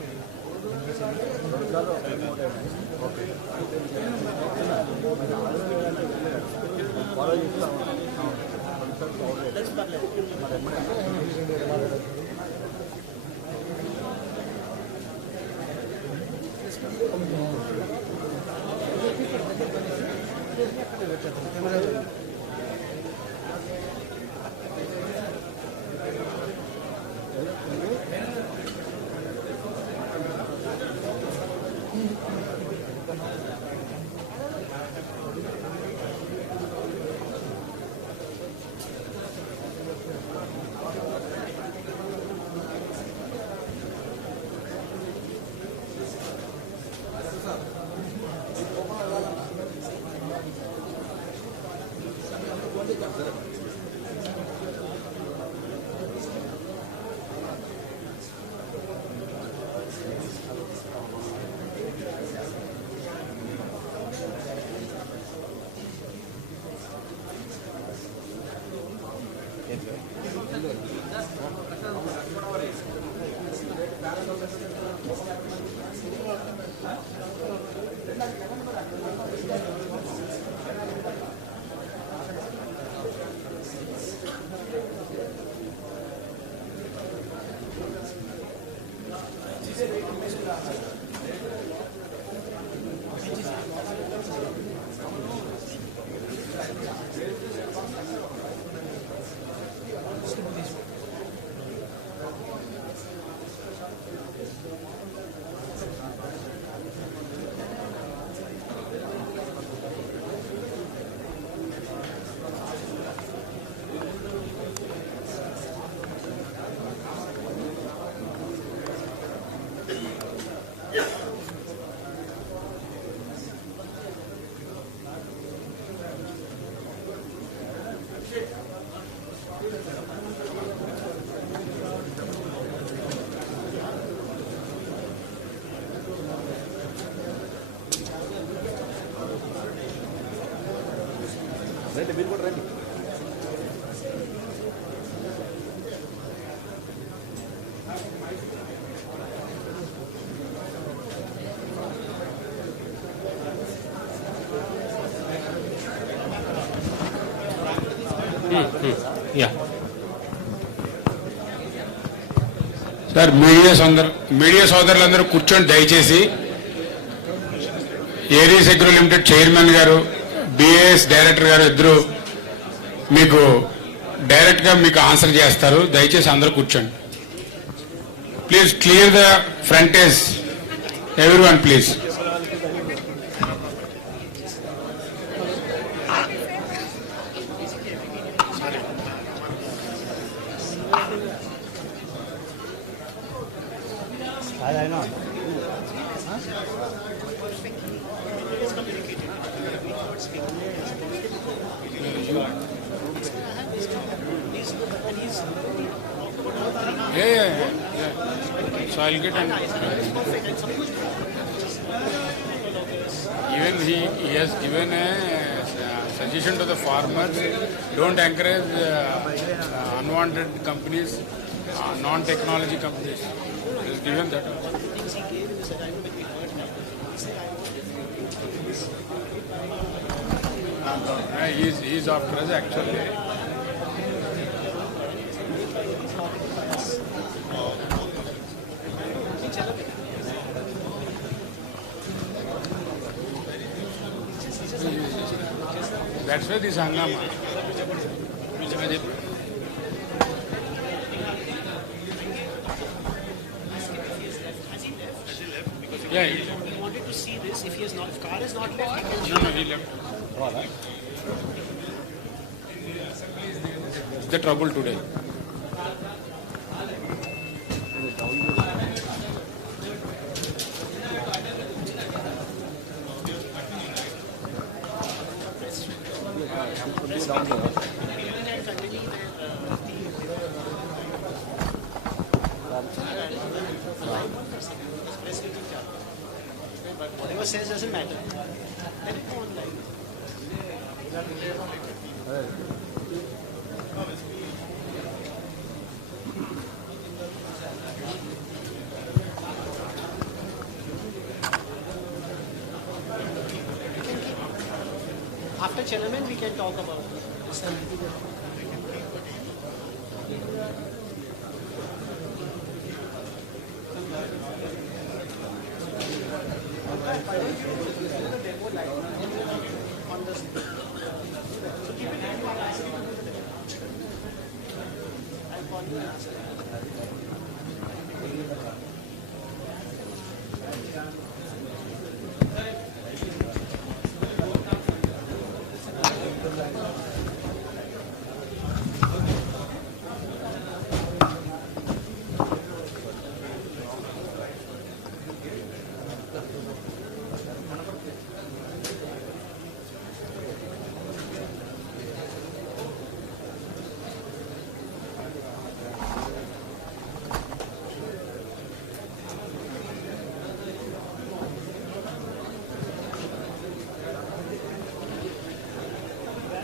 Yeah. సార్ మీడియా సోదరులందరూ కూర్చొని దయచేసి ఏరీస్ అగ్రో లిమిటెడ్ చైర్మన్ గారు బిఏఎస్ డైరెక్టర్ గారు ఇద్దరు మీకు డైరెక్ట్ గా మీకు ఆన్సర్ చేస్తారు. దయచేసి అందరూ కూర్చోండి. Please clear the frontage everyone please. Yeah. So I'll get an even he has given a suggestion to the farmers. Don't encourage unwanted companies, non-technology companies. He has given that. He's after us actually. That's why this hangama. Yeah. We wanted to see this. If he is not, if car is not left, No, he left. It's the trouble today. whatever says doesn't matter. Let it go online. After Chelamin, we can talk about this.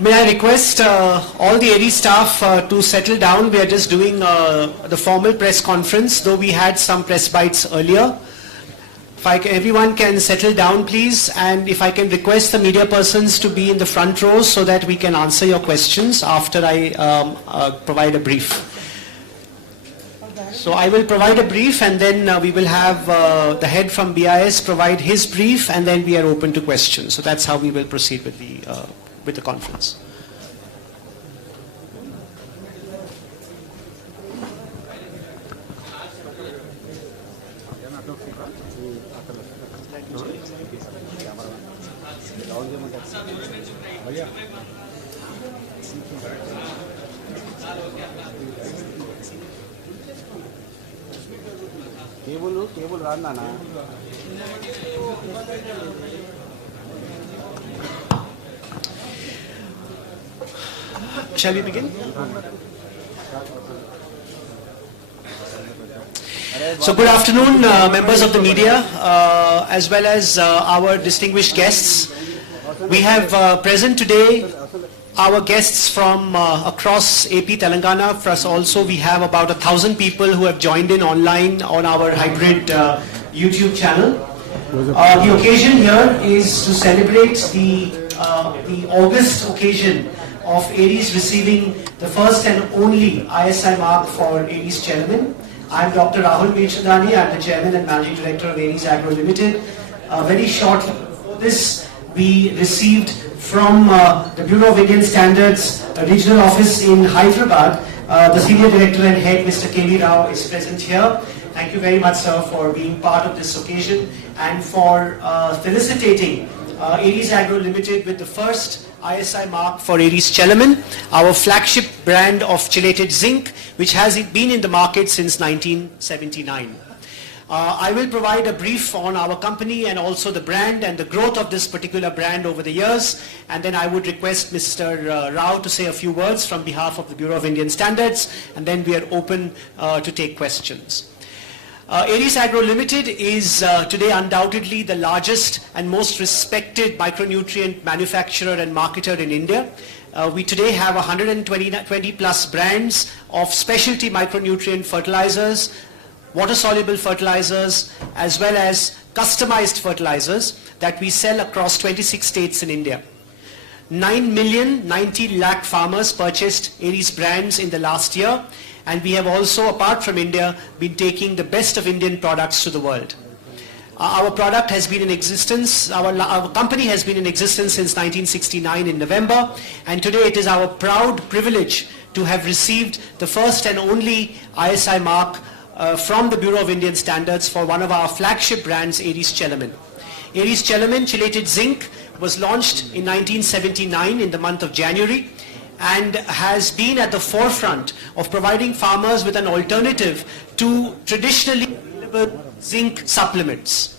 May I request all the Aries staff to settle down. We are just doing the formal press conference, though we had some press bites earlier. If everyone can settle down, please, and if I can request the media persons to be in the front row so that we can answer your questions after I provide a brief. So I will provide a brief, and then we will have the head from BIS provide his brief, and then we are open to questions. So that's how we will proceed with the conference. Cable run na. Shall we begin? So good afternoon, members of the media, as well as our distinguished guests. We have present today our guests from across AP Telangana. For us also, we have about 1,000 people who have joined in online on our hybrid YouTube channel. The occasion here is to celebrate the August occasion of Aries receiving the first and only ISI mark for Aries Chelamin. I am Dr. Rahul Mechandani. I am the Chairman and Managing Director of Aries Agro Limited. Very shortly before this, we received from the Bureau of Indian Standards Regional Office in Hyderabad. The Senior Director and Head, Mr. K.V. Rao, is present here. Thank you very much, sir, for being part of this occasion and for felicitating Aries Agro Limited with the first ISI mark for Aries Chelamin, our flagship brand of chelated zinc, which has been in the market since 1979. I will provide a brief on our company and also the brand and the growth of this particular brand over the years, and then I would request Mr. Rao to say a few words from behalf of the Bureau of Indian Standards, and then we are open to take questions. Aries Agro Limited is today undoubtedly the largest and most respected micronutrient manufacturer and marketer in India. We today have 120 plus brands of specialty micronutrient fertilizers, water-soluble fertilizers, as well as customized fertilizers that we sell across 26 states in India. 9,090,000 farmers purchased Aries brands in the last year, and we have also, apart from India, been taking the best of Indian products to the world. Our product has been in existence, our company has been in existence since 1969 in November, and today it is our proud privilege to have received the first and only ISI mark from the Bureau of Indian Standards for one of our flagship brands, Aries Chelamin. Aries Chelamin Chelated Zinc was launched in 1979 in the month of January, and has been at the forefront of providing farmers with an alternative to traditionally available zinc supplements.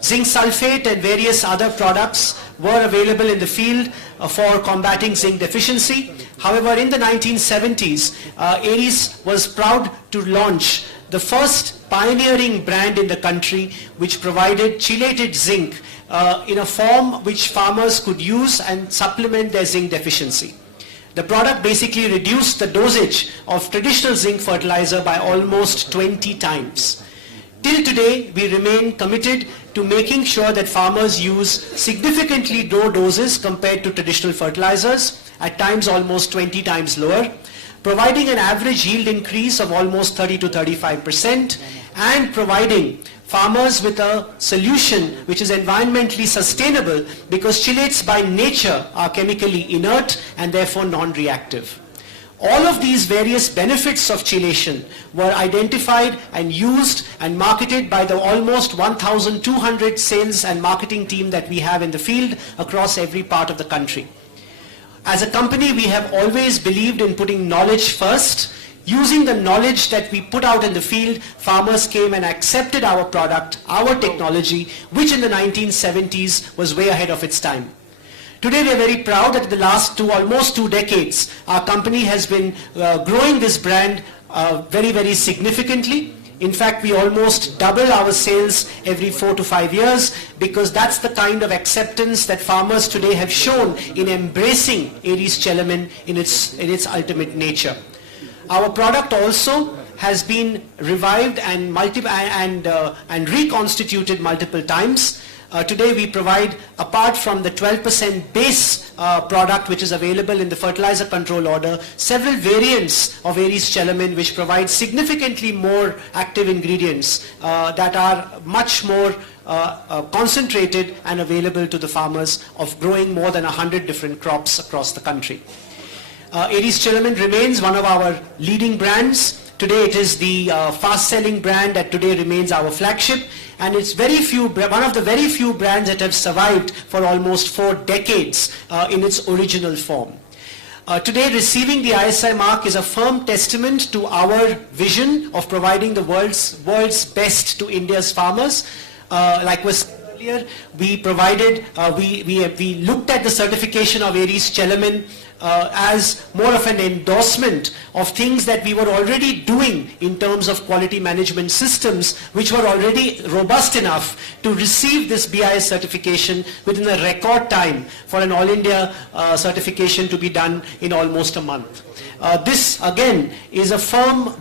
Zinc sulfate and various other products were available in the field for combating zinc deficiency. However, in the 1970s, Aries was proud to launch the first pioneering brand in the country which provided chelated zinc in a form which farmers could use and supplement their zinc deficiency. The product basically reduced the dosage of traditional zinc fertilizer by almost 20 times. Till today, we remain committed to making sure that farmers use significantly low doses compared to traditional fertilizers, at times almost 20 times lower, providing an average yield increase of almost 30 to 35%, and providing farmers with a solution which is environmentally sustainable, because chelates by nature are chemically inert and therefore non-reactive. All of these various benefits of chelation were identified and used and marketed by the almost 1,200 sales and marketing team that we have in the field across every part of the country. As a company, we have always believed in putting knowledge first. Using the knowledge that we put out in the field, farmers came and accepted our product, our technology, which in the 1970s was way ahead of its time. Today we are very proud that in the last almost 2 decades, our company has been growing this brand very, very significantly. In fact, we almost double our sales every 4 to 5 years, because that's the kind of acceptance that farmers today have shown in embracing Aries Chelamin in its ultimate nature. Our product also has been revived and reconstituted multiple times. Today we provide, apart from the 12% base product which is available in the fertilizer control order, several variants of Aries Chelamin which provide significantly more active ingredients that are much more concentrated and available to the farmers of growing more than 100 different crops across the country. Aries Chelamin remains one of our leading brands. Today it is the fast-selling brand that today remains our flagship, and it's one of the very few brands that have survived for almost 4 decades in its original form. Today receiving the ISI mark is a firm testament to our vision of providing the world's best to India's farmers. Like was earlier, we looked at the certification of Aries Chelamin as more of an endorsement of things that we were already doing in terms of quality management systems, which were already robust enough to receive this BIS certification within a record time for an All India certification to be done in almost a month. This again is a firm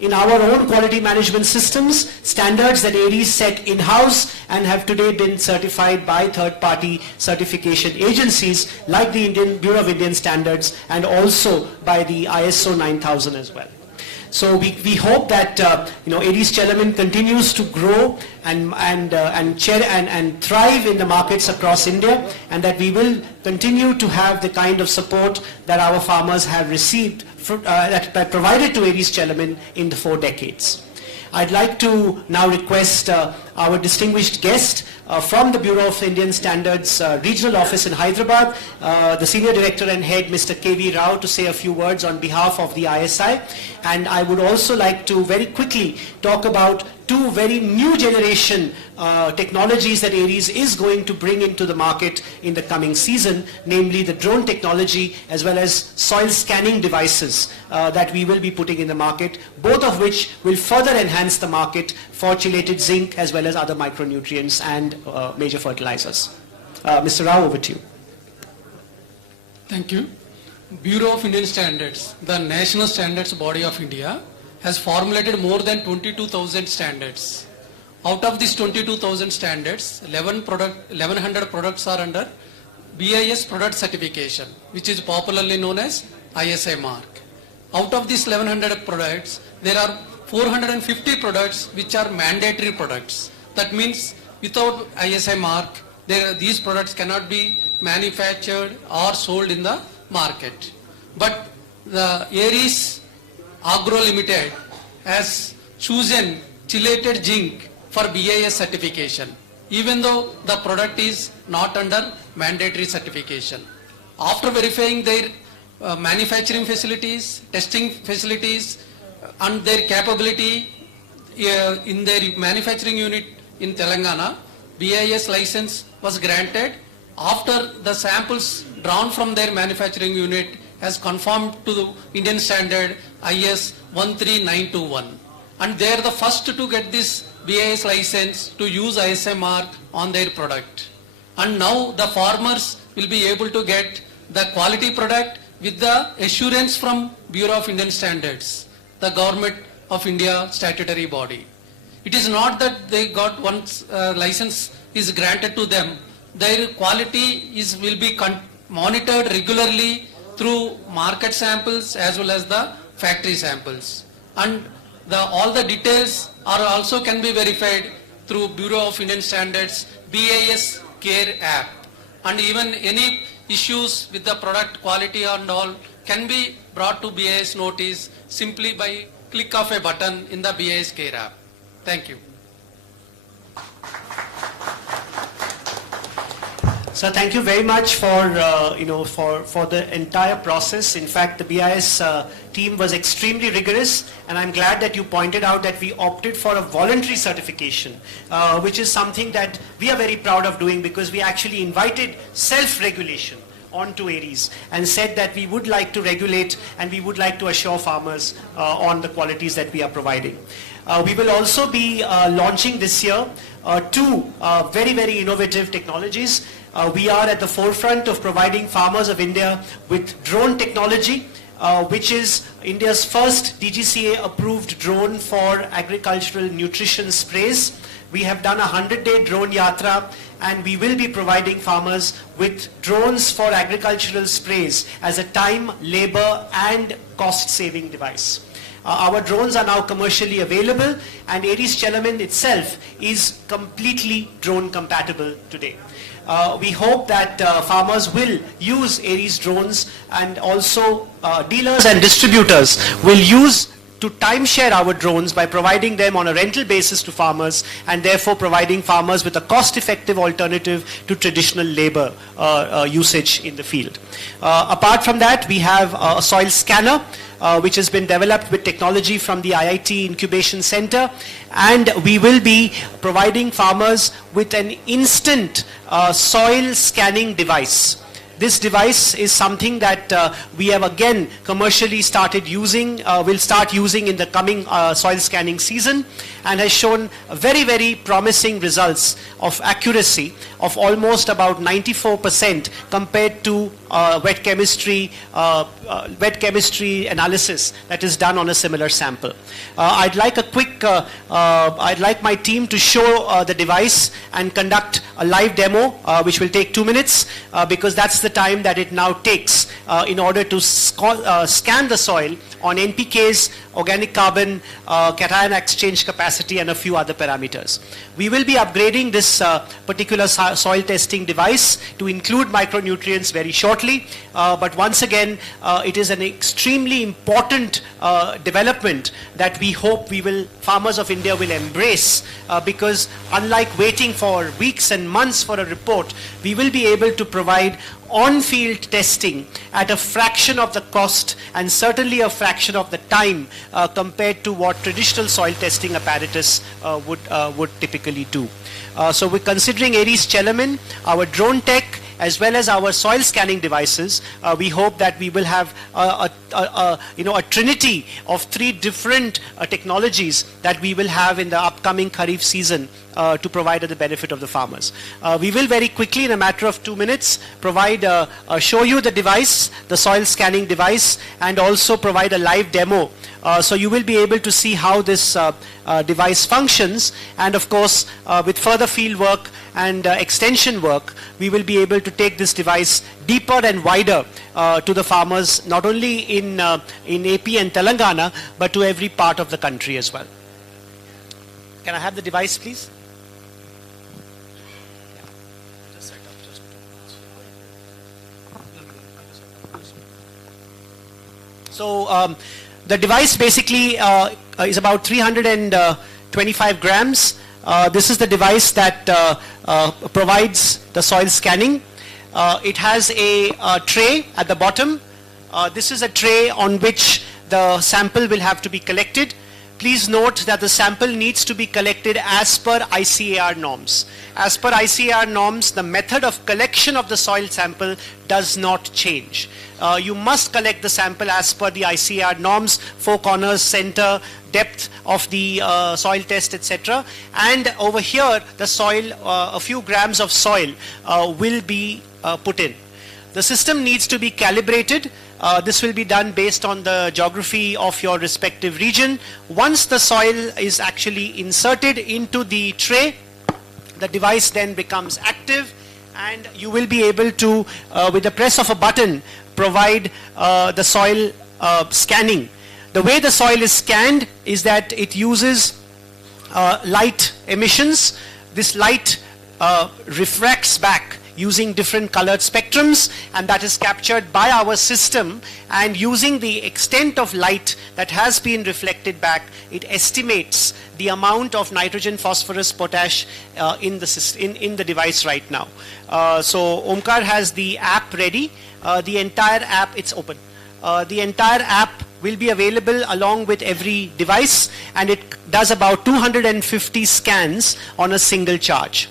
in our own quality management systems, standards that Aries set in-house and have today been certified by third-party certification agencies like the Indian Bureau of Indian Standards and also by the ISO 9000 as well. So we hope that Aries Chelamin continues to grow and thrive in the markets across India, and that we will continue to have the kind of support that our farmers have received that provided to Aries Chelamin in the 4 decades. I'd like to now request our distinguished guest from the Bureau of Indian Standards Regional Office in Hyderabad, the Senior Director and Head, Mr. K.V. Rao, to say a few words on behalf of the ISI. And I would also like to very quickly talk about 2 very new generation technologies that Aries is going to bring into the market in the coming season, namely the drone technology as well as soil scanning devices that we will be putting in the market, both of which will further enhance the market for chelated zinc as well as other micronutrients and major fertilizers. Mr. Rao, over to you. Thank you. Bureau of Indian Standards, the national standards body of India, has formulated more than 22,000 standards. Out of these 22,000 standards, 1100 products are under BIS product certification, which is popularly known as ISI mark. Out of these 1100 products, there are 450 products which are mandatory products. That means without ISI mark, these products cannot be manufactured or sold in the market. But the Aries Agro Limited has chosen chelated zinc for BIS certification, even though the product is not under mandatory certification. After verifying their manufacturing facilities, testing facilities, and their capability in their manufacturing unit in Telangana, BIS license was granted after the samples drawn from their manufacturing unit has conformed to the Indian standard IS 13921. And they are the first to get this BIS license to use ISI mark on their product. And now the farmers will be able to get the quality product with the assurance from Bureau of Indian Standards, the Government of India statutory body. It is not that they got once license is granted to them. Their quality will be monitored regularly through market samples as well as the factory samples. And all the details are also can be verified through Bureau of Indian Standards BIS Care app. And even any issues with the product quality and all can be brought to BIS notice simply by click of a button in the BIS Care app. Thank you. So thank you very much for for the entire process. In fact, the BIS team was extremely rigorous, and I'm glad that you pointed out that we opted for a voluntary certification, which is something that we are very proud of doing, because we actually invited self-regulation onto Aries and said that we would like to regulate and we would like to assure farmers on the qualities that we are providing. We will also be launching this year 2 very, very innovative technologies. We are at the forefront of providing farmers of India with drone technology, which is India's first DGCA approved drone for agricultural nutrition sprays. We have done a 100-day drone yatra, and we will be providing farmers with drones for agricultural sprays as a time, labor and cost saving device. Our drones are now commercially available, and Aries Chelamin itself is completely drone compatible today. We hope that farmers will use Aries drones, and also dealers and distributors will use to timeshare our drones by providing them on a rental basis to farmers, and therefore providing farmers with a cost-effective alternative to traditional labor usage in the field. Apart from that, we have a soil scanner which has been developed with technology from the IIT Incubation Center, and we will be providing farmers with an instant soil scanning device. This device is something that we have again commercially started using, will start using in the coming soil scanning season, and has shown very, very promising results of accuracy of almost about 94% compared to wet chemistry analysis that is done on a similar sample. I'd like my team to show the device and conduct a live demo, which will take 2 minutes, because that's the time that it now takes in order to scan the soil on NPKs, organic carbon, cation exchange capacity, and a few other parameters. We will be upgrading this particular soil testing device to include micronutrients very shortly, but once again, it is an extremely important development that we hope farmers of India will embrace, because unlike waiting for weeks and months for a report, we will be able to provide on-field testing at a fraction of the cost and certainly a fraction of the time compared to what traditional soil testing apparatus would typically do. So we're considering Aries Chelamin, our drone tech, as well as our soil scanning devices. We hope that we will have a trinity of 3 different technologies that we will have in the upcoming Kharif season to provide the benefit of the farmers. We will very quickly, in a matter of 2 minutes, show you the device, the soil scanning device, and also provide a live demo. So you will be able to see how this device functions, and of course, with further field work and extension work, we will be able to take this device deeper and wider to the farmers, not only in AP and Telangana, but to every part of the country as well. Can I have the device, please? So the device basically is about 325 grams. This is the device that provides the soil scanning. It has a tray at the bottom. This is a tray on which the sample will have to be collected. Please note that the sample needs to be collected as per ICAR norms. As per ICAR norms, the method of collection of the soil sample does not change. You must collect the sample as per the ICAR norms, 4 corners, center, depth of the soil test, etc. And over here, the soil, a few grams of soil will be put in. The system needs to be calibrated. This will be done based on the geography of your respective region. Once the soil is actually inserted into the tray, the device then becomes active, and you will be able to, with the press of a button, provide the soil scanning. The way the soil is scanned is that it uses light emissions. This light refracts back using different colored spectrums, and that is captured by our system, and using the extent of light that has been reflected back, it estimates the amount of nitrogen, phosphorus, potash in the device right now. So Omkar has the app ready. The entire app, it's open. The entire app will be available along with every device, and it does about 250 scans on a single charge.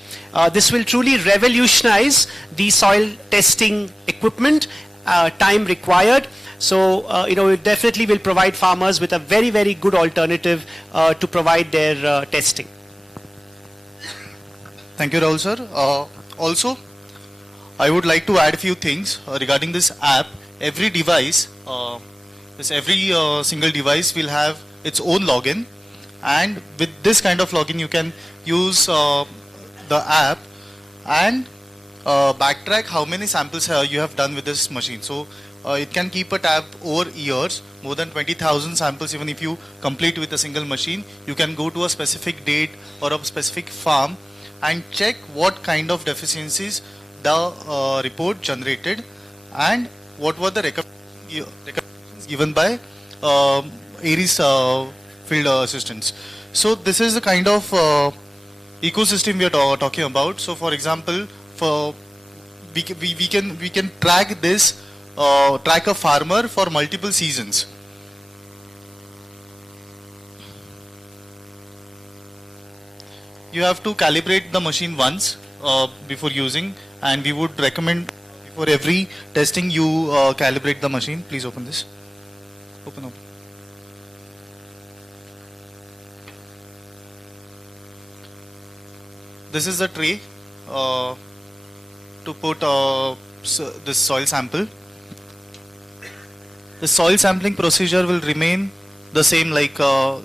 This will truly revolutionize the soil testing equipment, time required. So, it definitely will provide farmers with a very, very good alternative to provide their testing. Thank you, Rahul sir. Also, I would like to add a few things regarding this app. Every device, every single device will have its own login, and with this kind of login you can use the app and backtrack how many samples you have done with this machine. So it can keep a tab over years, more than 20,000 samples. Even if you complete with a single machine, you can go to a specific date or a specific farm and check what kind of deficiencies the report generated and what were the recommendations given by Aries field assistants. So this is the kind of ecosystem we are talking about. So for example, we can track this, track a farmer for multiple seasons. You have to calibrate the machine once before using, and we would recommend For every testing, you calibrate the machine. Please open this. Open. This is the tray to put this soil sample. The soil sampling procedure will remain the same like as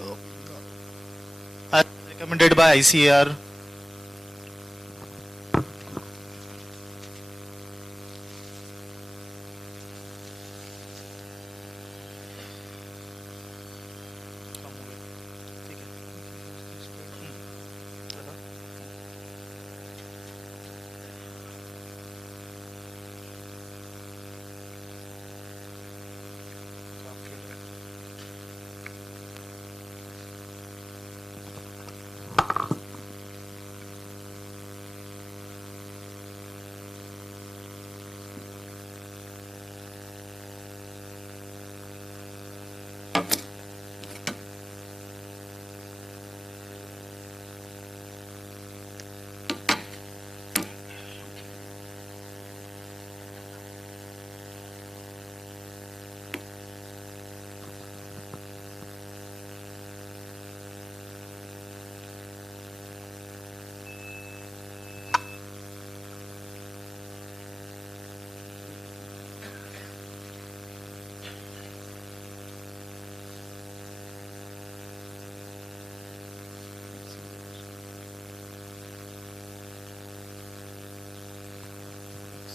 recommended by ICAR.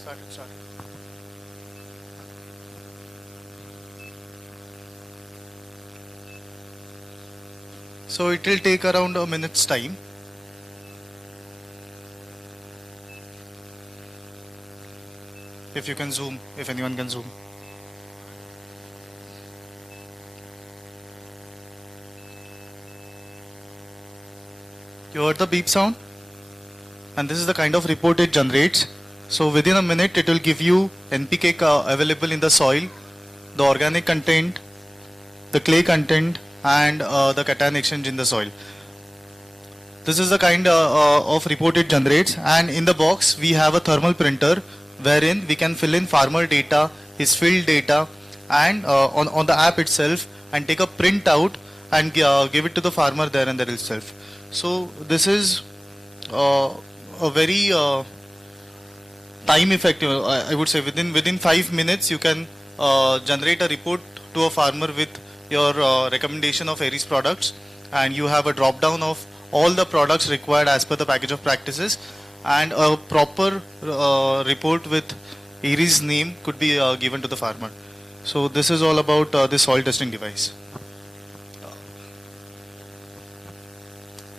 Start. So it will take around a minute's time. If you can zoom, if anyone can zoom. You heard the beep sound? And this is the kind of report it generates. So within a minute it will give you NPK available in the soil, the organic content, the clay content and the cation exchange in the soil. This is the kind of report it generates, and in the box we have a thermal printer wherein we can fill in farmer data, his field data and on the app itself and take a print out and give it to the farmer there and there itself. So this is a very time effective, I would say within 5 minutes you can generate a report to a farmer with your recommendation of Aries products, and you have a drop down of all the products required as per the package of practices, and a proper report with Aries name could be given to the farmer. So this is all about this soil testing device.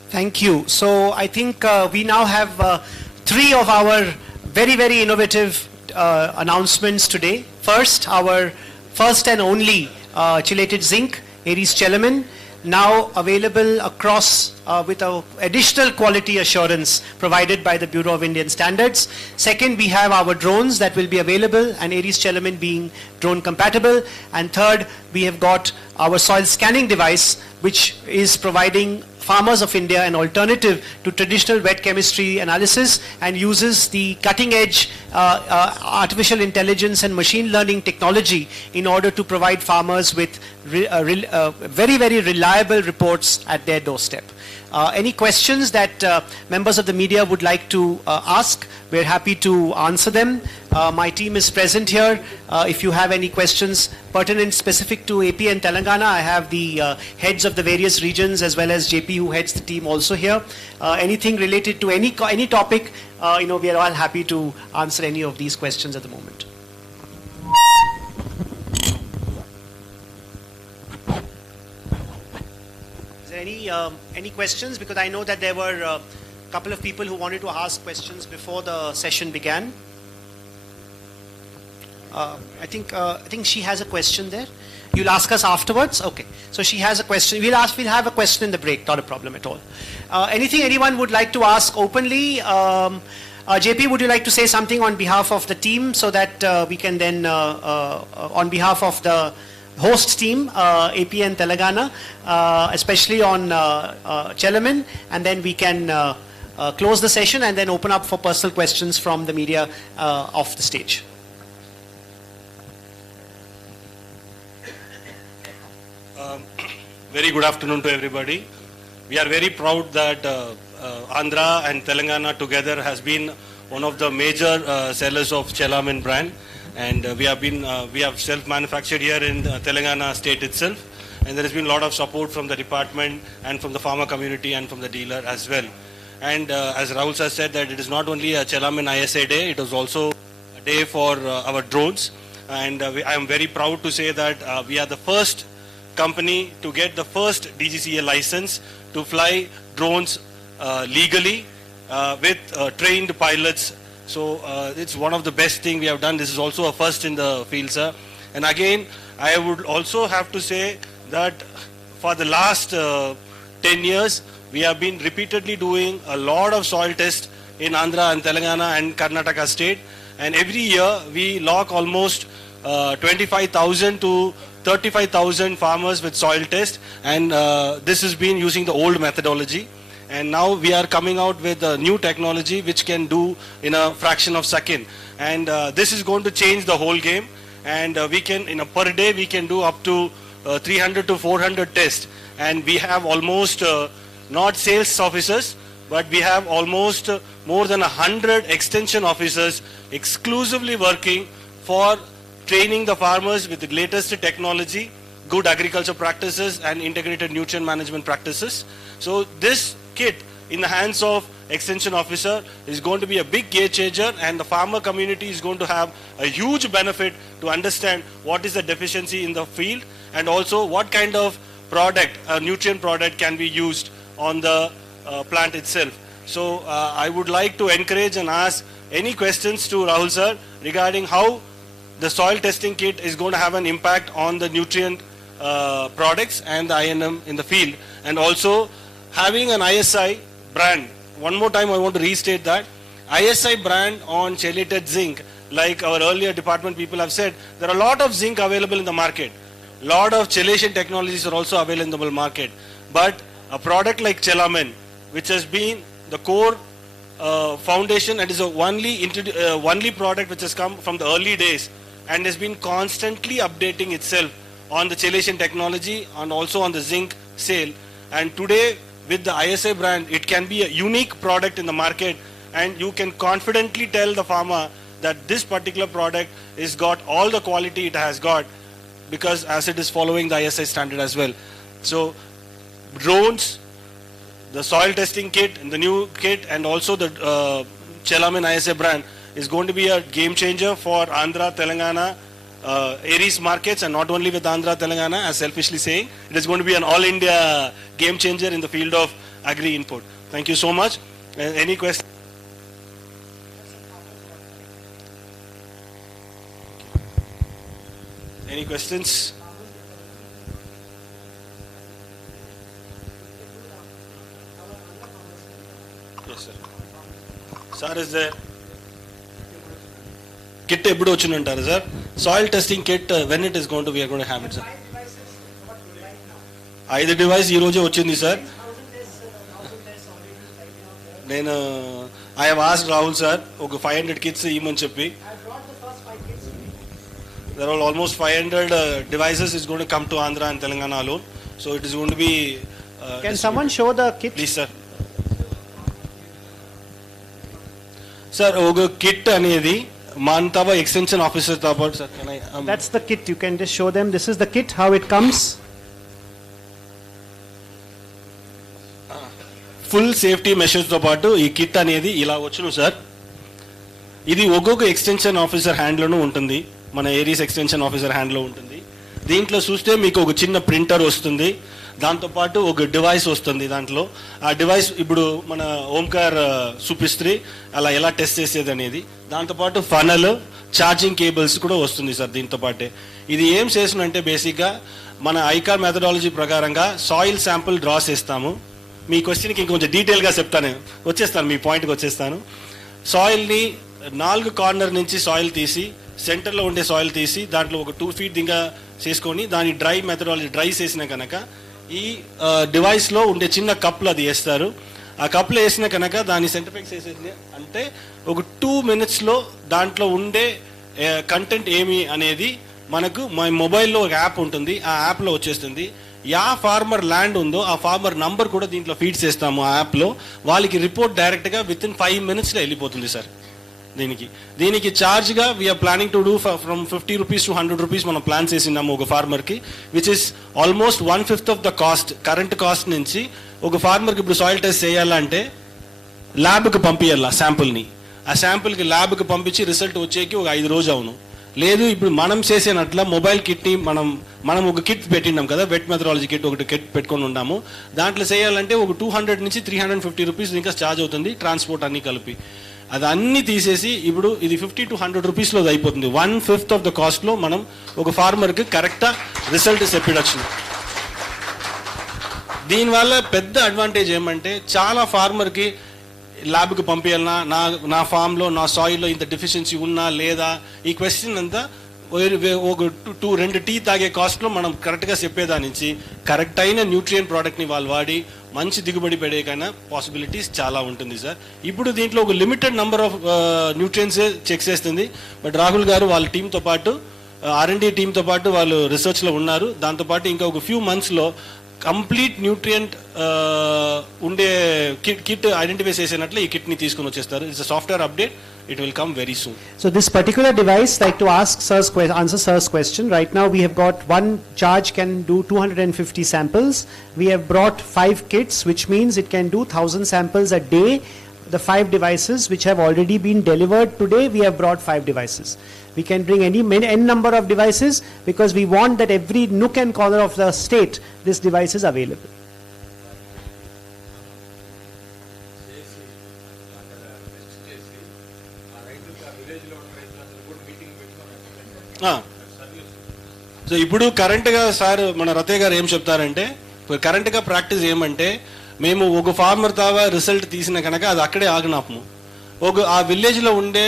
Thank you. So I think we now have 3 of our very innovative announcements today. First, our first and only chelated zinc, Aries Chelamin, now available across with additional quality assurance provided by the Bureau of Indian Standards. Second, we have our drones that will be available, and Aries Chelamin being drone compatible. And third, we have got our soil scanning device, which is providing farmers of India an alternative to traditional wet chemistry analysis, and uses the cutting edge artificial intelligence and machine learning technology in order to provide farmers with very reliable reports at their doorstep. Any questions that members of the media would like to ask, we're happy to answer them. My team is present here. If you have any questions pertinent specific to AP and Telangana, I have the heads of the various regions as well as JP who heads the team also here. Anything related to any topic, we are all happy to answer any of these questions at the moment. Is there any questions? Because I know that there were a couple of people who wanted to ask questions before the session began. I think she has a question there. You'll ask us afterwards? Okay. So she has a question. We'll have a question in the break, not a problem at all. Anything anyone would like to ask openly? JP, would you like to say something on behalf of the team so that we can then, on behalf of the host team, AP and Telangana, especially on Chelamin, and then we can close the session and then open up for personal questions from the media off the stage. Very good afternoon to everybody. We are very proud that Andhra and Telangana together has been one of the major sellers of Chelamin brand, and we have self-manufactured here in Telangana state itself, and there has been a lot of support from the department and from the farmer community and from the dealer as well. And as Rahul sir said, that it is not only a Chelamin ISA day, it is also a day for our drones, and I am very proud to say that we are the first company to get the first DGCA license to fly drones legally with trained pilots. So it's one of the best thing we have done. This is also a first in the field, sir. And again, I would also have to say that for the last 10 years, we have been repeatedly doing a lot of soil tests in Andhra and Telangana and Karnataka state. And every year, we lock almost 25,000 to 35,000 farmers with soil test. And this has been using the old methodology. And now we are coming out with a new technology which can do in a fraction of a second. And this is going to change the whole game. And we can, in a per day, we can do up to 300 to 400 tests. And we have almost, not sales officers, but we have almost more than 100 extension officers exclusively working for training the farmers with the latest technology, good agriculture practices and integrated nutrient management practices. So this kit in the hands of extension officer is going to be a big game changer, and the farmer community is going to have a huge benefit to understand what is the deficiency in the field and also what kind of product, a nutrient product can be used on the plant itself. So I would like to encourage and ask any questions to Rahul sir regarding how the soil testing kit is going to have an impact on the nutrient products and the INM in the field, and also having an ISI brand. One more time I want to restate that. ISI brand on Chelated zinc, like our earlier department people have said, there are a lot of zinc available in the market. A lot of chelation technologies are also available in the market. But a product like Chelamin, which has been the core foundation and is the only product which has come from the early days and has been constantly updating itself on the chelation technology and also on the zinc sale. And today, with the ISA brand, it can be a unique product in the market, and you can confidently tell the farmer that this particular product is got all the quality it has got, because as it is following the ISA standard as well. So drones, the soil testing kit, and the new kit, and also the Chelamin ISA brand is going to be a game changer for Andhra, Telangana, Aries markets, and not only with Andhra, Telangana, as selfishly saying, it is going to be an all-India game changer in the field of agri-input. Thank you so much. Any questions? Any questions? Yes, sir. Sir, is there? Kit ఎప్పుడు వచ్చిందంటారు sir? Soil testing kit when it is going to we are going to have it sir? 5 device ఈ రోజే వచ్చింది sir. నేను I have asked Rahul sir ఒక 500 కిట్స్ ఇవ్వమని చెప్పి. There are almost 500 devices is going to come to Andhra and Telangana alone. So it is going to be Can someone show the kit? Please sir. Sir, ఒక కిట్ అనేది Mantava extension officer tabad sir, can I That's the kit. You can just show them. This is the kit, how it comes. Full safety measures తో పాటు ఈ కిట్ అనేది ఇలా వచ్చును సార్. ఇది ఒక్కొక్క ఎక్స్టెన్షన్ ఆఫీసర్ హ్యాండ్లోనూ ఉంటుంది, మన ఏరీస్ ఎక్స్టెన్షన్ ఆఫీసర్ హ్యాండ్లో ఉంటుంది. దీంట్లో చూస్తే మీకు ఒక చిన్న ప్రింటర్ వస్తుంది, దాంతోపాటు ఒక డివైస్ వస్తుంది. దాంట్లో ఆ డివైస్ ఇప్పుడు మన ఓంకార్ చూపిస్తే అలా ఎలా టెస్ట్ చేసేది అనేది, దాంతోపాటు ఫనల్, ఛార్జింగ్ కేబుల్స్ కూడా వస్తుంది సార్ దీంతో పాటే. ఇది ఏం చేస్తుందంటే బేసిక్గా మన ఐకార్ మెథడాలజీ ప్రకారంగా సాయిల్ శాంపుల్ డ్రా చేస్తాము. మీ క్వశ్చన్కి ఇంకొంచెం డీటెయిల్గా చెప్తాను, వచ్చేస్తాను మీ పాయింట్కి వచ్చేస్తాను. సాయిల్ని 4 కార్నర్ నుంచి సాయిల్ తీసి సెంటర్లో ఉండే సాయిల్ తీసి దాంట్లో ఒక 2 feet దింగా చేసుకొని దాని డ్రై మెథడాలజీ డ్రై చేసిన కనుక ఈ డివైస్లో ఉండే చిన్న కప్లు అది వేస్తారు. ఆ కప్లో వేసిన కనుక దాని సెంటర్ఫిక్స్ వేసేది అంటే ఒక 2 minutesలో దాంట్లో ఉండే కంటెంట్ ఏమి అనేది మనకు మా మొబైల్లో ఒక యాప్ ఉంటుంది, ఆ యాప్లో వచ్చేస్తుంది. యా ఫార్మర్ ల్యాండ్ ఉందో ఆ ఫార్మర్ నంబర్ కూడా దీంట్లో ఫీడ్ చేస్తాము ఆ యాప్లో. వాళ్ళకి రిపోర్ట్ డైరెక్ట్గా విత్ ఇన్ 5 minutesలో వెళ్ళిపోతుంది సార్. దీనికి ఛార్జ్గా we're planning to do from 50 rupees to 100 rupees మనం ప్లాన్ చేసినాము ఒక ఫార్మర్కి, which is almost 1/5 of the cost, current cost నుంచి. ఒక ఫార్మర్కి ఇప్పుడు సాయిల్ టెస్ట్ చేయాలంటే ల్యాబ్కి పంపించాల శాంపుల్ని, ఆ శాంపుల్కి ల్యాబ్కి పంపించి రిజల్ట్ వచ్చేకి ఒక 5 రోజు అవును. లేదు ఇప్పుడు మనం చేసేనట్ల మొబైల్ కిట్ని మనం ఒక కిట్ పెట్టినాం కదా, వెట్ మెథడాలజీ కిట్ ఒకటి కిట్ పెట్టుకొని ఉన్నాము. దాంట్లో చేయాలంటే ఒక 200 నుంచి 350 rupees ఇంకా ఛార్జ్ అవుతుంది, ట్రాన్స్పోర్ట్ అన్నీ కలిపి. అది అన్నీ తీసేసి ఇప్పుడు ఇది 50 to 100 rupeesలో అయిపోతుంది. 1/5 ఆఫ్ ద కాస్ట్లో మనం ఒక ఫార్మర్కి కరెక్ట్గా రిజల్ట్ చెప్పిడచ్చు. దీనివల్ల పెద్ద అడ్వాంటేజ్ ఏమంటే చాలా ఫార్మర్కి ల్యాబ్కి పంపించాలన్నా, నా ఫామ్లో నా సాయిల్లో ఇంత డెఫిషియన్సీ ఉన్నా లేదా, ఈ క్వశ్చన్ అంతా ఒక 2 టీ తాగే కాస్ట్లో మనం కరెక్ట్గా చెప్పేదాని నుంచి కరెక్ట్ అయిన న్యూట్రియం ప్రోడక్ట్ని వాళ్ళు వాడి మంచి దిగుబడి పడేకైనా పాసిబిలిటీస్ చాలా ఉంటుంది సార్. ఇప్పుడు దీంట్లో ఒక లిమిటెడ్ నెంబర్ ఆఫ్ న్యూట్రియన్సే చెక్ చేస్తుంది. బట్ రాహుల్ గారు వాళ్ళ టీంతో పాటు R&D టీంతో పాటు వాళ్ళు రీసెర్చ్లో ఉన్నారు. దాంతోపాటు ఇంకా ఒక ఫ్యూ మంత్స్లో కంప్లీట్ న్యూట్రియంట్ ఉండే కిట్ ఐడెంటిఫై చేసినట్లు ఈ కిట్ని తీసుకొని వచ్చేస్తారు. It's software update. It will come very soon. So this particular device, like to answer Sir's question, right now we have got one charge can do 250 samples. We have brought 5 kits, which means it can do 1000 samples a day. The 5 devices which have already been delivered today, we have brought 5 devices. We can bring n number of devices because we want that every nook and corner of the state this device is available. So ఇప్పుడు కరెంట్గా సార్ మన రతయ్య గారు ఏం చెప్తారంటే, కరెంట్గా ప్రాక్టీస్ ఏమంటే, మేము ఒక ఫార్మర్ తావా రిజల్ట్ తీసిన కనుక అది అక్కడే ఆగినాము. ఆ విలేజ్లో ఉండే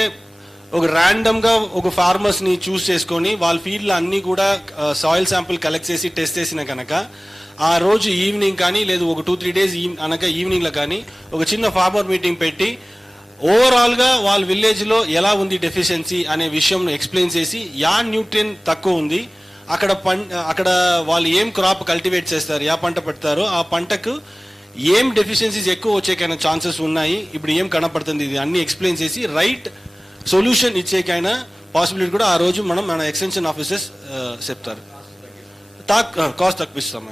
ఒక ర్యాండమ్గా ఒక ఫార్మర్స్ని చూస్ చేసుకొని వాళ్ళ ఫీల్డ్లో అన్నీ కూడా సాయిల్ శాంపుల్ కలెక్ట్ చేసి టెస్ట్ చేసిన కనుక ఆ రోజు ఈవినింగ్ కానీ లేదు ఒక 2-3 days అనక ఈవినింగ్లో కానీ ఒక చిన్న ఫార్మర్ మీటింగ్ పెట్టి ఓవరాల్గా వాళ్ళ విలేజ్లో ఎలా ఉంది డెఫిషియన్సీ అనే విషయం ఎక్స్ప్లెయిన్ చేసి యా న్యూట్రియన్ తక్కువ ఉంది, అక్కడ వాళ్ళు ఏం క్రాప్ కల్టివేట్ చేస్తారు, యా పంట పెడతారో ఆ పంటకు ఏం డెఫిషియన్సీస్ ఎక్కువ వచ్చేకైనా ఛాన్సెస్ ఉన్నాయి, ఇప్పుడు ఏం కనపడుతుంది, ఇది అన్ని ఎక్స్ప్లెయిన్ చేసి రైట్ సొల్యూషన్ ఇచ్చేకైనా పాసిబిలిటీ కూడా ఆ రోజు మన ఎక్స్టెన్షన్ ఆఫీసర్స్ చెప్తారు. కాస్ట్ తగ్గిస్తాం.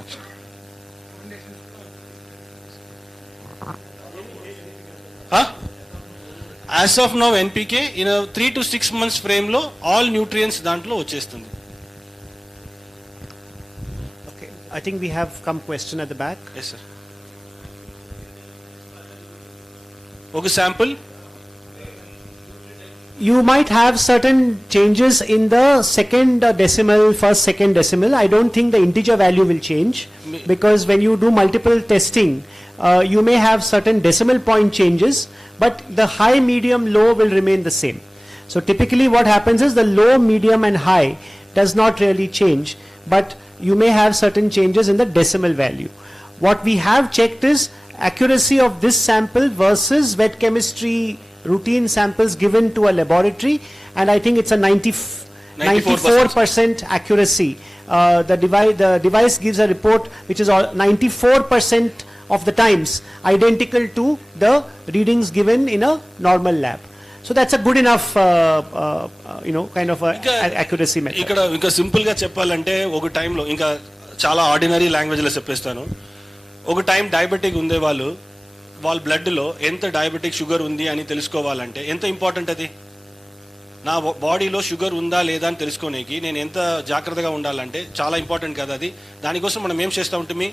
As of now NPK in a 3 to 6 months frame లో all nutrients దాంట్లో వచ్చేస్తుంది. Okay, I think we have come question at the back. Yes sir. ఒక sample. You might have certain changes in the second decimal, first second decimal. I don't think the integer value will change because when you do multiple testing, you may have certain decimal point changes, but the high, medium, low will remain the same. So typically what happens is the low, medium and high does not really change, but you may have certain changes in the decimal value. What we have checked is accuracy of this sample versus wet chemistry routine samples given to a laboratory, and I think it's a 94% accuracy. The device gives a report which is 94% of the times identical to the readings given in a normal lab. So that's a good enough kind of accuracy method. ఇక్కడ ఇంకా సింపుల్ గా చెప్పాలంటే ఒక టైంలో ఇంకా చాలా ordinary language లో చెప్పేస్తాను. ఒక టైం డయాబెటిక్ ఉండే వాళ్ళ బ్లడ్లో ఎంత డయాబెటిక్ షుగర్ ఉంది అని తెలుసుకోవాలంటే ఎంత ఇంపార్టెంట్ అది. నా బాడీలో షుగర్ ఉందా లేదా అని తెలుసుకోనేకి నేను ఎంత జాగ్రత్తగా ఉండాలంటే చాలా ఇంపార్టెంట్ కదా అది. దానికోసం మనం ఏం చేస్తూ ఉంటుంది,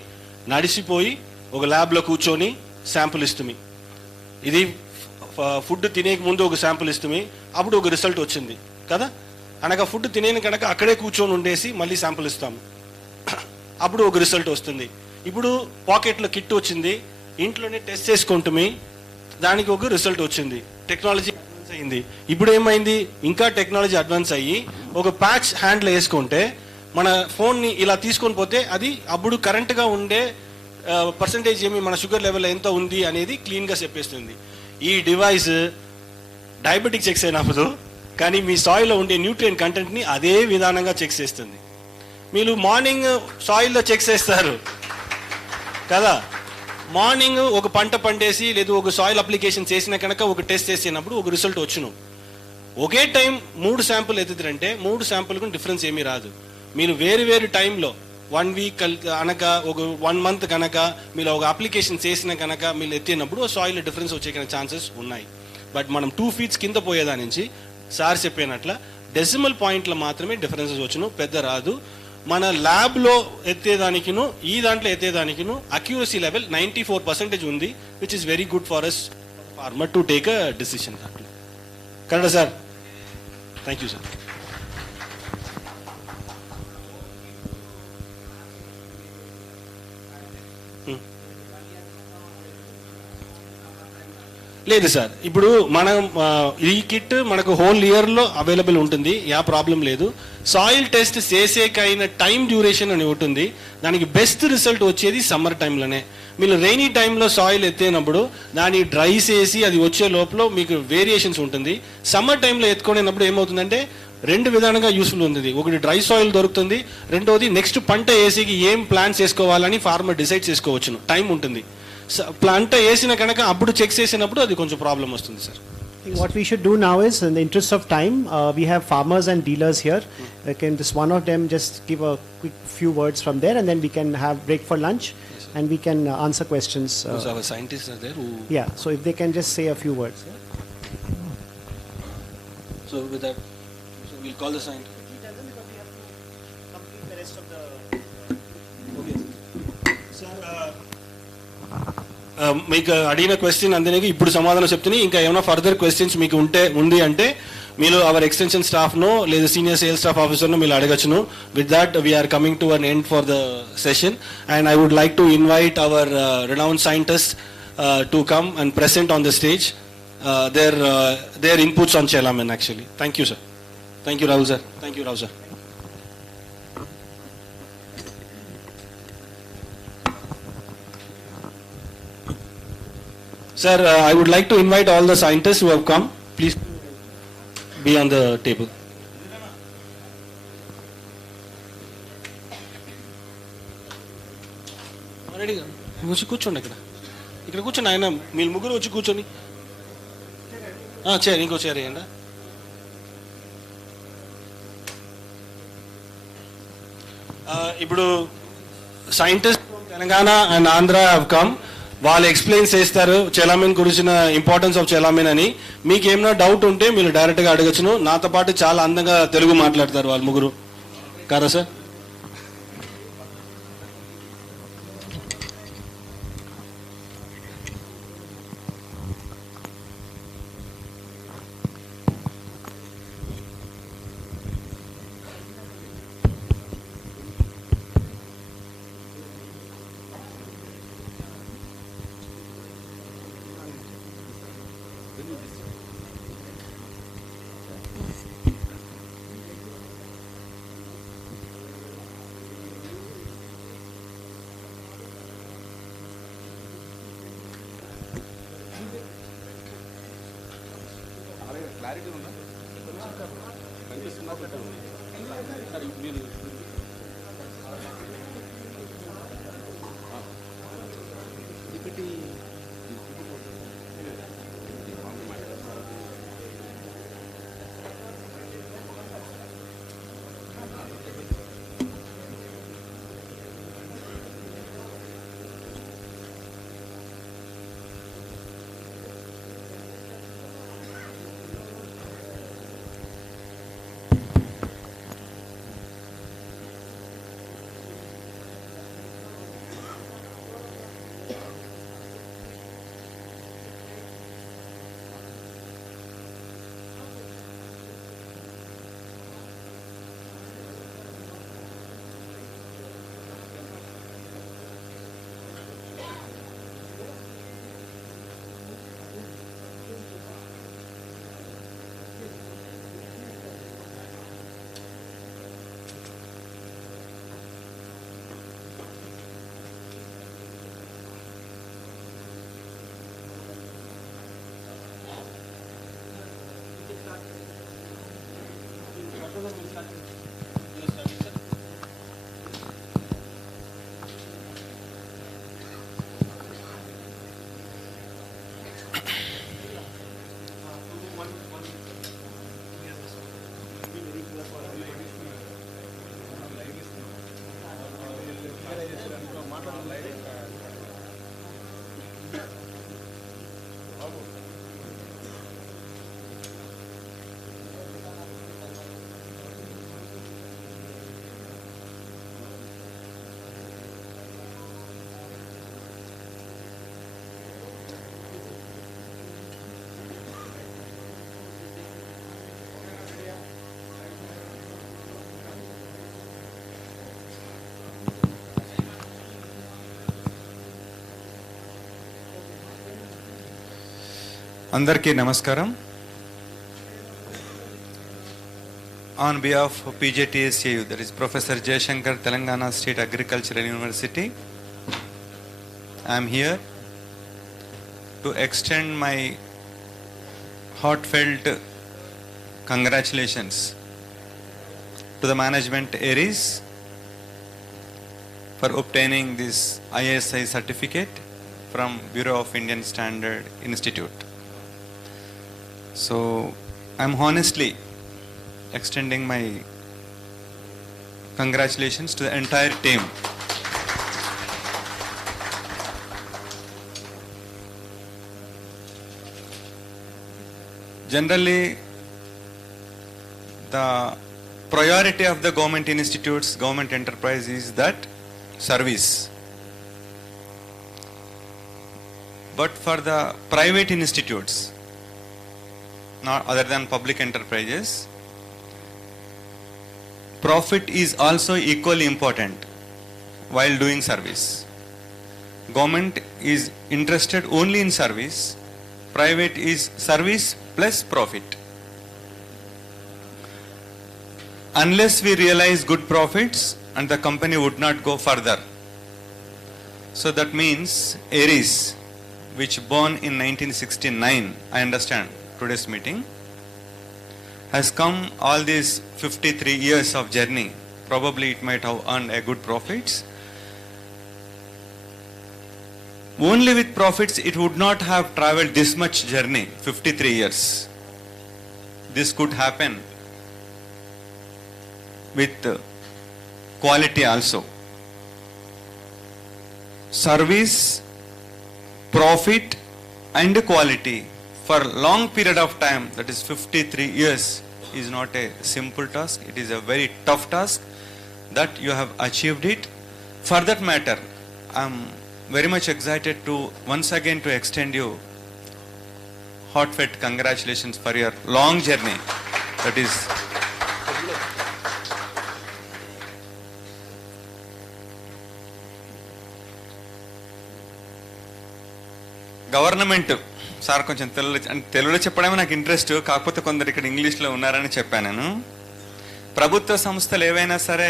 నడిచిపోయి ఒక ల్యాబ్లో కూర్చొని శాంపుల్ ఇస్తుంది. ఇది ఫుడ్ తినేక ముందు ఒక శాంపుల్ ఇస్తుంది, అప్పుడు ఒక రిజల్ట్ వచ్చింది కదా. అనగా ఫుడ్ తినేని కనుక అక్కడే కూర్చొని ఉండేసి మళ్ళీ శాంపుల్ ఇస్తాము, అప్పుడు ఒక రిజల్ట్ వస్తుంది. ఇప్పుడు పాకెట్లో కిట్ వచ్చింది, ఇంట్లోనే టెస్ట్ చేసుకుంటుమి, దానికి ఒక రిజల్ట్ వచ్చింది. టెక్నాలజీ అడ్వాన్స్ అయ్యింది. ఇప్పుడు ఏమైంది, ఇంకా టెక్నాలజీ అడ్వాన్స్ అయ్యి ఒక ప్యాచ్ హ్యాండ్లో వేసుకుంటే మన ఫోన్ని ఇలా తీసుకొని పోతే అది అప్పుడు కరెంట్గా ఉండే పర్సంటేజ్ ఏమి మన షుగర్ లెవెల్ ఎంత ఉంది అనేది క్లీన్గా చెప్పేస్తుంది. ఈ డివైస్ డయాబెటిక్ చెక్ అయినప్పుడు కానీ మీ సాయిల్లో ఉండే న్యూట్రియన్ కంటెంట్ని అదే విధానంగా చెక్ చేస్తుంది. మీరు మార్నింగ్ సాయిల్లో చెక్ చేస్తారు కదా. మార్నింగ్ ఒక పంట పండేసి లేదా ఒక సాయిల్ అప్లికేషన్ చేసిన కనుక ఒక టెస్ట్ చేసినప్పుడు ఒక రిజల్ట్ వచ్చును. ఒకే టైం 3 శాంపుల్ ఎత్తుతారంటే 3 శాంపుల్కు డిఫరెన్స్ ఏమీ రాదు. మీరు వేరు వేరు టైంలో 1 వీక్ కనుక ఒక 1 మంత్ కనుక మీరు ఒక అప్లికేషన్ చేసిన కనుక మీరు ఎత్తినప్పుడు సాయిల్ డిఫరెన్స్ వచ్చే ఛాన్సెస్ ఉన్నాయి. బట్ మనం 2 ఫీట్స్ కింద పోయేదాని నుంచి సార్ చెప్పినట్ల డెసిమల్ పాయింట్లో మాత్రమే డిఫరెన్సెస్ వచ్చును, పెద్ద రాదు. మన ల్యాబ్లో ఎత్తేదానికిను ఈ దాంట్లో ఎత్తేదానికిను అక్యూరసీ లెవెల్ 94% ఉంది, which is very good for us farmer to take a decision. కరెక్టా సార్? Thank you sir. లేదు సార్, ఇప్పుడు మనం ఈ కిట్ మనకు హోల్ ఇయర్లో అవైలబుల్ ఉంటుంది, యా ప్రాబ్లం లేదు. సాయిల్ టెస్ట్ చేసేకైన టైం డ్యూరేషన్ అని ఉంటుంది, దానికి బెస్ట్ రిజల్ట్ వచ్చేది సమ్మర్ టైంలోనే. మీరు రెయినీ టైంలో సాయిల్ ఎత్తేనప్పుడు దాన్ని డ్రై చేసి అది వచ్చే లోపల మీకు వేరియేషన్స్ ఉంటుంది. సమ్మర్ టైంలో ఎత్తుకునేటప్పుడు ఏమవుతుందంటే 2 విధాలుగా యూస్ఫుల్ ఉంది. ఒకటి డ్రై సాయిల్ దొరుకుతుంది, రెండోది నెక్స్ట్ పంట వేసేకి ఏం ప్లాన్ చేసుకోవాలని ఫార్మర్ డిసైడ్ చేసుకోవచ్చును, టైం ఉంటుంది. పంట వేసిన కనుక అప్పుడు చెక్ చేసినప్పుడు అది కొంచెం ప్రాబ్లం వస్తుంది sir. What we should do now is, in the interest of time, we have farmers and dealers here. Can just one of them just give a quick few words from there, and then we can have break for lunch, and we can answer questions. Because our scientists are there who... Yeah, so if they can just say a few words. So with that, so we'll call the scientist. Complete the rest of the... Okay. Sir, మీకు అడిగిన క్వశ్చన్ అందుకే ఇప్పుడు సమాధానం చెప్తున్నా. ఇంకా ఏమైనా further questions మీకు ఉంది అంటే మీరు అవర్ ఎక్స్టెన్షన్ స్టాఫ్నో లేదా సీనియర్ సేల్స్ స్టాఫ్ ఆఫీసర్నో మీరు అడగచ్చును. With that we're coming to an end for the session, and I would like to invite our renowned scientists to come and present on the stage their inputs on Chelamin actually. Thank you, sir. Thank you, Rahul sir. Thank you, Rahul sir. Sir, I would like to invite all the scientists who have come. Please be on the table. Already, వచ్చి కూర్చోండి. ఇక్కడ కూర్చోండి. ఆయన మీరు ముగ్గురు వచ్చి కూర్చొని చైర్ ఇంకో చైర్ వేయండి. ఇప్పుడు సైంటిస్ట్ తెలంగాణ అండ్ ఆంధ్ర హ్యావ్ కమ్. వాళ్ళు ఎక్స్ప్లెయిన్ చేస్తారు చెలామిన్ గురించిన ఇంపార్టెన్స్ ఆఫ్ చెలామిన్ అని. మీకు ఏమైనా డౌట్ ఉంటే మీరు డైరెక్ట్గా అడగచ్చును. నాతో పాటు చాలా అందంగా తెలుగు మాట్లాడతారు వాళ్ళు ముగ్గురు కదా sir. Andarki Namaskaram. On behalf of PJTSCU, that is Professor Jayashankar, Telangana State Agricultural University, I am here to extend my heartfelt congratulations to the management Aries for obtaining this ISI certificate from Bureau of Indian Standard Institute. So I'm honestly extending my congratulations to the entire team. Generally, the priority of the government institutes, government enterprise is that service. But for the private institutes, not other than public enterprises, profit is also equally important while doing service. Government is interested only in service, private is service plus profit. Unless we realize good profits, and the company would not go further. So that means Aries, which born in 1969, I understand today's meeting, has come all these 53 years of journey. Probably it might have earned a good profits. Only with profits it would not have traveled this much journey, 53 years. This could happen with quality also. Service, profit and quality for long period of time, that is 53 years, is not a simple task. It is a very tough task that you have achieved it. For that matter, I am very much excited to once again to extend you heartfelt congratulations for your long journey. That is government sir కొంచెం తెలుగులో చెప్పడమే నాకు ఇంట్రెస్ట్, కాకపోతే కొందరు ఇక్కడ ఇంగ్లీష్లో ఉన్నారని చెప్పాను నేను. ప్రభుత్వ సంస్థలు ఏవైనా సరే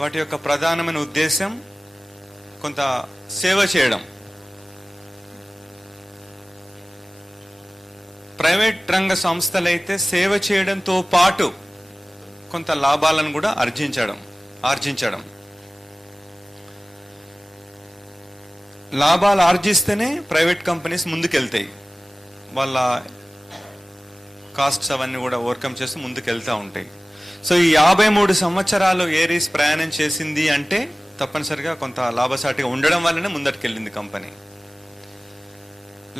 వాటి యొక్క ప్రధానమైన ఉద్దేశం కొంత సేవ చేయడం. ప్రైవేట్ రంగ సంస్థలైతే సేవ చేయడంతో పాటు కొంత లాభాలను కూడా ఆర్జించడం. లాభాలు ఆర్జిస్తేనే ప్రైవేట్ కంపెనీస్ ముందుకెళ్తాయి. వాళ్ళ కాస్ట్స్ అవన్నీ కూడా ఓవర్కమ్ చేస్తూ ముందుకెళ్తూ ఉంటాయి. సో ఈ 53 సంవత్సరాలు ఏరీస్ ప్రయాణం చేసింది అంటే తప్పనిసరిగా కొంత లాభసాటిగా ఉండడం వల్లనే ముందటికెళ్ళింది కంపెనీ.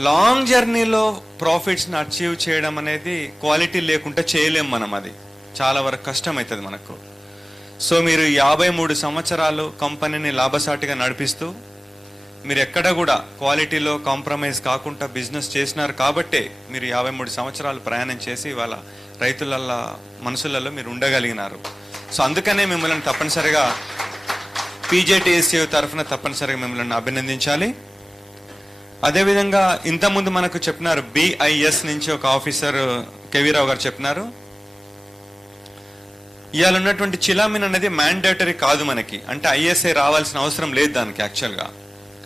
లాంగ్ జర్నీలో ప్రాఫిట్స్ని అచీవ్ చేయడం అనేది క్వాలిటీ లేకుండా చేయలేం మనం, అది చాలా వరకు కష్టమవుతుంది మనకు. సో మీరు 53 సంవత్సరాలు కంపెనీని లాభసాటిగా నడిపిస్తూ మీరు ఎక్కడ కూడా క్వాలిటీలో కాంప్రమైజ్ కాకుండా బిజినెస్ చేసినారు కాబట్టే మీరు 53 సంవత్సరాలు ప్రయాణం చేసి వాళ్ళ రైతుల మనసులలో మీరు ఉండగలిగినారు. సో అందుకనే మిమ్మల్ని తప్పనిసరిగా PJTSCU తరఫున తప్పనిసరిగా మిమ్మల్ని అభినందించాలి. అదేవిధంగా ఇంతకుముందు మనకు చెప్పినారు BIS నుంచి ఒక ఆఫీసర్ కేవీరావు గారు చెప్పినారు, ఇవాళ ఉన్నటువంటి చిలామిన్ అనేది మ్యాండేటరీ కాదు మనకి, అంటే ISI రావాల్సిన అవసరం లేదు దానికి. యాక్చువల్గా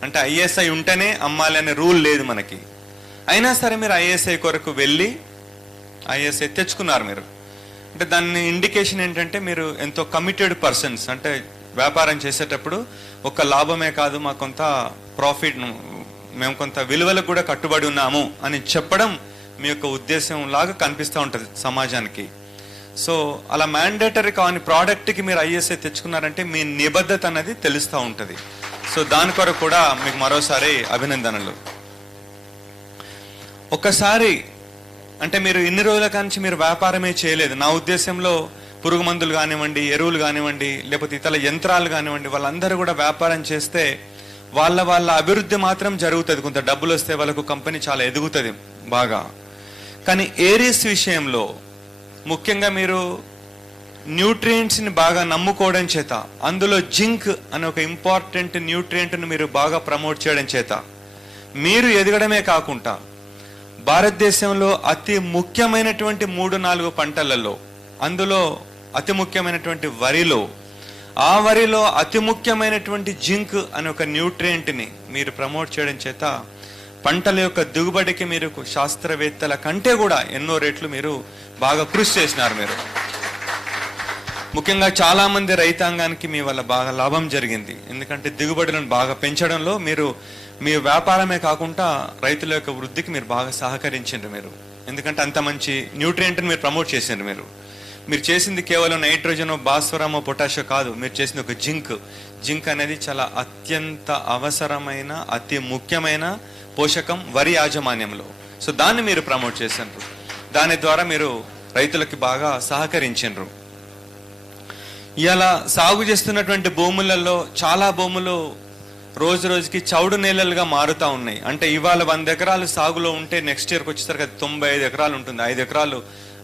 అంటే ISI ఉంటేనే అమ్మాలి అనే రూల్ లేదు మనకి. అయినా సరే మీరు ISI కొరకు వెళ్ళి ISI తెచ్చుకున్నారు మీరు. అంటే దాని ఇండికేషన్ ఏంటంటే మీరు ఎంతో కమిటెడ్ పర్సన్స్, అంటే వ్యాపారం చేసేటప్పుడు ఒక లాభమే కాదు మాకు కొంత ప్రాఫిట్, మేము కొంత విలువలకు కూడా కట్టుబడి ఉన్నాము అని చెప్పడం మీ యొక్క ఉద్దేశం లాగా కనిపిస్తూ ఉంటుంది సమాజానికి. సో అలా మ్యాండేటరీ కాని ప్రోడక్ట్కి మీరు ISI తెచ్చుకున్నారంటే మీ నిబద్ధత అనేది తెలుస్తూ ఉంటుంది. సో దాని కొరకు కూడా మీకు మరోసారి అభినందనలు. ఒకసారి అంటే మీరు ఇన్ని రోజుల కాంచి మీరు వ్యాపారమే చేయలేదు. నా ఉద్దేశంలో పురుగు మందులు కానివ్వండి, ఎరువులు కానివ్వండి, లేకపోతే ఇతర యంత్రాలు కానివ్వండి, వాళ్ళందరూ కూడా వ్యాపారం చేస్తే వాళ్ళ అభివృద్ధి మాత్రం జరుగుతుంది. కొంత డబ్బులు వస్తే వాళ్ళకు కంపెనీ చాలా ఎదుగుతుంది బాగా. కానీ ఏరీస్ విషయంలో ముఖ్యంగా మీరు న్యూట్రియంట్స్ని బాగా నమ్ముకోవడం చేత, అందులో జింక్ అనే ఒక ఇంపార్టెంట్ న్యూట్రియంట్ను మీరు బాగా ప్రమోట్ చేయడం చేత మీరు ఎదగడమే కాకుండా భారతదేశంలో అతి ముఖ్యమైనటువంటి 3-4 పంటలలో, అందులో అతి ముఖ్యమైనటువంటి వరిలో, ఆ వరిలో అతి ముఖ్యమైనటువంటి జింక్ అనే ఒక న్యూట్రియంట్ని మీరు ప్రమోట్ చేయడం చేత పంటల యొక్క దిగుబడికి మీరు శాస్త్రవేత్తల కంటే కూడా ఎన్నో రెట్లు మీరు బాగా కృషి చేసినారు. మీరు ముఖ్యంగా చాలా మంది రైతాంగానికి మీ వల్ల బాగా లాభం జరిగింది. ఎందుకంటే దిగుబడులను బాగా పెంచడంలో మీరు మీ వ్యాపారమే కాకుండా రైతుల యొక్క వృద్ధికి మీరు బాగా సహకరించారు మీరు. ఎందుకంటే అంత మంచి న్యూట్రియంట్ని మీరు ప్రమోట్ చేశారు. మీరు చేసింది కేవలం నైట్రోజన్, భాస్వరమో, పొటాషియో కాదు, మీరు చేసింది ఒక జింక్. జింక్ అనేది చాలా అత్యంత అవసరమైన అతి ముఖ్యమైన పోషకం వరి యాజమాన్యంలో. సో దాన్ని మీరు ప్రమోట్ చేశారు. దాని ద్వారా మీరు రైతులకి బాగా సహకరించారు. ఇలా సాగు చేస్తున్నటువంటి భూములలో చాలా భూములు రోజు రోజుకి చౌడు నేలలుగా మారుతూ ఉన్నాయి. అంటే ఇవాళ 100 ఎకరాలు సాగులో ఉంటే నెక్స్ట్ ఇయర్కి వచ్చేసరికి అది 95 ఎకరాలు ఉంటుంది. 5 ఎకరాలు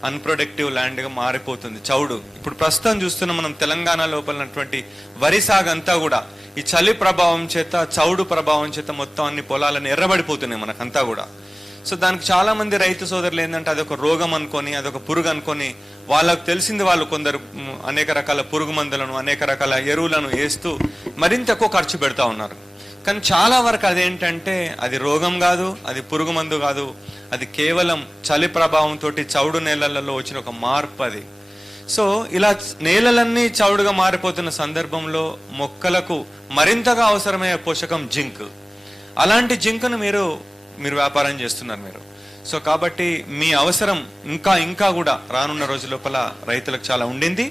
అన్ప్రొడక్టివ్ ల్యాండ్గా మారిపోతుంది చౌడు. ఇప్పుడు ప్రస్తుతం చూస్తున్నాం మనం తెలంగాణ లోపలటువంటి వరి సాగు అంతా కూడా ఈ చలి ప్రభావం చేత, చౌడు ప్రభావం చేత మొత్తం అన్ని పొలాలను ఎర్రబడిపోతున్నాయి మనకంతా కూడా. సో దానికి చాలా మంది రైతు సోదరులు ఏంటంటే అదొక రోగం అనుకొని, అదొక పురుగు అనుకొని, వాళ్ళకు తెలిసింది వాళ్ళు కొందరు అనేక రకాల పురుగు మందులను, అనేక రకాల ఎరువులను వేస్తూ మరింత ఎక్కువ ఖర్చు పెడతా ఉన్నారు. కానీ చాలా వరకు అదేంటంటే అది రోగం కాదు, అది పురుగు మందు కాదు, అది కేవలం చలి ప్రభావంతో చౌడు నేలలలో వచ్చిన ఒక మార్పు అది. సో ఇలా నేలలన్నీ చౌడుగా మారిపోతున్న సందర్భంలో మొక్కలకు మరింతగా అవసరమయ్యే పోషకం జింక్. అలాంటి జింక్ను మీరు వ్యాపారం చేస్తున్నారు మీరు. సో కాబట్టి మీ అవసరం ఇంకా కూడా రానున్న రోజుల లోపల రైతులకు చాలా ఉండింది.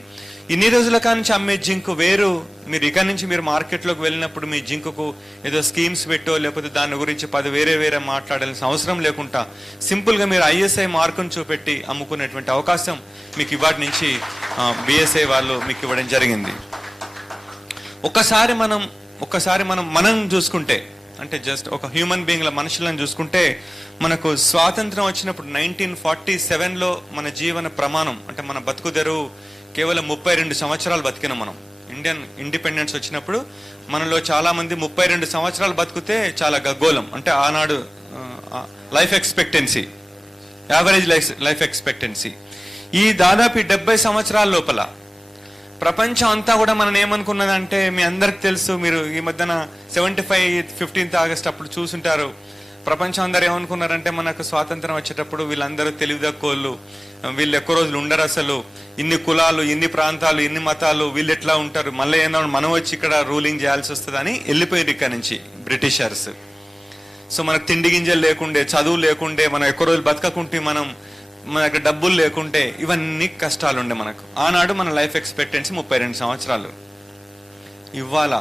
ఇన్ని రోజుల కానించి అమ్మే జింక్ వేరు. మీరు ఇక్కడి నుంచి మీరు మార్కెట్లోకి వెళ్ళినప్పుడు మీ జింకుకు ఏదో స్కీమ్స్ పెట్టో లేకపోతే దాని గురించి 10 వేరే మాట్లాడాల్సిన అవసరం లేకుండా సింపుల్గా మీరు ISI మార్కును చూపెట్టి అమ్ముకునేటువంటి అవకాశం మీకు ఇవాటి నుంచి BSI వాళ్ళు మీకు ఇవ్వడం జరిగింది. ఒక్కసారి మనం చూసుకుంటే, అంటే జస్ట్ ఒక హ్యూమన్ బీయింగ్ల మనుషులను చూసుకుంటే, మనకు స్వాతంత్రం వచ్చినప్పుడు 1947లో మన జీవన ప్రమాణం అంటే మన బతుకుదెరువు కేవలం 32 సంవత్సరాలు బతికినాం మనం. ఇండియన్ ఇండిపెండెన్స్ వచ్చినప్పుడు మనలో చాలా మంది 32 సంవత్సరాలు బతికితే చాలా గగ్గోలం. అంటే ఆనాడు life expectancy, average life expectancy. ఈ దాదాపు 70 సంవత్సరాల లోపల ప్రపంచం అంతా కూడా మనం ఏమనుకున్నదంటే, మీ అందరికి తెలుసు, మీరు ఈ మధ్యన 75 15th ఆగస్ట్ అప్పుడు చూసుంటారు. ప్రపంచం అందరూ ఏమనుకున్నారంటే మనకు స్వాతంత్రం వచ్చేటప్పుడు వీళ్ళందరూ తెలివి తక్కువలు, వీళ్ళు ఎక్కువ రోజులు ఉండరు, అసలు ఇన్ని కులాలు, ఇన్ని ప్రాంతాలు, ఇన్ని మతాలు, వీళ్ళు ఎట్లా ఉంటారు, మళ్ళీ ఏందో మనం వచ్చి ఇక్కడ రూలింగ్ చేయాల్సి వస్తుంది అని వెళ్ళిపోయారు ఇక్కడ నుంచి బ్రిటిషర్స్. సో మనకు తిండి గింజలు లేకుండే, చదువు లేకుండే, మనం ఎక్కువ రోజులు బతకకుంటే, మనకు డబ్బులు లేకుంటే, ఇవన్నీ కష్టాలు ఉండే మనకు. ఆనాడు మన లైఫ్ ఎక్స్పెక్టెన్సీ 32 సంవత్సరాలు. ఇవాళ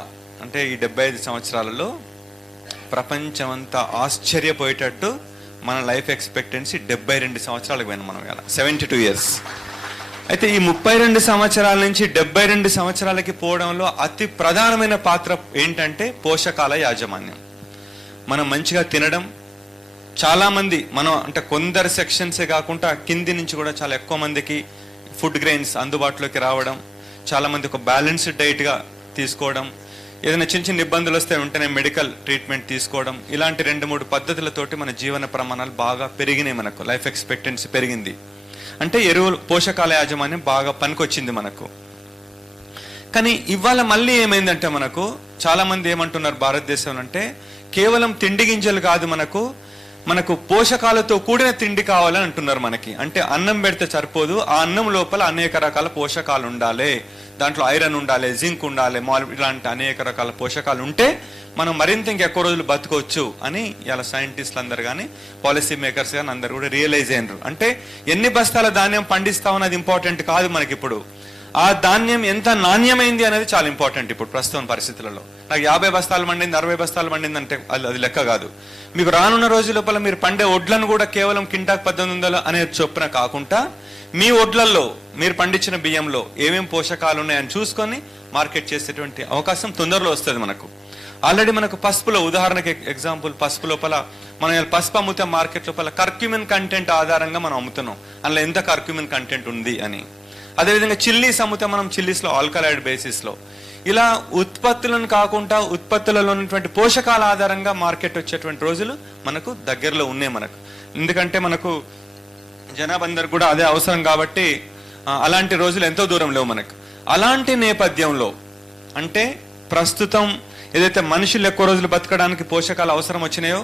అంటే ఈ 75 సంవత్సరాలలో ప్రపంచం అంతా ఆశ్చర్యపోయేటట్టు మన లైఫ్ ఎక్స్పెక్టెన్సీ 72 సంవత్సరాలకు పోయినాం మనం ఇలా, 72 years. అయితే ఈ 32 సంవత్సరాల నుంచి 72 సంవత్సరాలకి పోవడంలో అతి ప్రధానమైన పాత్ర ఏంటంటే పోషకాల యాజమాన్యం. మనం మంచిగా తినడం, చాలా మంది మనం అంటే కొందరు సెక్షన్సే కాకుండా కింది నుంచి కూడా చాలా ఎక్కువ మందికి ఫుడ్ గ్రెయిన్స్ అందుబాటులోకి రావడం, చాలా మంది ఒక బ్యాలెన్స్డ్ డైట్గా తీసుకోవడం, ఏదైనా చిన్న ఇబ్బందులు వస్తే వెంటనే మెడికల్ ట్రీట్మెంట్ తీసుకోవడం, ఇలాంటి 2-3 పద్ధతులతోటి మన జీవన ప్రమాణాలు బాగా పెరిగినాయి. మనకు లైఫ్ ఎక్స్పెక్టెన్సీ పెరిగింది. అంటే ఎరువులు, పోషకాల యాజమాన్యం బాగా పనికొచ్చింది మనకు. కానీ ఇవాళ మళ్ళీ ఏమైందంటే మనకు చాలా మంది ఏమంటున్నారు భారతదేశంలో అంటే, కేవలం తిండి గింజలు కాదు, మనకు పోషకాలతో కూడిన తిండి కావాలని అంటున్నారు మనకి. అంటే అన్నం పెడితే సరిపోదు, ఆ అన్నం లోపల అనేక రకాల పోషకాలు ఉండాలి, దాంట్లో ఐరన్ ఉండాలి, జింక్ ఉండాలి, ఇలాంటి అనేక రకాల పోషకాలు ఉంటే మనం మరింత ఇంకెక్కువ రోజులు బతుకోవచ్చు అని ఇలా సైంటిస్టులు అందరు కానీ పాలసీ మేకర్స్ కానీ అందరు కూడా రియలైజ్ అయినారు. అంటే ఎన్ని బస్తాల ధాన్యం పండిస్తామన్నది ఇంపార్టెంట్ కాదు మనకి, ఇప్పుడు ఆ ధాన్యం ఎంత నాణ్యమైంది అనేది చాలా ఇంపార్టెంట్ ఇప్పుడు ప్రస్తుతం పరిస్థితులలో. నాకు 50 బస్తాలు మండింది, 60 బస్తాలు మండింది అంటే అది లెక్క కాదు. మీకు రానున్న రోజుల లోపల మీరు పండే ఒడ్లను కూడా కేవలం కింటాకు 1800 అనేది చొప్పున కాకుండా మీ ఒడ్లల్లో మీరు పండించిన బియ్యంలో ఏమేమి పోషకాలు ఉన్నాయని చూసుకొని మార్కెట్ చేసేటువంటి అవకాశం తొందరలో వస్తుంది మనకు. ఆల్రెడీ మనకు పసుపులో, ఉదాహరణకి ఎగ్జాంపుల్, పసుపు లోపల మనం పసుపు అమ్ముతే మార్కెట్ లోపల కర్క్యూమిన్ కంటెంట్ ఆధారంగా మనం అమ్ముతున్నాం, అందులో ఎంత కర్క్యూమిన్ కంటెంట్ ఉంది అని. అదేవిధంగా చిల్లీస్ అమ్ముతే మనం చిల్లీస్లో ఆల్కలాయిడ్ బేసిస్లో, ఇలా ఉత్పత్తులను కాకుండా ఉత్పత్తులలో ఉన్నటువంటి పోషకాల ఆధారంగా మార్కెట్ వచ్చేటువంటి రోజులు మనకు దగ్గరలో ఉన్నాయి మనకు. ఎందుకంటే మనకు జనాభా అందరికి కూడా అదే అవసరం కాబట్టి అలాంటి రోజులు ఎంతో దూరం లేవు మనకు. అలాంటి నేపథ్యంలో అంటే ప్రస్తుతం ఏదైతే మనుషులు ఎక్కువ రోజులు బతకడానికి పోషకాలు అవసరం వచ్చినాయో,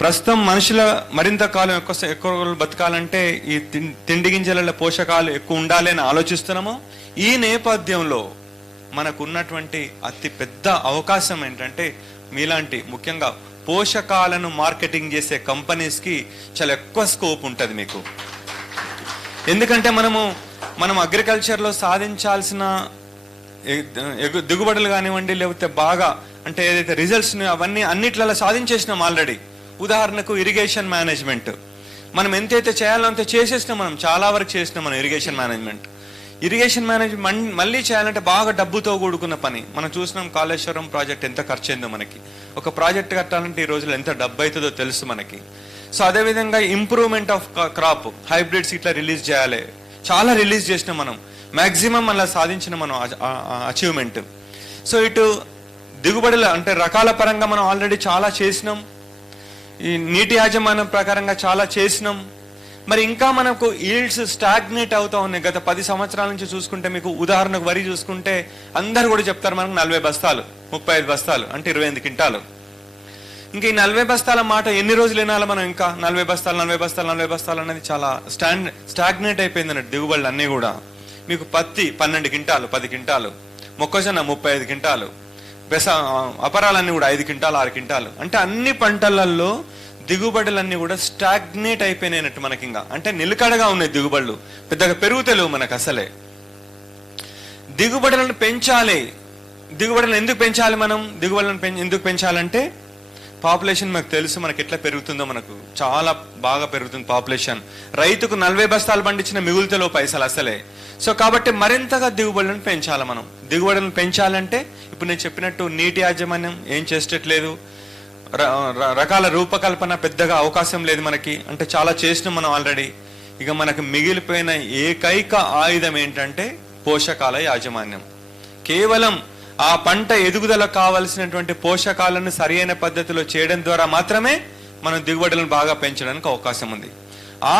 ప్రస్తుతం మనుషుల మరింత కాలం ఎక్కువ రోజులు బతకాలంటే ఈ తిండి గింజల పోషకాలు ఎక్కువ ఉండాలి అని ఆలోచిస్తున్నామో, ఈ నేపథ్యంలో మనకు ఉన్నటువంటి అతి పెద్ద అవకాశం ఏంటంటే మీలాంటి ముఖ్యంగా పోషకాలను మార్కెటింగ్ చేసే కంపెనీస్కి చాలా ఎక్కువ స్కోప్ ఉంటుంది మీకు. ఎందుకంటే మనం అగ్రికల్చర్లో సాధించాల్సిన దిగుబడులు కానివ్వండి, లేకపోతే బాగా అంటే ఏదైతే రిజల్ట్స్ అవన్నీ అన్నిట్లలో సాధించేసినాం ఆల్రెడీ. ఉదాహరణకు ఇరిగేషన్ మేనేజ్మెంట్ మనం ఎంతైతే చేయాలో అంత చేసేసినాం, మనం చాలా వరకు చేసినాం. మనం ఇరిగేషన్ మేనేజ్మెంట్ మళ్ళీ చేయాలంటే బాగా డబ్బుతో కూడుకున్న పని. మనం చూసినాం కాళేశ్వరం ప్రాజెక్ట్ ఎంత ఖర్చు అయిందో మనకి. ఒక ప్రాజెక్ట్ కట్టాలంటే ఈ రోజులు ఎంత డబ్బు అవుతుందో తెలుసు మనకి. సో అదేవిధంగా ఇంప్రూవ్మెంట్ ఆఫ్ క్రాప్, హైబ్రిడ్స్ ఇట్లా రిలీజ్ చేయాలి, చాలా రిలీజ్ చేసినాం మనం. మ్యాక్సిమం అలా సాధించిన మనం అచీవ్మెంట్. సో ఇటు దిగుబడుల అంటే రకాల పరంగా మనం ఆల్రెడీ చాలా చేసినాం, ఈ నీటి యాజమాన్యం ప్రకారంగా చాలా చేసినాం. మరి ఇంకా మనకు ఈల్డ్స్ స్టాగ్నేట్ అవుతా ఉన్నాయి. గత 10 సంవత్సరాల నుంచి చూసుకుంటే మీకు ఉదాహరణకు వరి చూసుకుంటే అందరు కూడా చెప్తారు మనకు 40 బస్తాలు 35 బస్తాలు అంటే 28 క్వింటాలు. ఇంకా ఈ 40 బస్తాల మాట ఎన్ని రోజులు వినాలి మనం? ఇంకా 40 బస్తాలు అనేది చాలా స్టాగ్నేట్ అయిపోయింది అన్నట్టు దిగుబడులు అన్నీ కూడా. మీకు పత్తి 12 క్వింటాలు 10 క్వింటాలు, మొక్కజొన్న 35 క్వింటాలు, అపరాలన్నీ కూడా 5 క్వింటాలు 6 క్వింటాలు. అంటే అన్ని పంటలలో దిగుబడులన్నీ కూడా స్టాగ్నేట్ అయిపోయినట్టు మనకి. ఇంకా అంటే నిలకడగా ఉన్నాయి దిగుబడులు, పెద్దగా పెరుగుతలేవు మనకు అసలే. దిగుబడులను పెంచాలి. దిగుబడులను ఎందుకు పెంచాలి? మనం దిగుబడులను ఎందుకు పెంచాలంటే పాపులేషన్ మనకు తెలుసు మనకి ఎట్లా పెరుగుతుందో. మనకు చాలా బాగా పెరుగుతుంది పాపులేషన్. రైతుకు 40 బస్తాలు పండించిన మిగులుతలో పైసలు అసలే. సో కాబట్టి మరింతగా దిగుబడులను పెంచాలి మనం. దిగుబడులను పెంచాలంటే ఇప్పుడు నేను చెప్పినట్టు నీటి యాజమాన్యం ఏం చేసేటట్లేదు, రకాల రూపకల్పన పెద్దగా అవకాశం లేదు మనకి. అంటే చాలా చేసినాం మనం ఆల్రెడీ. ఇక మనకు మిగిలిపోయిన ఏకైక ఆయుధం ఏంటంటే పోషకాల యాజమాన్యం. కేవలం ఆ పంట ఎదుగుదలకు కావలసినటువంటి పోషకాలను సరైన పద్ధతిలో చేయడం ద్వారా మాత్రమే మనం దిగుబడులను బాగా పెంచడానికి అవకాశం ఉంది. ఆ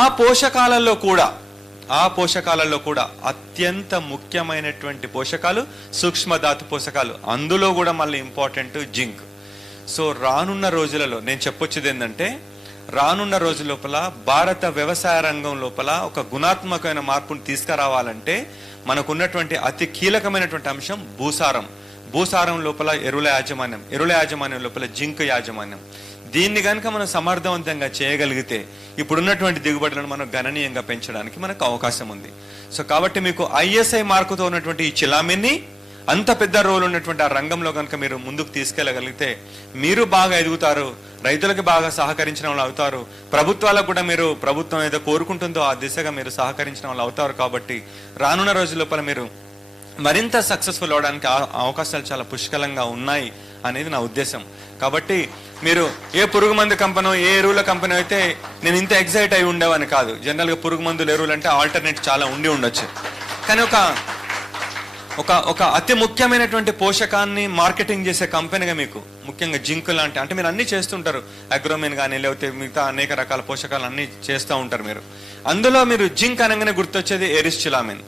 పోషకాలలో కూడా అత్యంత ముఖ్యమైనటువంటి పోషకాలు సూక్ష్మధాతు పోషకాలు. అందులో కూడా మళ్ళీ ఇంపార్టెంట్ జింక్. సో రానున్న రోజులలో నేను చెప్పొచ్చేది ఏంటంటే, రానున్న రోజుల లోపల భారత వ్యవసాయ రంగం లోపల ఒక గుణాత్మకమైన మార్పును తీసుకురావాలంటే మనకున్నటువంటి అతి కీలకమైనటువంటి అంశం భూసారం లోపల ఎరువుల యాజమాన్యం లోపల జింక్ యాజమాన్యం. దీన్ని కనుక మనం సమర్థవంతంగా చేయగలిగితే ఇప్పుడున్నటువంటి దిగుబడులను మనం గణనీయంగా పెంచడానికి మనకు అవకాశం ఉంది. సో కాబట్టి మీకు ISI మార్కుతో ఉన్నటువంటి ఈ చిలామిన్ని అంత పెద్ద రోల్ ఉన్నటువంటి ఆ రంగంలో కనుక మీరు ముందుకు తీసుకెళ్ళగలిగితే మీరు బాగా ఎదుగుతారు, రైతులకు బాగా సహకరించిన వాళ్ళు అవుతారు, ప్రభుత్వాలకు కూడా మీరు ప్రభుత్వం ఏదో కోరుకుంటుందో ఆ దిశగా మీరు సహకరించిన వాళ్ళు అవుతారు. కాబట్టి రానున్న రోజుల లోపల మీరు మరింత సక్సెస్ఫుల్ అవడానికి అవకాశాలు చాలా పుష్కలంగా ఉన్నాయి అనేది నా ఉద్దేశం. కాబట్టి మీరు ఏ పురుగు మందు కంపెనీ, ఏ ఎరువుల కంపెనీ అయితే నేను ఇంత ఎగ్జైట్ అయి ఉండేవాని కాదు. జనరల్గా పురుగు మందులు ఎరువులు అంటే ఆల్టర్నేట్ చాలా ఉండొచ్చు. కానీ ఒక అతి ముఖ్యమైనటువంటి పోషకాన్ని మార్కెటింగ్ చేసే కంపెనీగా మీకు ముఖ్యంగా జింక్ లాంటి, అంటే మీరు అన్ని చేస్తుంటారు, అగ్రోమెన్ కానీ లేకపోతే మిగతా అనేక రకాల పోషకాలు అన్ని చేస్తూ ఉంటారు మీరు. అందులో మీరు జింక్ అనగానే గుర్తొచ్చేది ఏరిస్ చిలామిన్.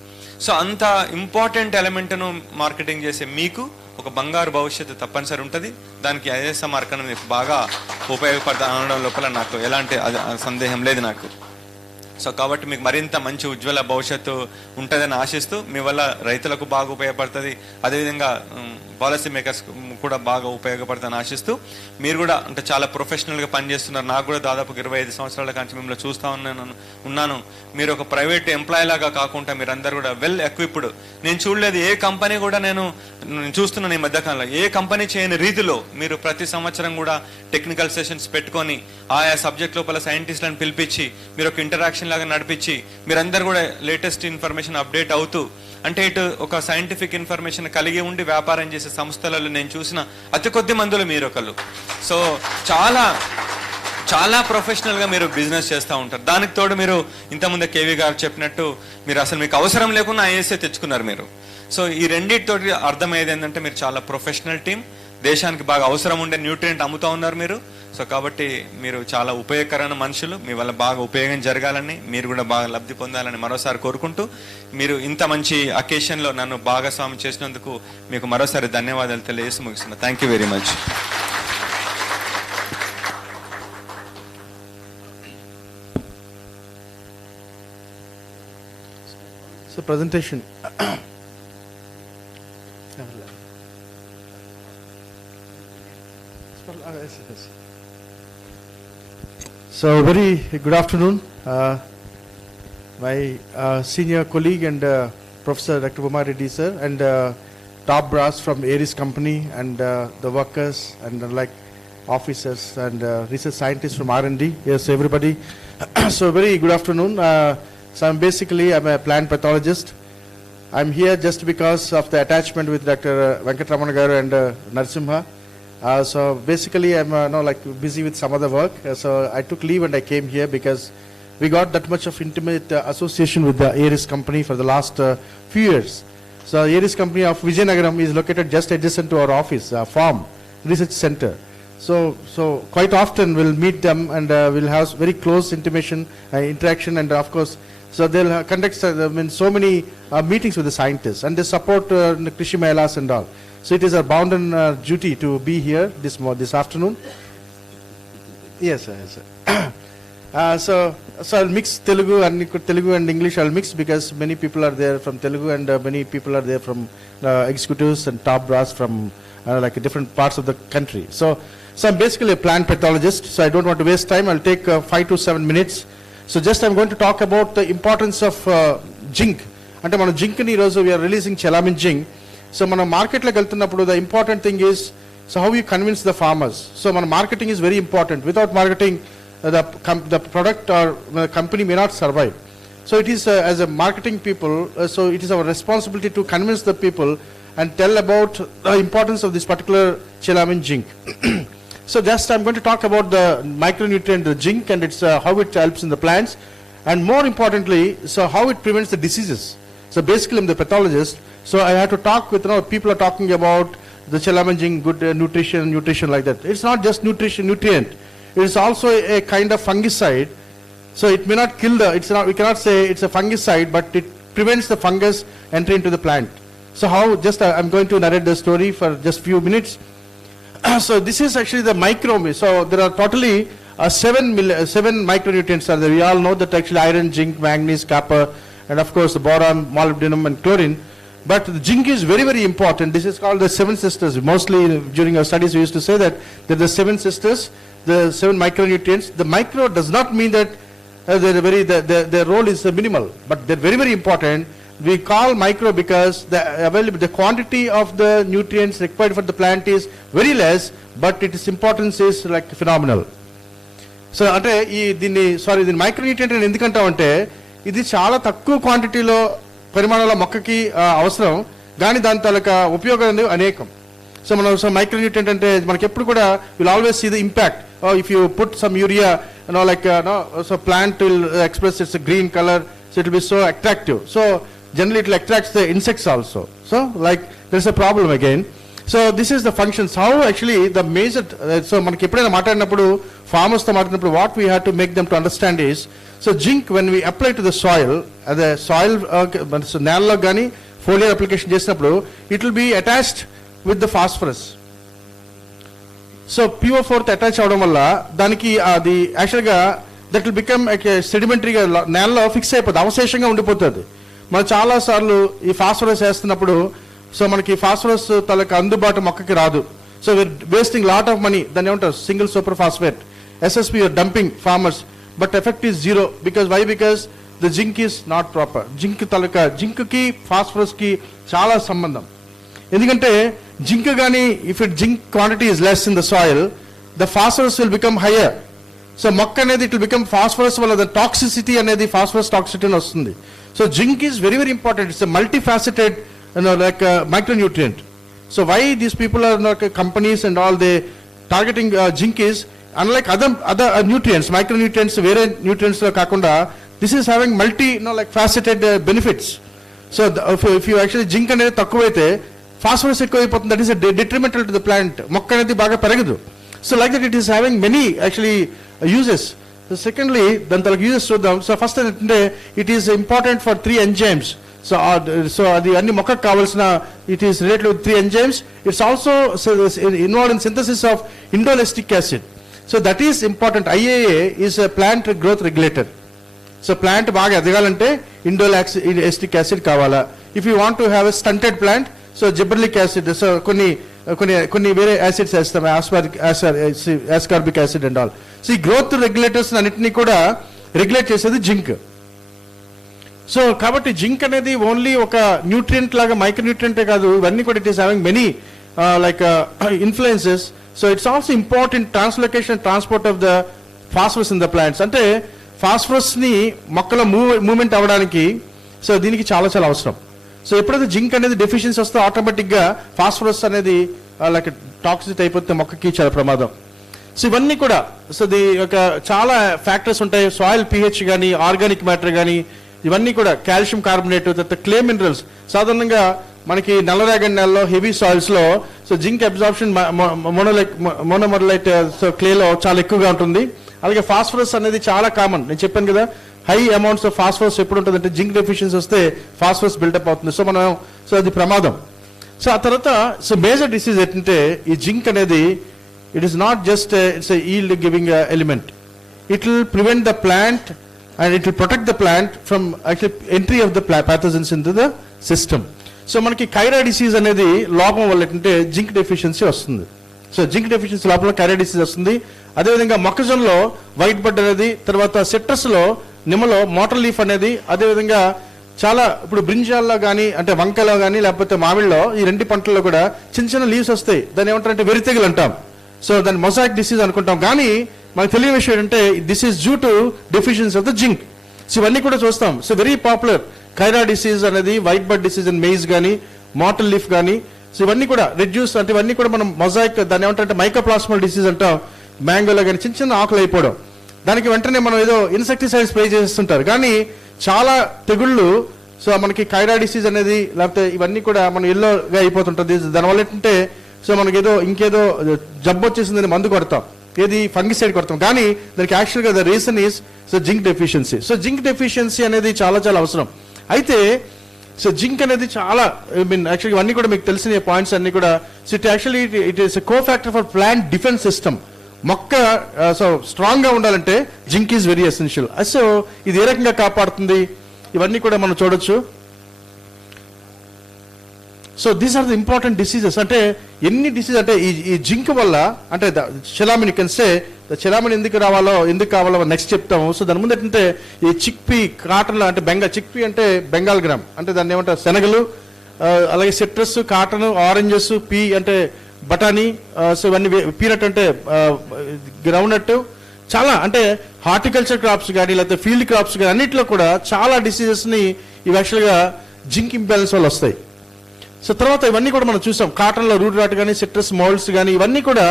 సో అంత ఇంపార్టెంట్ ఎలిమెంట్ను మార్కెటింగ్ చేసే మీకు ఒక బంగారు భవిష్యత్తు తప్పనిసరి ఉంటుంది. దానికి ISI మార్కను మీకు బాగా ఉపయోగపడతా అనడం లోపల నాకు ఎలాంటి సందేహం లేదు నాకు. సో కాబట్టి మీకు మరింత మంచి ఉజ్వల భవిష్యత్తు ఉంటుందని ఆశిస్తూ, మీ వల్ల రైతులకు బాగా ఉపయోగపడుతుంది, అదేవిధంగా పాలసీ మేకర్స్ కూడా బాగా ఉపయోగపడుతుందని ఆశిస్తూ, మీరు కూడా అంటే చాలా ప్రొఫెషనల్గా పనిచేస్తున్నారు. నాకు కూడా దాదాపు 25 సంవత్సరాల నుంచి మిమ్మల్ని చూస్తూ ఉన్నాను. మీరు ఒక ప్రైవేట్ ఎంప్లాయీ లాగా కాకుండా మీరందరూ కూడా వెల్ ఎక్విప్డ్. నేను చూడలేదు ఏ కంపెనీ కూడా, నేను చూస్తున్నాను ఈ మధ్యకాలంలో ఏ కంపెనీ చేయని రీతిలో మీరు ప్రతి సంవత్సరం కూడా టెక్నికల్ సెషన్స్ పెట్టుకొని ఆయా సబ్జెక్ట్ లోపల సైంటిస్టులను పిలిపించి మీరు ఒక ఇంటరాక్షన్ లాగా నడిపించి మీరందరూ కూడా లేటెస్ట్ ఇన్ఫర్మేషన్ అప్డేట్ అవుతూ, అంటే ఇటు ఒక సైంటిఫిక్ ఇన్ఫర్మేషన్ కలిగి ఉండి వ్యాపారం చేసే సంస్థలలో నేను చూసిన అతి కొద్ది మందిలో మీరు ఒకళ్ళు. సో చాలా ప్రొఫెషనల్గా మీరు బిజినెస్ చేస్తూ ఉంటారు. దానికి తోడు మీరు ఇంతకుముందే కేవీ గారు చెప్పినట్టు మీరు అసలు మీకు అవసరం లేకుండా ISI తెచ్చుకున్నారు మీరు. సో ఈ రెండింటితోటి అర్థమయ్యేది ఏంటంటే మీరు చాలా ప్రొఫెషనల్ టీం, దేశానికి బాగా అవసరం ఉండే న్యూట్రియంట్ అమ్ముతూ ఉన్నారు మీరు. సో కాబట్టి మీరు చాలా ఉపయోగకరమైన మనుషులు, మీ వల్ల బాగా ఉపయోగం జరగాలని, మీరు కూడా బాగా లబ్ధి పొందాలని మరోసారి కోరుకుంటూ, మీరు ఇంత మంచి అకేషన్లో నన్ను భాగస్వామి చేసినందుకు మీకు మరోసారి ధన్యవాదాలు తెలియజేసి ముగిస్తున్నా. Thank you very much. So presentation. So very good afternoon. My senior colleague and Professor Dr. Bhuma Reddy sir and top brass from Aries company and the workers and like officers and research scientists from R&D. Yes, everybody. So very good afternoon. So I'm a plant pathologist. I'm here just because of the attachment with Dr. Venkatramana Garu and Narasimha. So basically I'm busy with some other work. So I took leave and I came here because we got that much of intimate association with the Aries company for the last few years. So Aries company of Vijayanagaram is located just adjacent to our office, farm, research center. So quite often we'll meet them and we'll have very close interaction and of course, so they'll conduct so many meetings with the scientists and they support Krishi Melas and all. So it is our bounden duty to be here this afternoon. Yes, sir. Yes, sir. So I'll mix Telugu and English. I'll mix because many people are there from Telugu and many people are there from executives and top brass from like different parts of the country. So I'm basically a plant pathologist. So I don't want to waste time. I'll take 5 to 7 minutes. So just I'm going to talk about the importance of zinc. Ante mana zinc ni roju we are releasing Chelamin zinc. So mana market lo veltunnappudu the important thing is so how you convince the farmers. So mana marketing is very important. Without marketing the product or the company may not survive. So it is as a marketing people, so it is our responsibility to convince the people and tell about the importance of this particular Chelamin zinc. So just I'm going to talk about the micronutrient, the zinc, and it's how it helps in the plants, and more importantly, so how it prevents the diseases. So basically, I'm the pathologist, so I have to talk with people are talking about the Chelamin zinc, good nutrition like that. It's not just nutrient. It is also a kind of fungicide. So it may not kill we cannot say it's a fungicide, but it prevents the fungus entry into the plant. So how? I'm going to narrate the story for just few minutes. So this is actually the microbe. So there are totally 7 micronutrients are there. We all know that actually iron, zinc, manganese, copper, and of course the boron, molybdenum, and chlorine. But the zinc is very, very important. This is called the 7 sisters. Mostly during our studies we used to say that there are the 7 sisters, the 7 micronutrients. The micro does not mean that their role is minimal, but they're very, very important. We call micro because the quantity of the nutrients required for the plant is very less, but its importance is like phenomenal. So ante దీన్ని మైక్రోన్యూట్రియంట్ అని ఎందుకంటామంటే ఇది చాలా తక్కువ క్వాంటిటీలో పరిమాణంలో మొక్కకి అవసరం, కానీ దాని తాలూకా ఉపయోగాలు అనేకం. సో మనం మైక్రోన్యూట్రియంట్ అంటే మనకి ఎప్పుడు కూడా will always see the impact. If you put some urea so plant will express its green color, so it will be so attractive. So generally it will attract the insects also. So like there is a problem again. So this is the functions. How actually the major, so మనకి ఎప్పుడైనా మాట్లాడినప్పుడు farmers తో మాట్లాడినప్పుడు what we have to make them to understand is, so zinc when we apply to the soil, నేలలో కానీ foliar application చేసినప్పుడు it will be attached with the phosphorus. So PO4 attach అవడం వల్ల దానికి అది యాక్చువల్గా దట్ విల్ బికమ్ సెడిమెంటరీగా నేలలో ఫిక్స్ అయిపోతుంది, అవశేషంగా ఉండిపోతుంది. మనం చాలాసార్లు ఈ ఫాస్ఫరస్ వేస్తున్నప్పుడు సో మనకి ఫాస్ఫరస్ తలకి అందుబాటు మొక్కకి రాదు. So we're wasting lot of money. దాన్ని ఏమంటారు single super phosphate SSP you're dumping farmers, but effect is zero. Because why? Because the zinc is not proper. జింక్కి ఫాస్ఫరస్కి చాలా సంబంధం. ఎందుకంటే జింక్ కానీ zinc quantity is less in the soil, the phosphorus will become higher. So మొక్క అనేది it will become phosphorus వల్ల the toxicity అనేది ఫాస్ఫరస్ టాక్సిటీ అని వస్తుంది. So zinc is very very important. It's a multifaceted like micronutrient. So why these people are not companies and all they targeting zinc is, unlike other nutrients, micronutrients, వేరే nutrients లో కాకుండా this is having multi like faceted benefits. So if you actually zinc అనేది తక్కువైతే ఫాస్ఫరస్ ఎక్కువైపోతుంది. That is detrimental to the plant. మొక్క అనేది బాగా పెరగదు. So like that it is having many actually uses. So secondly, then the uses చూద్దాం. So first అంటే it is important for 3 enzymes. So అది అన్ని మొక్కకు కావాల్సిన it is related with 3 enzymes. It's also involved in synthesis of indolestic acid. So that is important. IAA is a plant growth regulator. So plant బాగా ఎదగాలంటే indolestic acid కావాలా. If you want to have a stunted plant, so gibberellic acid, so కొన్ని వేరే యాసిడ్స్ వేస్తాం, ascorbic acid and all. So ఈ growth regulators అన్నింటినీ కూడా రెగ్యులేట్ చేసేది జింక్. సో కాబట్టి జింక్ అనేది ఓన్లీ ఒక న్యూట్రియంట్ లాగా మైక్రోన్యూట్రియంటే కాదు, ఇవన్నీ కూడా it is having many like influences. So it's also important translocation and transport of the phosphorus in the plants. అంటే phosphorus ని మొక్కల మూవ్మెంట్ అవ్వడానికి సో దీనికి చాలా చాలా అవసరం. సో ఎప్పుడైతే జింక్ అనేది డెఫిషియన్సీ వస్తే ఆటోమేటిక్గా ఫాస్ఫరస్ అనేది లైక్ టాక్సిక్ అయిపోతే మొక్కకి చాలా ప్రమాదం. సో ఇవన్నీ కూడా సో ఒక చాలా ఫ్యాక్టర్స్ ఉంటాయి. సాయిల్ pH కానీ ఆర్గానిక్ మ్యాటర్ కానీ ఇవన్నీ కూడా కాల్షియం కార్బోనేట్, తర్వాత క్లే మినరల్స్. సాధారణంగా మనకి నల్లరేగడి నెలలో హెవీ సాయిల్స్లో so zinc absorption montmorillonite so క్లేలో చాలా ఎక్కువగా ఉంటుంది. అలాగే ఫాస్ఫరస్ అనేది చాలా కామన్. నేను చెప్పాను కదా, హై అమౌంట్స్ ఆఫ్ ఫాస్ఫరస్ ఎప్పుడు ఉంటుందంటే జింక్ డెఫిషియన్సీ వస్తే ఫాస్ఫరస్ బిల్డప్ అవుతుంది. సో అది ప్రమాదం. సో ఆ తర్వాత సో మేజర్ డిసీజ్ ఏంటంటే ఈ జింక్ అనేది it is not just it's yield giving element. It will prevent the plant and it will protect the plant from entry of the pathogens in to the system. So మనకి Kiara disease అనేది లోపం వల్ల ఏంటంటే zinc deficiency వస్తుంది. So zinc deficiency లోపల కైరా డిసీజ్ వస్తుంది. అదేవిధంగా మొక్కజొన్నలో వైట్ బడ్ అనేది, తర్వాత సిట్రస్లో నిమ్మలో మోటార్ లీఫ్ అనేది, అదేవిధంగా చాలా ఇప్పుడు బ్రింజాల్లో కానీ అంటే వంకలో కానీ లేకపోతే మామిడిలో ఈ 2 పంటల్లో కూడా చిన్న చిన్న లీవ్స్ వస్తాయి. దాన్ని ఏమంటారంటే వెరితెగులు అంటాం. సో దాన్ని మొజాయిక్ డిసీజ్ అనుకుంటాం. కానీ మనకు తెలియని విషయం ఏంటంటే this is due to deficiency of the zinc. So ఇవన్నీ కూడా చూస్తాం. So very popular khaira disease అనేది, white bud disease and maize కానీ, మోటార్ లీఫ్ కానీ. సో ఇవన్నీ కూడా రెడ్యూస్ అంటే ఇవన్నీ కూడా మనం మొజాయిక్ దాన్ని ఏమంటారంటే మైకోప్లాస్మల్ డిసీజ్ అంటాం. మ్యాంగోలో కానీ చిన్న చిన్న ఆకులు అయిపోవడం, దానికి వెంటనే మనం ఏదో ఇన్సెక్టిసైడ్ స్ప్రే చేస్తుంటారు. కానీ చాలా తెగుళ్ళు సో మనకి కైరా డిసీజ్ అనేది లేకపోతే ఇవన్నీ కూడా మనం ఎల్లోగా అయిపోతుంటుంది. దానివల్ల ఏంటంటే సో మనకి ఇంకేదో జబ్బు వచ్చేసిందని మందు కొడతాం, ఏది ఫంగిసైడ్ కొడతాం. కానీ దానికి యాక్చువల్గా the reason is so zinc deficiency. So zinc deficiency అనేది చాలా చాలా అవసరం. అయితే సో జింక్ అనేది చాలా యాక్చువల్గా ఇవన్నీ కూడా మీకు తెలిసిన పాయింట్స్ అన్ని కూడా so it is co factor for plant defence system. మొక్క సో స్ట్రాంగ్గా ఉండాలంటే zinc is very essential. So ఇది ఏ రకంగా కాపాడుతుంది ఇవన్నీ కూడా మనం చూడొచ్చు. So these are the important diseases. అంటే ఎన్ని డిసీజ్ అంటే ఈ జింక్ వల్ల అంటే చెలామిన్ యూ కెన్ సే చెలామిన్ ఎందుకు కావాలో నెక్స్ట్ చెప్తాము. సో దాని ముందు ఏంటంటే ఈ చిక్పీ కాటన్ అంటే చిక్పీ అంటే బెంగాల్ గ్రామ్ అంటే దాన్ని ఏమంటారు శనగలు, అలాగే సిట్రస్, కాటన్, ఆరెంజెస్, పీ అంటే బఠానీ, సో ఇవన్నీ పీనట్ అంటే గ్రౌండ్నట్. చాలా అంటే హార్టికల్చర్ క్రాప్స్ కానీ లేకపోతే ఫీల్డ్ క్రాప్స్ కానీ అన్నింటిలో కూడా చాలా డిసీజెస్ని ఇవి యాక్చువల్గా జింక్ ఇంబ్యాలెన్స్ వల్ల వస్తాయి. సో తర్వాత ఇవన్నీ కూడా మనం చూసాం. కాటన్లో రూట్ రాట్ కానీ, సిట్రస్ మోల్డ్స్ కానీ ఇవన్నీ కూడా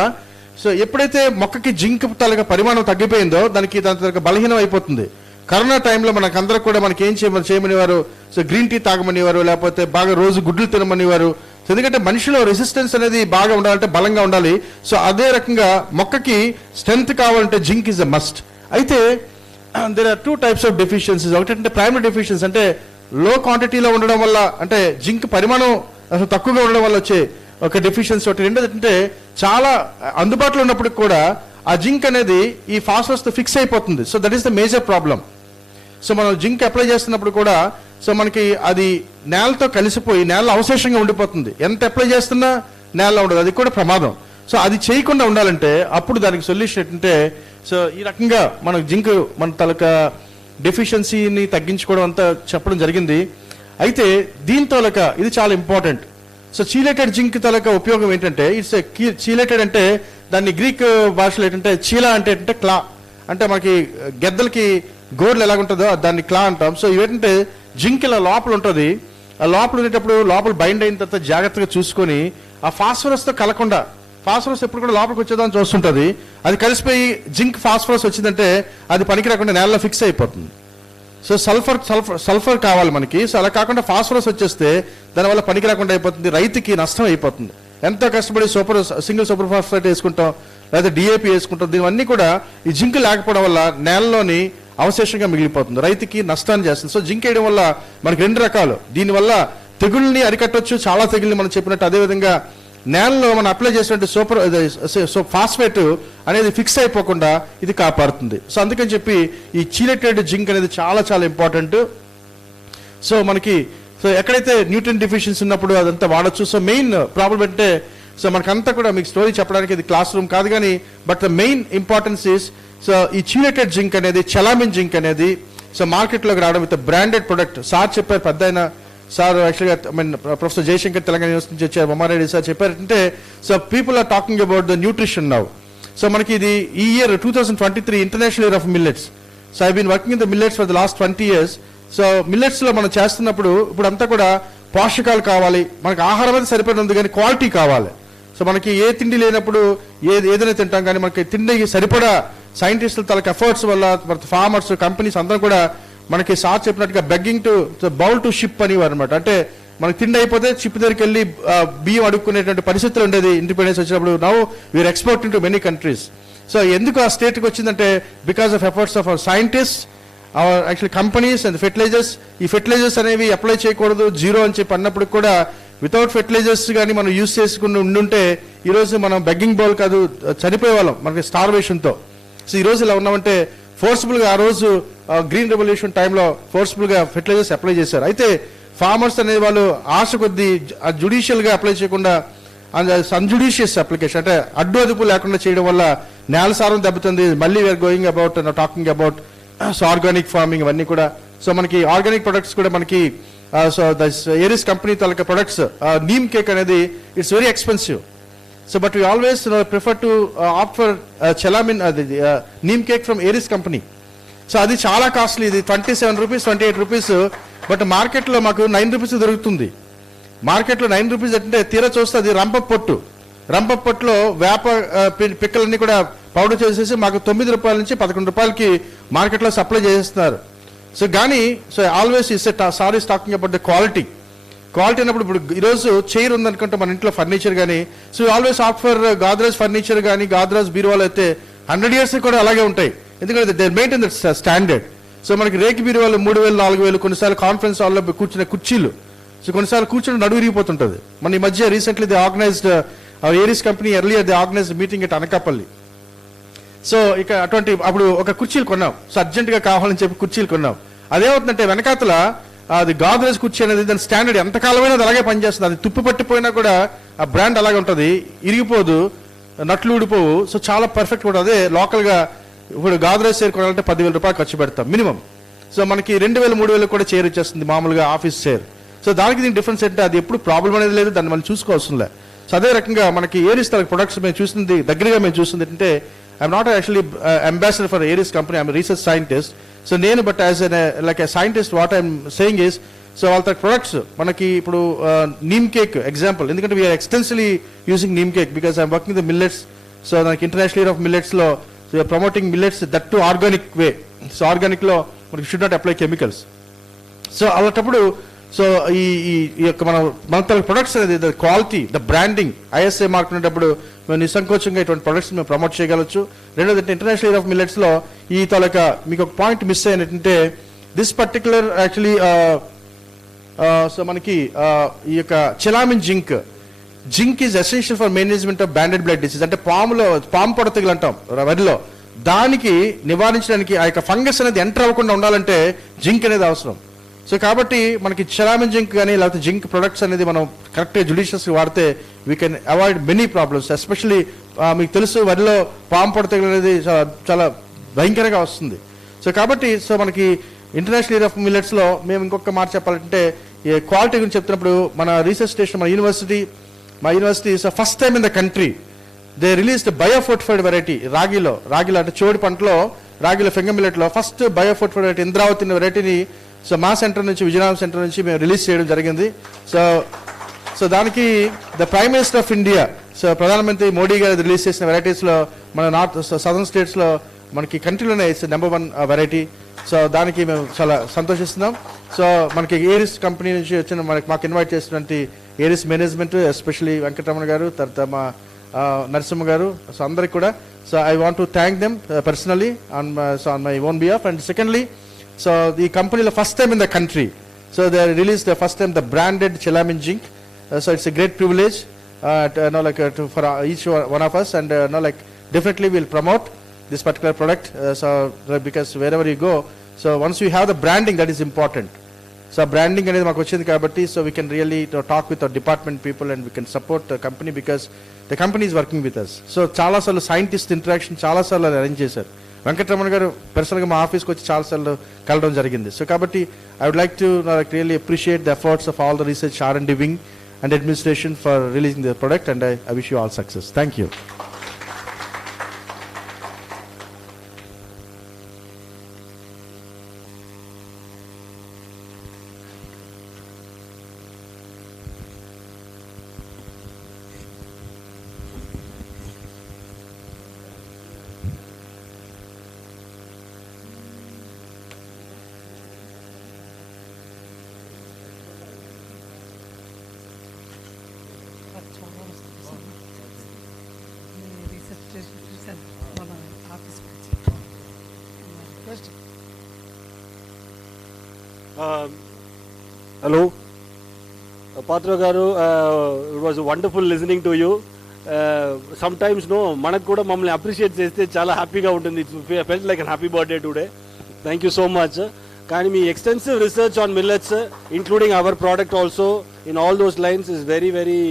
సో ఎప్పుడైతే మొక్కకి జింక్ తాలూకా పరిమాణం తగ్గిపోయిందో దాని బలహీనం అయిపోతుంది. కరోనా టైంలో మనకందరూ కూడా మనకి ఏం చేయమనేవారు, సో గ్రీన్ టీ తాగమనేవారు, లేకపోతే బాగా రోజు గుడ్లు తినమనేవారు. ఎందుకంటే మనిషిలో రెసిస్టెన్స్ అనేది బాగా ఉండాలంటే బలంగా ఉండాలి. సో అదే రకంగా మొక్కకి స్ట్రెంగ్త్ కావాలంటే జింక్ ఈజ్ అ మస్ట్. అయితే there are 2 types of deficiencies. ఒకటంటే ప్రైమరీ డెఫిషియన్సీ అంటే లో క్వాంటిటీలో ఉండడం వల్ల అంటే జింక్ పరిమాణం అసలు తక్కువగా ఉండడం వల్ల వచ్చే ఒక డెఫిషియన్సీ ఒకటి. రెండోది ఏంటంటే చాలా అందుబాటులో ఉన్నప్పుడు కూడా ఆ జింక్ అనేది ఈ ఫాస్ఫరస్తో ఫిక్స్ అయిపోతుంది. So that is the major problem. So మనం జింక్ అప్లై చేస్తున్నప్పుడు కూడా సో మనకి అది నేలతో కలిసిపోయి నేలలో అవశేషంగా ఉండిపోతుంది. ఎంత అప్లై చేస్తున్నా నేలలో ఉండదు, అది కూడా ప్రమాదం. సో అది చేయకుండా ఉండాలంటే అప్పుడు దానికి సొల్యూషన్ ఏంటంటే సో ఈ రకంగా మన జింక్ మన తాలూకా డెఫిషియన్సీని తగ్గించుకోవడం అంతా చెప్పడం జరిగింది. అయితే దీంతో ఇది చాలా ఇంపార్టెంట్. సో చీలేటెడ్ జింక్ తాలూకా ఉపయోగం ఏంటంటే ఇట్స్ చీలేటెడ్ అంటే దాన్ని గ్రీక్ భాషలో ఏంటంటే చీలా అంటే ఏంటంటే క్లా అంటే మనకి గెద్దలకి గోర్లు ఎలాగుంటుందో దాన్ని క్లా అంటాం. సో ఇవేంటంటే జింక్ ఇలా లోపల ఉంటుంది. ఆ లోపల ఉండేటప్పుడు లోపల బైండ్ అయిన తర్వాత జాగ్రత్తగా చూసుకొని ఆ ఫాస్ఫరస్తో కలకుండా, ఫాస్ఫరస్ ఎప్పుడు కూడా లోపలికి వచ్చేదాన్ని చూస్తుంటుంది. అది కలిసిపోయి జింక్ ఫాస్ఫరస్ వచ్చిందంటే అది పనికి రాకుండా నేలలో ఫిక్స్ అయిపోతుంది. సో సల్ఫర్ కావాలి మనకి. సో అలా కాకుండా ఫాస్ఫరస్ వచ్చేస్తే దానివల్ల పనికి రాకుండా అయిపోతుంది, రైతుకి నష్టం అయిపోతుంది. ఎంతో కష్టపడి సింగిల్ సూపర్ ఫాస్ఫేట్ వేసుకుంటాం, లేదా డిఏపి వేసుకుంటుంది. ఇవన్నీ కూడా ఈ జింక్ లేకపోవడం వల్ల నేలలోని అవశేషంగా మిగిలిపోతుంది, రైతుకి నష్టాన్ని చేస్తుంది. సో జింక్ వేయడం వల్ల మనకి 2 రకాలు. దీనివల్ల తెగుళ్ళని అరికట్టవచ్చు, చాలా తెగుల్ని మనం చెప్పినట్టు. అదేవిధంగా నేలలో మనం అప్లై చేసినట్టు ఫాస్ఫేట్ అనేది ఫిక్స్ అయిపోకుండా ఇది కాపాడుతుంది. సో అందుకని చెప్పి ఈ చీలెటెడ్ జింక్ అనేది చాలా చాలా ఇంపార్టెంట్. సో మనకి ఎక్కడైతే న్యూట్రియం డెఫిషియన్సీ ఉన్నప్పుడు అదంతా వాడచ్చు. సో మెయిన్ ప్రాబ్లం అంటే సో మనకంతా కూడా మీకు స్టోరీ చెప్పడానికి ఇది క్లాస్ రూమ్ కాదు కానీ, but the main importance is so ఈ చీలెటెడ్ జింక్ అనేది, చెలామిన్ జింక్ అనేది సో మార్కెట్లోకి రావడం విత్ బ్రాండెడ్ ప్రొడక్ట్. సార్ చెప్పారు, పెద్ద అయిన సార్ యాక్చువల్గా ప్రొఫెసర్ జయశంకర్ తెలంగాణ యూనివర్సిటీ నుంచి వచ్చారు, బొమ్మారెడ్డి సార్ చెప్పారంటే so people are talking about the nutrition now. So మనకి ఇది ఈ year 2023 international year of millets. So I been working in the millets for the last 20 years. So మిల్లెట్స్లో మనం చేస్తున్నప్పుడు ఇప్పుడు అంతా కూడా పోషకాలు కావాలి, మనకి ఆహారం అయితే సరిపడి ఉంది కానీ క్వాలిటీ కావాలి. సో మనకి ఏ తిండి లేనప్పుడు ఏదైనా తింటాం కానీ మనకి తిండికి సరిపడా సైంటిస్టుల తలకి ఎఫర్ట్స్ వల్ల ఫార్మర్స్, కంపెనీస్ అందరూ కూడా మనకి సార్ చెప్పినట్టుగా begging to bowl to ship అనేవారు అనమాట. అంటే మనకి తిండి అయిపోతే షిప్ దగ్గరికి వెళ్ళి బియ్యం అడుక్కునేటువంటి పరిస్థితులు ఉండేది ఇండిపెండెన్స్ వచ్చినప్పుడు. Now we are exporting to many countries. So ఎందుకు ఆ స్టేట్కి వచ్చిందంటే because of efforts of our scientist, our actually companies and fertilizers. ఈ ఫెర్టిలైజర్స్ అనేవి అప్లై చేయకూడదు, జీరో అని చెప్పి అన్నప్పుడు కూడా వితౌట్ ఫెర్టిలైజర్స్ కానీ మనం యూజ్ చేసుకుని ఉండుంటే ఈరోజు మనం బెగ్గింగ్ బౌల్ కాదు చనిపోయేవాళ్ళం మనకి స్టార్వేషన్తో. సో ఈరోజు ఇలా ఉన్నామంటే ఫోర్స్ఫుల్గా ఆ రోజు గ్రీన్ రెవల్యూషన్ టైంలో ఫోర్స్ఫుల్గా ఫెర్టిలైజర్స్ అప్లై చేశారు. అయితే ఫార్మర్స్ అనే వాళ్ళు ఆశ కొద్దీ జుడిషియల్గా అప్లై చేయకుండా అన్జుడిషియస్ అప్లికేషన్ అంటే అడ్డు అదుపు లేకుండా చేయడం వల్ల నేల సారం దెబ్బతుంది. మళ్ళీ we're going about talking about so organic farming అవన్నీ కూడా. సో మనకి ఆర్గానిక్ ప్రొడక్ట్స్ కూడా మనకి సో ద ఏరిస్ కంపెనీ తాలూకా ప్రొడక్ట్స్ నీమ్ కేక్ అనేది it's very expensive. So but we always prefer to opt for Chelamin neem cake from Aries company. So అది చాలా కాస్ట్లీ, ఇది 27 రూపీస్ 28 రూపీస్. బట్ మార్కెట్లో మాకు 9 రూపీస్ దొరుకుతుంది. మార్కెట్లో 9 రూపీస్ అంటే తీరా చూస్తే అది రంప పొట్టులో వేప పిక్కలన్నీ కూడా పౌడర్ చేసేసి మాకు 9 రూపాయల నుంచి 11 రూపాయలకి మార్కెట్లో సప్లై చేసేస్తున్నారు. సో కానీ so always is sir is talking about the quality అన్నప్పుడు ఇప్పుడు ఈరోజు చైర్ ఉందనుకుంటే మన ఇంట్లో ఫర్నిచర్ కానీ so always opt for Godrej ఫర్నిచర్ కానీ గాద్రేజ్ బీరువాలు అయితే 100 years కూడా అలాగే ఉంటాయి. ఎందుకంటే they maintain that standard. So మనకి రేకి బీరువాలు 3000 4000, కొన్నిసార్లు కాన్ఫరెన్స్ హాల్లో కూర్చునే కుర్చీలు సో కొన్నిసార్లు కూర్చొని నడువు విరిగిపోతుంటుంది. మన ఈ మధ్య recently they organised Aries company earlier they organised meeting at Anakapalli. సో ఇక అటువంటి అప్పుడు ఒక కుర్చీలు కొన్నాం, సో అర్జెంటుగా కావాలని చెప్పి కుర్చీలు కొన్నాం. అదేమవుతుందంటే వెనకాతల అది గాద్రేజ్ కుర్చీ అనేది దాని స్టాండర్డ్ ఎంతకాలమైనా అది అలాగే పనిచేస్తుంది. అది తుప్పు పట్టిపోయినా కూడా ఆ బ్రాండ్ అలాగే ఉంటుంది, ఇరిగిపోదు, నట్లు ఊడిపోవు. సో చాలా పర్ఫెక్ట్ కూడా. అదే లోకల్గా ఇప్పుడు గాద్రేజ్ చైర్ కొనాలంటే 10,000 రూపాయలు ఖర్చు పెడతాం మినిమం. సో మనకి 2,000 3,000 కూడా చైర్ ఇచ్చేస్తుంది మామూలుగా ఆఫీస్ చైర్. సో దానికి దీనికి డిఫరెన్స్ అంటే అది ఎప్పుడు ప్రాబ్లం అనేది లేదు, దాన్ని మనం చూసుకోవాల్సిన లే. సో అదే రకంగా మనకి ఏరిస్ ప్రొడక్ట్స్ మేము చూసింది దగ్గరగా మేము చూసింది ఏంటంటే I'm not actually ambassador for Aries company, I'm research scientist. So నేను but as like a scientist what I'm saying is so వాళ్ళ ప్రొడక్ట్స్ మనకి ఇప్పుడు నీమ్ కేక్ ఎగ్జాంపుల్, ఎందుకంటే we're extensively using neem cake because I'm working the millets. So మనకి international year of మిల్లెట్స్లో promoting millets that to organic way. So ఆర్గానిక్లో మనకి should not apply chemicals. So అలాంటప్పుడు so ఈ యొక్క మన ప్రొడక్ట్స్ అనేది the quality, the branding, ISI mark ఉండేటప్పుడు మేము నిస్సంకోచంగా ఇటువంటి ప్రొడక్ట్స్ మేము ప్రమోట్ చేయగలచ్చు. రెండోది ఇంటర్నేషనల్ ఇయర్ ఆఫ్ మిల్లెట్స్లో ఈ తాలూకా మీకు ఒక పాయింట్ మిస్ అయినట్టంటే దిస్ పర్టికులర్ యాక్చువల్లీ సో మనకి ఈ యొక్క Chelamin zinc is essential for management of banded blight disease. అంటే పాము పొడ తెగులు అంటాం వరిలో, దానికి నివారించడానికి ఆ యొక్క ఫంగస్ అనేది ఎంటర్ అవ్వకుండా ఉండాలంటే జింక్ అనేది అవసరం. సో కాబట్టి మనకి చెలామిన్ జింక్ కానీ లేకపోతే జింక్ ప్రొడక్ట్స్ అనేది మనం కరెక్ట్గా జుడిషియస్గా వాడితే we can avoid many problems. Especially మీకు తెలుసు వరిలో పాము పొడ తెగులు అనేది చాలా భయంకరంగా వస్తుంది. సో కాబట్టి సో మనకి ఇంటర్నేషనల్ ఇయర్ ఆఫ్ మిల్లెట్స్లో మేము ఇంకొక మాట చెప్పాలంటే ఈ క్వాలిటీ గురించి చెప్తున్నప్పుడు మన రీసెర్చ్ స్టేషన్ మా university is first time in the country they released biofortified variety. రాగిలో అంటే చోడి పంటలో రాగిలో ఫింగర్ మిల్లెట్లో ఫస్ట్ బయోఫోర్టిఫైడ్ వెరైటీ ఇంద్రావతి వెరైటీని సో మా సెంటర్ నుంచి విజయనగరం సెంటర్ నుంచి మేము రిలీజ్ చేయడం జరిగింది. సో దానికి the prime minister of India so ప్రధానమంత్రి మోడీ గారు రిలీజ్ చేసిన వెరైటీస్లో మన నార్త్ సదర్న్ స్టేట్స్లో మనకి కంట్రీలోనే ఇట్స్ నెంబర్ 1 వెరైటీ. సో దానికి మేము చాలా సంతోషిస్తున్నాం. సో మనకి ఏరిస్ కంపెనీ నుంచి వచ్చిన మాకు ఇన్వైట్ చేసినటువంటి ఏరిస్ మేనేజ్మెంట్ ఎస్పెషల్లీ వెంకటరమణ గారు, తర్వాత మా Narasimha Garu, so Andari Kuda. So I want to thank them personally on my own behalf. And secondly, so the company the first time in the country, so they released the first time the branded Chelamin zinc. So it's a great privilege, for each one of us, and definitely we'll promote this particular product. Because wherever you go, so once you have the branding, that is important. So branding అనేది మాకు వచ్చింది కాబట్టి, so we can really talk with our department people and we can support the company because the company is working with us. So చాలాసార్లు scientist interaction చాలాసార్లు అరేంజ్ చేశారు. వెంకటరమణ గారు పర్సనల్గా మా ఆఫీస్కి వచ్చి చాలాసార్లు కలవడం జరిగింది. సో కాబట్టి I would like to really appreciate the efforts of all the research R&D wing and administration for releasing the product, and I wish you all success. Thank you. Hello, Patra Garu, it was wonderful listening to you. Sometimes manaku kuda mammల్ని appreciate చేస్తే చాలా హ్యాపీగా ఉంటుంది. It felt like a happy birthday today. Thank you so much. కానీ మీ extensive research on millets, including our product also in all those lines, is very, very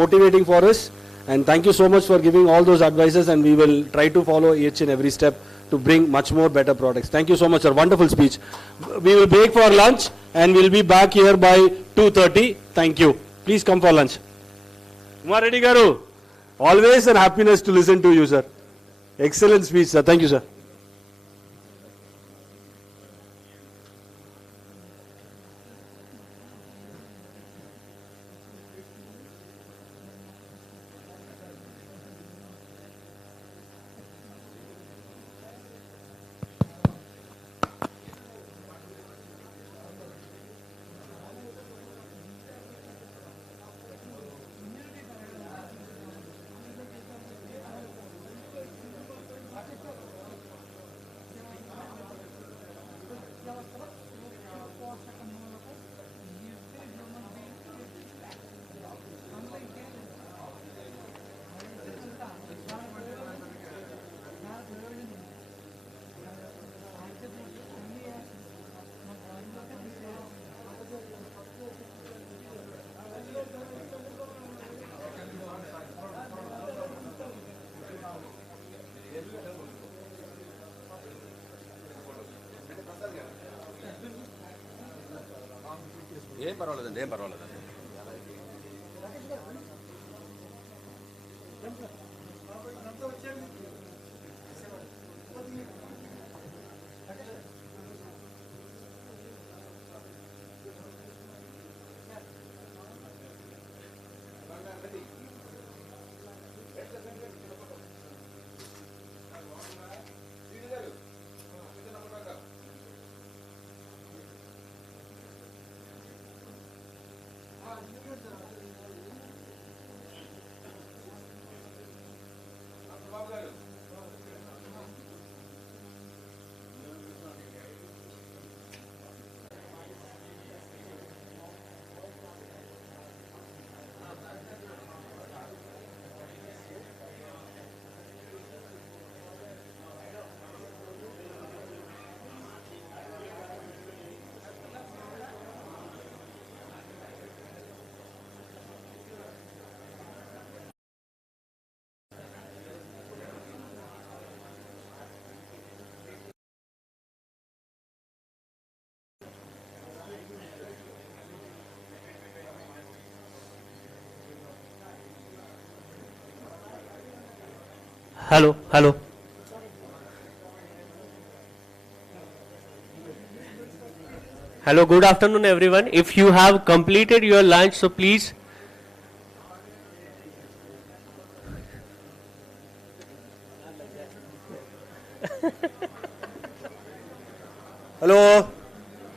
motivating for us. And thank you so much for giving all those advices, and we will try to follow each and every step to bring much more better products. Thank you so much, sir. Wonderful speech. We will break for lunch and we'll be back here by 2:30. Thank you. Please come for lunch. Umar Reddy Garu, always a happiness to listen to you, sir. Excellent speech, sir. Thank you, sir. ఏం పర్వాలేదండి. Hello. Hello, good afternoon everyone. If you have completed your lunch, so please. Hello,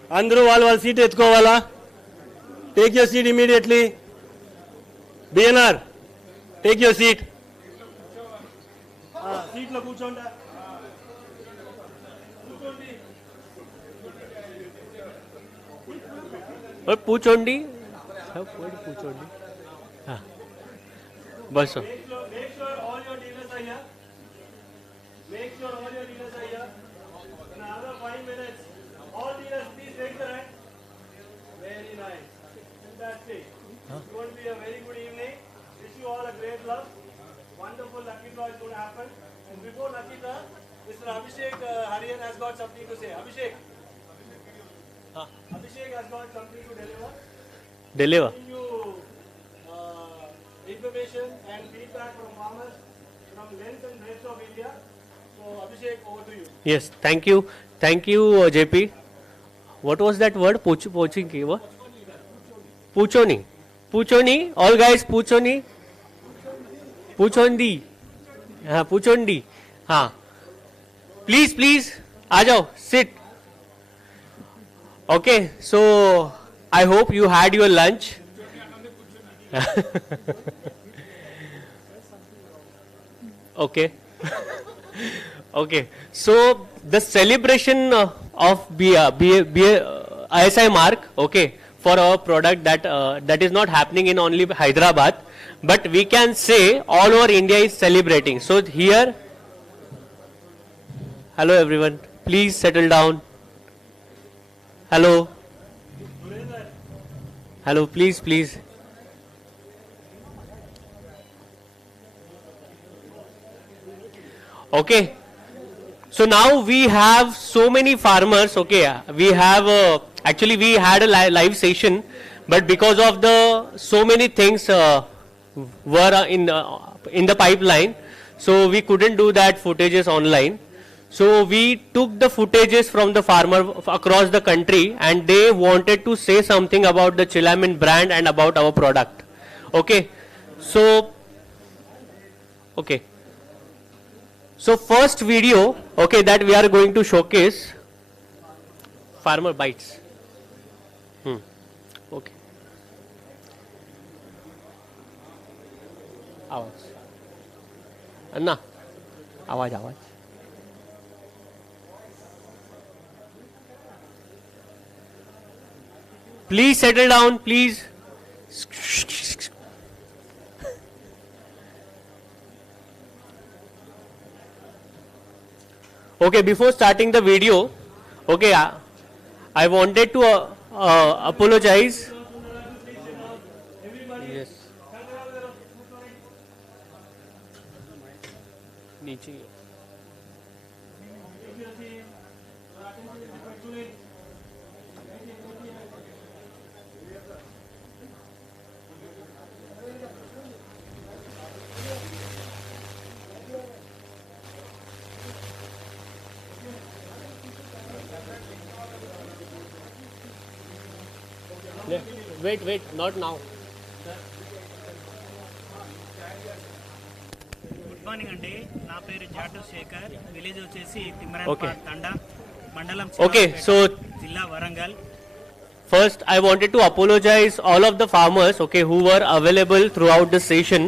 Andrew, all seat etkovala. Take your seat immediately. BNR, take your seat. సీట్లో కూర్చోండి. కూర్చోండి కూర్చోండి bus. Make sure all your dealers are here. Make sure all your dealers are here. In another 5 minutes, all dealers please raise their hand. Very nice. Fantastic. It's going to be a very good evening. Wish you all a great luck. Wonderful lucky draw is going to happen. And before lucky draw, Mr. Abhishek Harian has got something to say. Abhishek. Abhishek has got something to deliver. Deliver. Giving you information and feedback from farmers from length and breadth of India. So Abhishek, over to you. Yes, thank you, JP. What was that word? Poaching? What? Puchoni. Puchoni. All guys, Puchoni. Puchondi. Puchondi. Please, aa jao, sit. Okay, so I hope you had your lunch. Okay. Okay. So the celebration of ISI mark, okay, for our product that is not happening in only Hyderabad, but we can say all over India is celebrating. So here, hello everyone, please settle down. Hello, please. Okay, so now we have so many farmers. Okay, we have actually we had a live session, but because of the so many things were in the pipeline, so we couldn't do that footages online. So we took the footages from the farmer across the country, and they wanted to say something about the Chelamin brand and about our product. Okay, so first video, okay, that we are going to showcase farmer bites. Okay. आवाज. अन्ना, आवाज. Please settle down, please. Okay, before starting the video, okay, I wanted to apologize. Yes. नीचे. Wait, not now. Good morning అండి, నా పేరు జాటు శేఖర్, విలేజ్ వచ్చేసి తిమ్మరాయపాడ్ తండా, మండలం జిల్లా Warangal. First, I wanted to apologize all of the farmers, okay, who were available throughout the session.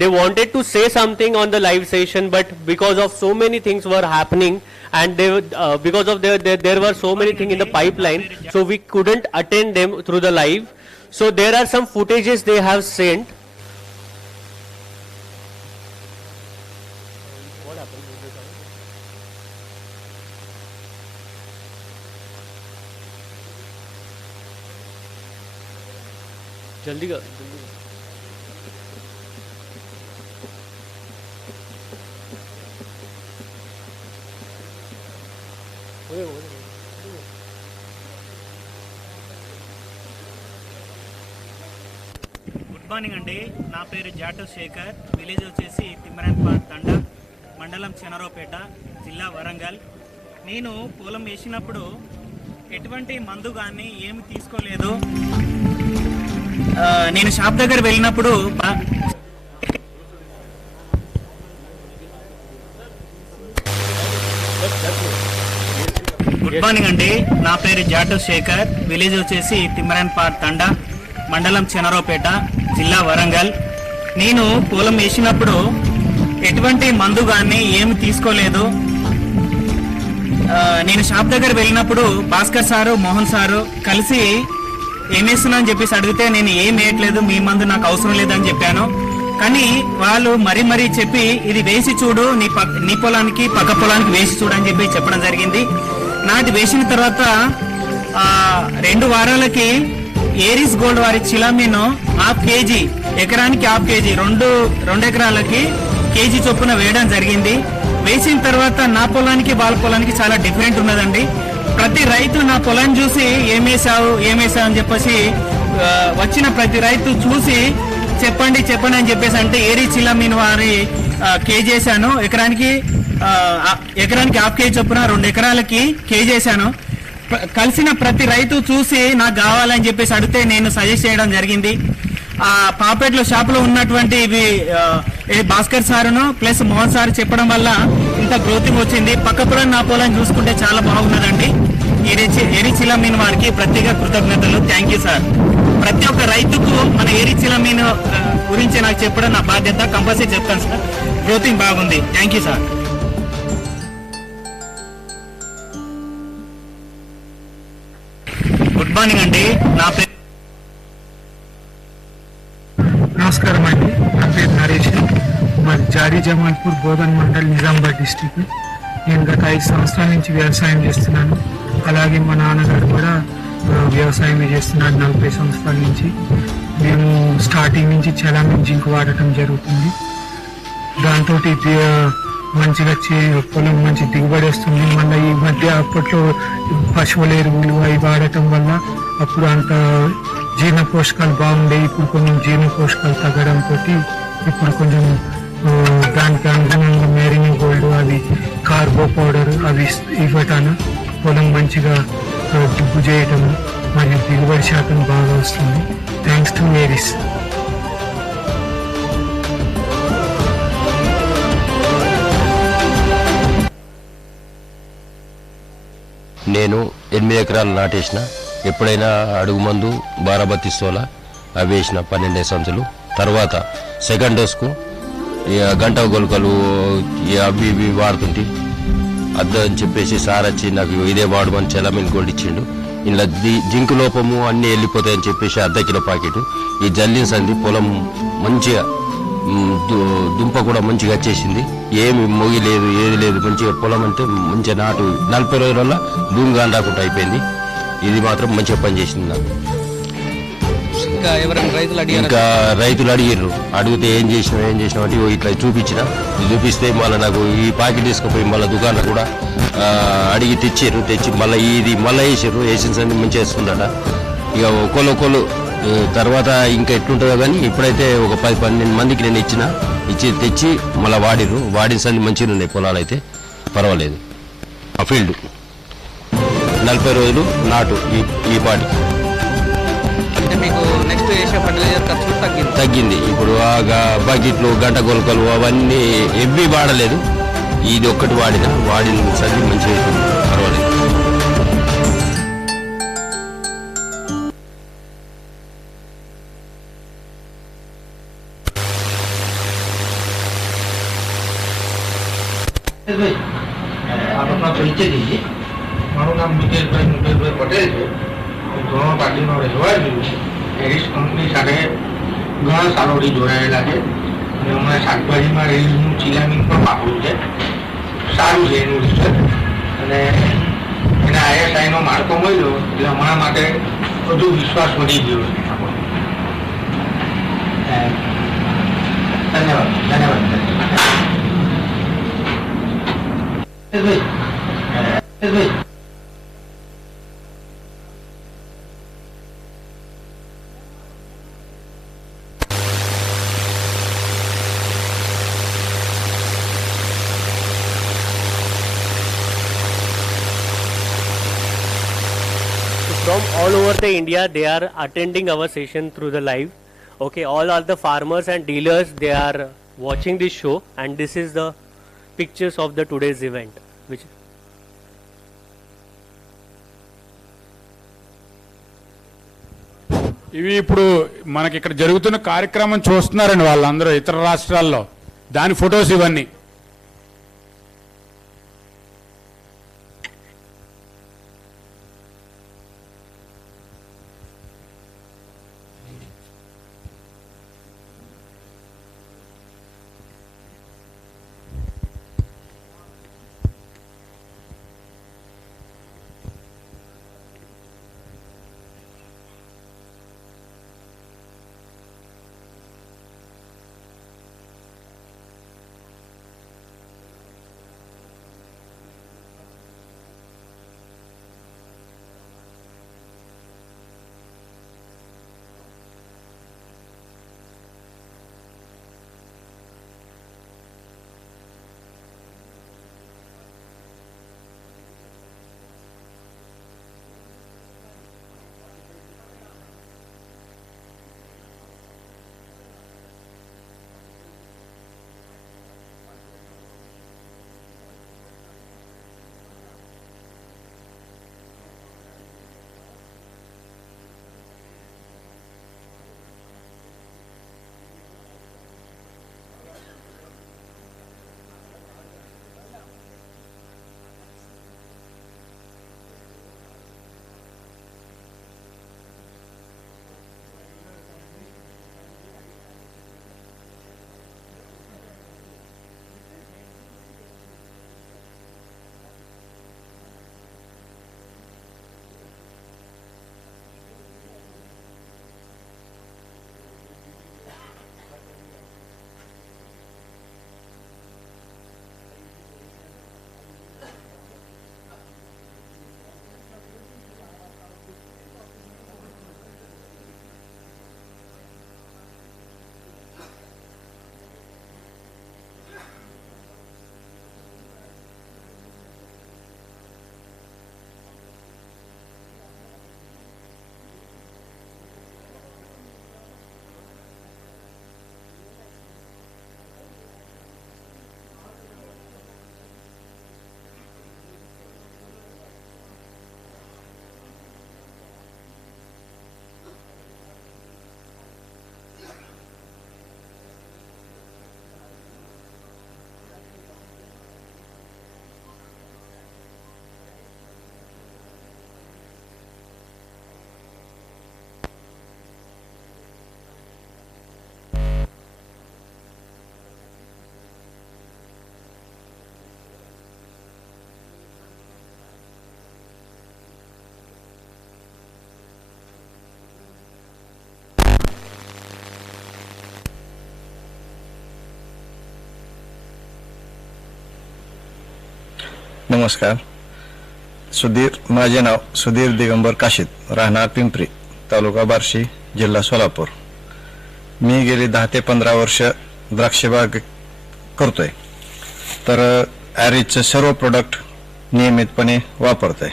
They wanted to say something on the live session, but because of so many things were happening, and because of there were so many things in the pipeline, so we couldn't attend them through the live. So there are some footages they have sent. What happened? जल्दी कर. Good morning అండి, నా పేరు జాటు శేఖర్, విలేజ్ వచ్చేసి తిమ్మరాయపాడ్ తండా, మండలం చెనరావుపేట, జిల్లా వరంగల్. నేను పొలం వేసినప్పుడు ఎటువంటి మందు కానీ ఏమి తీసుకోలేదు. నేను షాప్ దగ్గర వెళ్ళినప్పుడు గుడ్ మార్నింగ్ అండి, నా పేరు జాటు శేఖర్, విలేజ్ వచ్చేసి తిమ్మరాయపాడ్ తండా, మండలం చెనరావుపేట, జిల్లా వరంగల్. నేను పొలం వేసినప్పుడు ఎటువంటి మందు కానీ ఏమి తీసుకోలేదు. నేను షాప్ దగ్గర వెళ్ళినప్పుడు భాస్కర్ సారు మోహన్ సారు కలిసి ఏం వేస్తున్నా అని చెప్పేసి అడిగితే నేను ఏం వేయట్లేదు, మీ మందు నాకు అవసరం లేదని చెప్పాను. కానీ వాళ్ళు మరీ చెప్పి ఇది వేసి చూడు, నీ పొలానికి పక్క పొలానికి వేసి చూడు అని చెప్పి చెప్పడం జరిగింది. నాటి వేసిన తర్వాత 2 వారాలకి ఏరీస్ గోల్డ్ వారి చిలామిన్ ½ కేజీ, ఎకరానికి ½ కేజీ, 2 ఎకరాలకి కేజీ చొప్పున వేయడం జరిగింది. వేసిన తర్వాత నా పొలానికి వాళ్ళ పొలానికి చాలా డిఫరెంట్ ఉన్నదండి. ప్రతి రైతు నా పొలాన్ని చూసి ఏమేసావు అని చెప్పేసి వచ్చిన ప్రతి రైతు చూసి చెప్పండి అని చెప్పేసి అంటే ఏరీ చిలామిన్ వారి కేజీ వేసాను. ఎకరానికి ½ కేజీ చొప్పున 2 ఎకరాలకి కేజీ వేసాను. కలిసిన ప్రతి రైతు చూసి నాకు కావాలని చెప్పేసి అడిగితే నేను సజెస్ట్ చేయడం జరిగింది. ఆ పాపేట్లో షాపులో ఉన్నటువంటి భాస్కర్ సారును ప్లస్ మోహన్ సార్ చెప్పడం వల్ల ఇంత గ్రోతింగ్ వచ్చింది. పక్క పొలం నా పొలం చూసుకుంటే చాలా బాగున్నదండి. ఏరీ చిలామిన్ వారికి ప్రత్యేక కృతజ్ఞతలు. Thank you sir. ప్రతి ఒక్క రైతుకు మన ఏరీ చిలామిన్ గురించి నాకు చెప్పడం నా బాధ్యత. కంపల్సరీ చెప్తాను సార్. గ్రోతింగ్ బాగుంది. Thank you sir. Good morning అండి. నమస్కారం అండి. నా పేరు నరేష్. మాది జారీ జమాల్పూర్ బోధన్ మండల్ నిజామాబాద్ డిస్టిక్. నేను గత 5 సంవత్సరాల నుంచి వ్యవసాయం చేస్తున్నాను. అలాగే మా నాన్నగారు కూడా వ్యవసాయం చేస్తున్నాడు 40 సంవత్సరాల నుంచి. మేము స్టార్టింగ్ నుంచి చెలామిన్ జింక్ వాడటం జరుగుతుంది. దాంతో మంచిగా పొలం మంచి దిగుబడి వస్తుంది. మళ్ళీ ఈ మధ్య అప్పట్లో పశువుల ఎరువులు అవి వాడటం వల్ల అప్పుడు అంత జీర్ణ పోషకాలు బాగుండే. ఇప్పుడు కొంచెం జీర్ణ పోషకాలు తగ్గడంతో ఇప్పుడు కొంచెం దానికి అనుగుణంగా మెరీన్ గోల్డ్ అవి కార్బో పౌడర్ అవి ఇవ్వటాను పొలం మంచిగా దిగ్గు చేయటం మరియు దిగుబడి శాతం బాగా వస్తుంది. Thanks to Aries. నేను 8 ఎకరాలు నాటేసిన. ఎప్పుడైనా అడుగు మందు బారాబత్తి సోలా అవి వేసిన 12 సంవత్సరాలు. తర్వాత సెకండ్ డోస్కు గంట గొలుకలు అవి ఇవి వాడుతుంటే అద్దని చెప్పేసి సార్ వచ్చి నాకు ఇదే వాడమని చెలామిన్ గోల్డ్ ఇచ్చిండు. ఇలా జింక్ లోపము అన్నీ వెళ్ళిపోతాయని చెప్పేసి ½ కిలో ప్యాకెట్ ఈ జల్లించండి. పొలం మంచిగా దుంప కూడా మంచిగా వచ్చేసింది. ఏమి మొగి లేదు, ఏది లేదు. మంచిగా పొలం అంటే మంచిగా నాటు 40 రోజుల భూమి గాండాకుండా అయిపోయింది. ఇది మాత్రం మంచిగా పనిచేసింది నాకు. ఇంకా రైతులు అడిగిర్రు. అడిగితే ఏం చేసినావు అంటే ఇట్లా చూపించిన. చూపిస్తే మళ్ళీ నాకు ఈ ప్యాకెట్ తీసుకుపోయి మళ్ళీ దుకాణం కూడా అడిగి తెచ్చి మళ్ళీ ఇది మళ్ళీ వేసిన సంది మంచిగా వేస్తుందట. ఇక ఒకళ్ళు తర్వాత ఇంకా ఎట్లుంటుందో కానీ ఇప్పుడైతే ఒక 10-12 మందికి నేను తెచ్చి మళ్ళీ వాడిన సంది మంచిగా ఉన్నాయి. పొలాలు అయితే పర్వాలేదు. ఆ ఫీల్డ్ 40 రోజులు నాటు ఈ పాటికి మీకు నెక్స్ట్ వేసే ఫర్టిలైజర్ ఖర్చు తగ్గింది. ఇప్పుడు బకెట్లు గంట గొలకలు అవన్నీ ఎవ్వి వాడలేదు. ఇది ఒక్కటి వాడిన సరి మంచిగా అవుతుంది. పర్వాలేదు. आप अपना परिचय दीजिए. मारू नाम मुकेश भाई पटेल है. दोनों पार्टीનો રહેવા જોઈએ. એરિસ કંપની સાથે ઘણા સાલોથી જોડાયેલા છે અને હમણાં શાકભાજીમાં એરિસનું ચિલામિન પણ વાપર્યું છે. સારું છે એનું રિઝલ્ટ અને એના ISIનો માર્કો મળ્યો એટલે હમણાં માટે વધુ વિશ્વાસ વધી ગયો છે. ધન્યવાદ. From all over the India, they are attending our session through the live. Okay, all are the farmers and dealers. They are watching this show, and this is the pictures of the today's event. Which ఇవి ఇప్పుడు మనకి ఇక్కడ జరుగుతున్న కార్యక్రమం చూస్తున్నారండి వాళ్ళందరూ ఇతర రాష్ట్రాల్లో. దాని ఫొటోస్ ఇవన్నీ. नमस्कार. माझे नाव सुधीर दिगंबर काशीद, राहणार पिंपरी, तालुका बार्शी, जिल्हा सोलापूर. मी गेली 10 ते 15 वर्ष द्राक्षबाग करतोय. तर ॲरिजचे सर्व प्रोडक्ट नियमितपणे वापरतोय.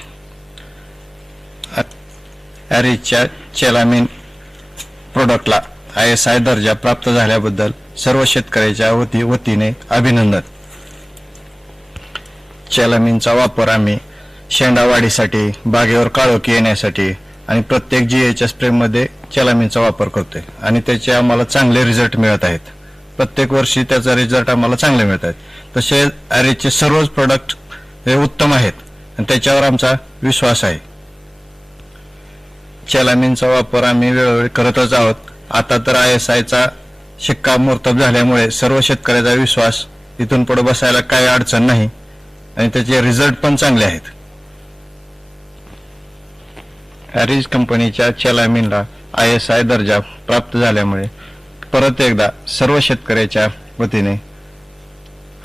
ॲरिजच्या चेलामिन प्रोडक्टला ISI दर्जा प्राप्त झाल्याबद्दल सर्व शेतकऱ्याच्या वतीने अभिनंदन. चेलामिनचा वापर आम्ही शेंडावाढीसाठी, बागेवर काळोखी येण्यासाठी आणि प्रत्येक GH स्प्रेमध्ये चेलामिनचा वापर करतोय आणि त्याचे आम्हाला चांगले रिझल्ट मिळत आहेत. प्रत्येक वर्षी त्याचा रिझल्ट आम्हाला चांगले मिळत आहेत. तसे ॲरिजचे सर्वच प्रोडक्ट हे उत्तम आहेत आणि त्याच्यावर आमचा विश्वास आहे. चेलामिनचा वापर आम्ही वेळोवेळी करतच आहोत. आता तर ISIचा शिक्कामोर्तब झाल्यामुळे सर्व शेतकऱ्याचा विश्वास इथून पुढे बसायला काही अडचण नाही आणि त्याचे रिझल्ट पण चांगले आहेत. ॲरिज कंपनीच्या चेलामिनला ISI दर्जा प्राप्त झाल्यामुळे परत एकदा सर्व शेतकऱ्याच्या वतीने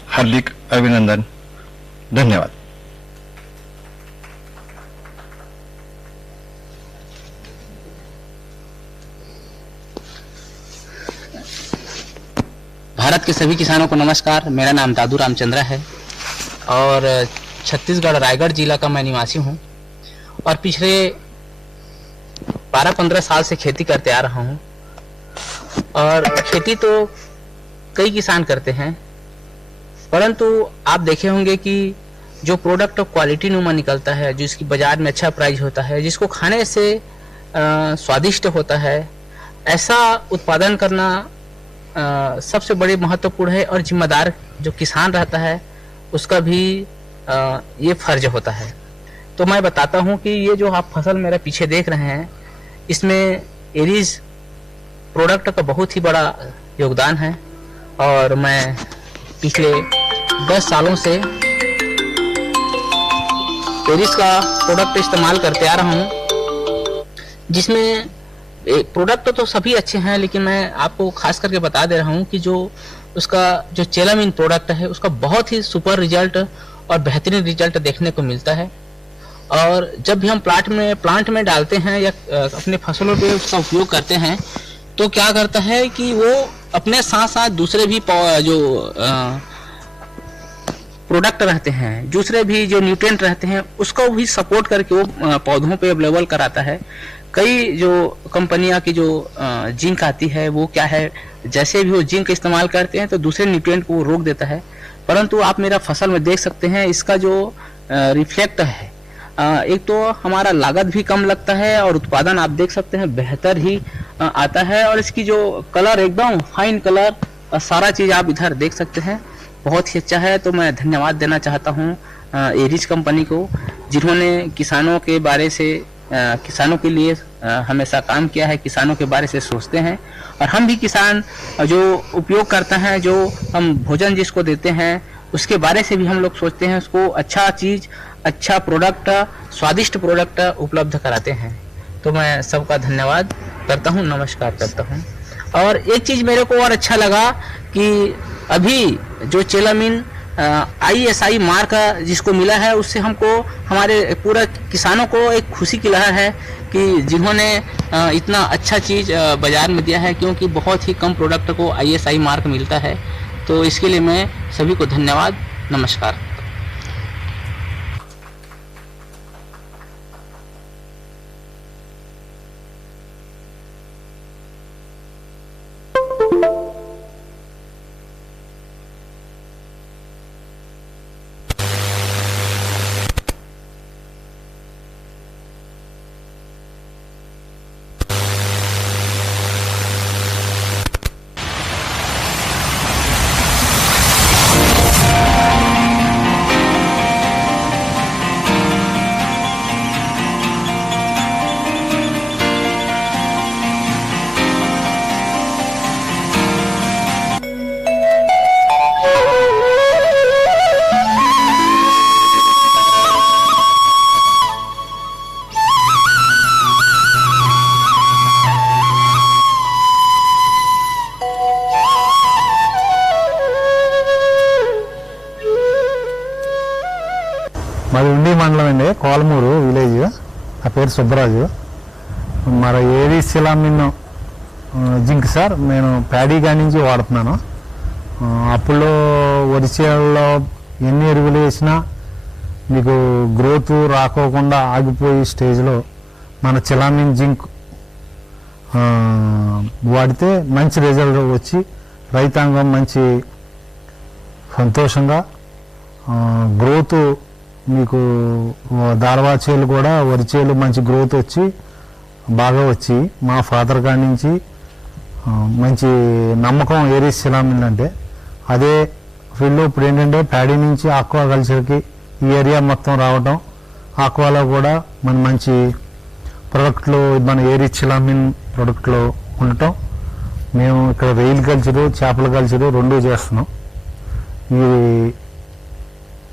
हार्दिक अभिनंदन. धन्यवाद. भारत के सभी किसानों को नमस्कार. मेरा नाम दादू रामचंद्र है और छत्तीसगढ़ रायगढ़ जिला का मैं निवासी हूं और पिछले 12-15 साल से खेती करते आ रहा हूं. और खेती तो कई किसान करते हैं, परंतु आप देखे होंगे कि जो प्रोडक्ट क्वालिटी नुमा निकलता है, जिसकी बाजार में अच्छा प्राइस होता है, जिसको खाने से स्वादिष्ट होता है, ऐसा उत्पादन करना सबसे बड़ी महत्वपूर्ण है और जिम्मेदार जो किसान रहता है उसका भी ये फर्ज होता है। तो मैं बताता हूँ कि ये जो आप फसल मेरे पीछे देख रहे हैं इसमें एरीज प्रोडक्ट का बहुत ही बड़ा योगदान है और मैं पिछले 10 सालों से एरीज का प्रोडक्ट इस्तेमाल करते आ रहा हूँ, जिसमें प्रोडक्ट तो सभी अच्छे हैं लेकिन मैं आपको खास करके बता दे रहा हूँ कि जो उसका जो चेलामिन प्रोडक्ट है उसका बहुत ही सुपर रिजल्ट और बेहतरीन रिजल्ट देखने को मिलता है। और जब भी हम प्लांट में डालते हैं या अपने फसलों पे उसका उपयोग करते हैं तो क्या करता है कि वो अपने साथ साथ दूसरे भी जो प्रोडक्ट रहते हैं, दूसरे भी जो न्यूट्रिएंट रहते हैं उसको भी सपोर्ट करके वो पौधों पे अवेलेबल कराता है। कई जो कंपनियां की जो जिंक आती है वो क्या है, जैसे भी वो जिंक इस्तेमाल करते हैं तो दूसरे न्यूट्रिएंट को वो रोक देता है, परंतु आप मेरा फसल में देख सकते हैं इसका जो रिफ्लेक्ट है, एक तो हमारा लागत भी कम लगता है और उत्पादन आप देख सकते हैं बेहतर ही आता है। और इसकी जो कलर एकदम फाइन कलर, सारा चीज आप इधर देख सकते हैं, बहुत ही अच्छा है। तो मैं धन्यवाद देना चाहता हूँ एरीज कंपनी को, जिन्होंने किसानों के बारे से किसानों के लिए हमेशा काम किया है, किसानों के बारे से सोचते हैं। और हम भी किसान जो उपयोग करते हैं, जो हम भोजन जिसको देते हैं उसके बारे से भी हम लोग सोचते हैं, उसको अच्छा चीज, अच्छा प्रोडक्ट, स्वादिष्ट प्रोडक्ट उपलब्ध कराते हैं। तो मैं सबका धन्यवाद करता हूँ, नमस्कार करता हूँ। और एक चीज मेरे को और अच्छा लगा कि अभी जो चेलामिन ISI मार्क जिसको मिला है उससे हमको, हमारे पूरा किसानों को एक खुशी की लहर है कि जिन्होंने इतना अच्छा चीज बाजार में दिया है, क्योंकि बहुत ही कम प्रोडक्ट को ISI मार्क मिलता है। तो इसके लिए मैं सभी को धन्यवाद, नमस्कार। మాది ఉండి మండలం అండి, కోలమూరు విలేజ్. నా పేరు సుబ్బరాజు. మన ఏరీస్ చిలామిన్ జింక్ సార్, నేను ప్యాడీగా నుంచి వాడుతున్నాను. అప్పుల్లో వరిచేలలో ఎన్ని ఎరువులు వేసినా మీకు గ్రోత్ రాకోకుండా ఆగిపోయే స్టేజ్లో మన చిలామిన్ జింక్ వాడితే మంచి రిజల్ట్ వచ్చి రైతాంగం మంచి సంతోషంగా గ్రోత్, మీకు దారవా చేలు కూడా వరి చేలు మంచి గ్రోత్ వచ్చి బాగా వచ్చి మా ఫాదర్ కాడి నుంచి మంచి నమ్మకం ఏరీస్ చిలామిన్ అంటే. అదే ఫీల్డ్లో ఇప్పుడు ఏంటంటే ప్యాడీ నుంచి ఆక్వా కల్చర్కి ఈ ఏరియా మొత్తం రావటం, ఆక్వాలో కూడా మన మంచి ప్రొడక్ట్లో మన ఏరీస్ చిలామిన్ ప్రొడక్ట్లో ఉండటం. మేము ఇక్కడ రొయ్యల కల్చరు, చేపల కల్చరు రెండూ చేస్తున్నాం.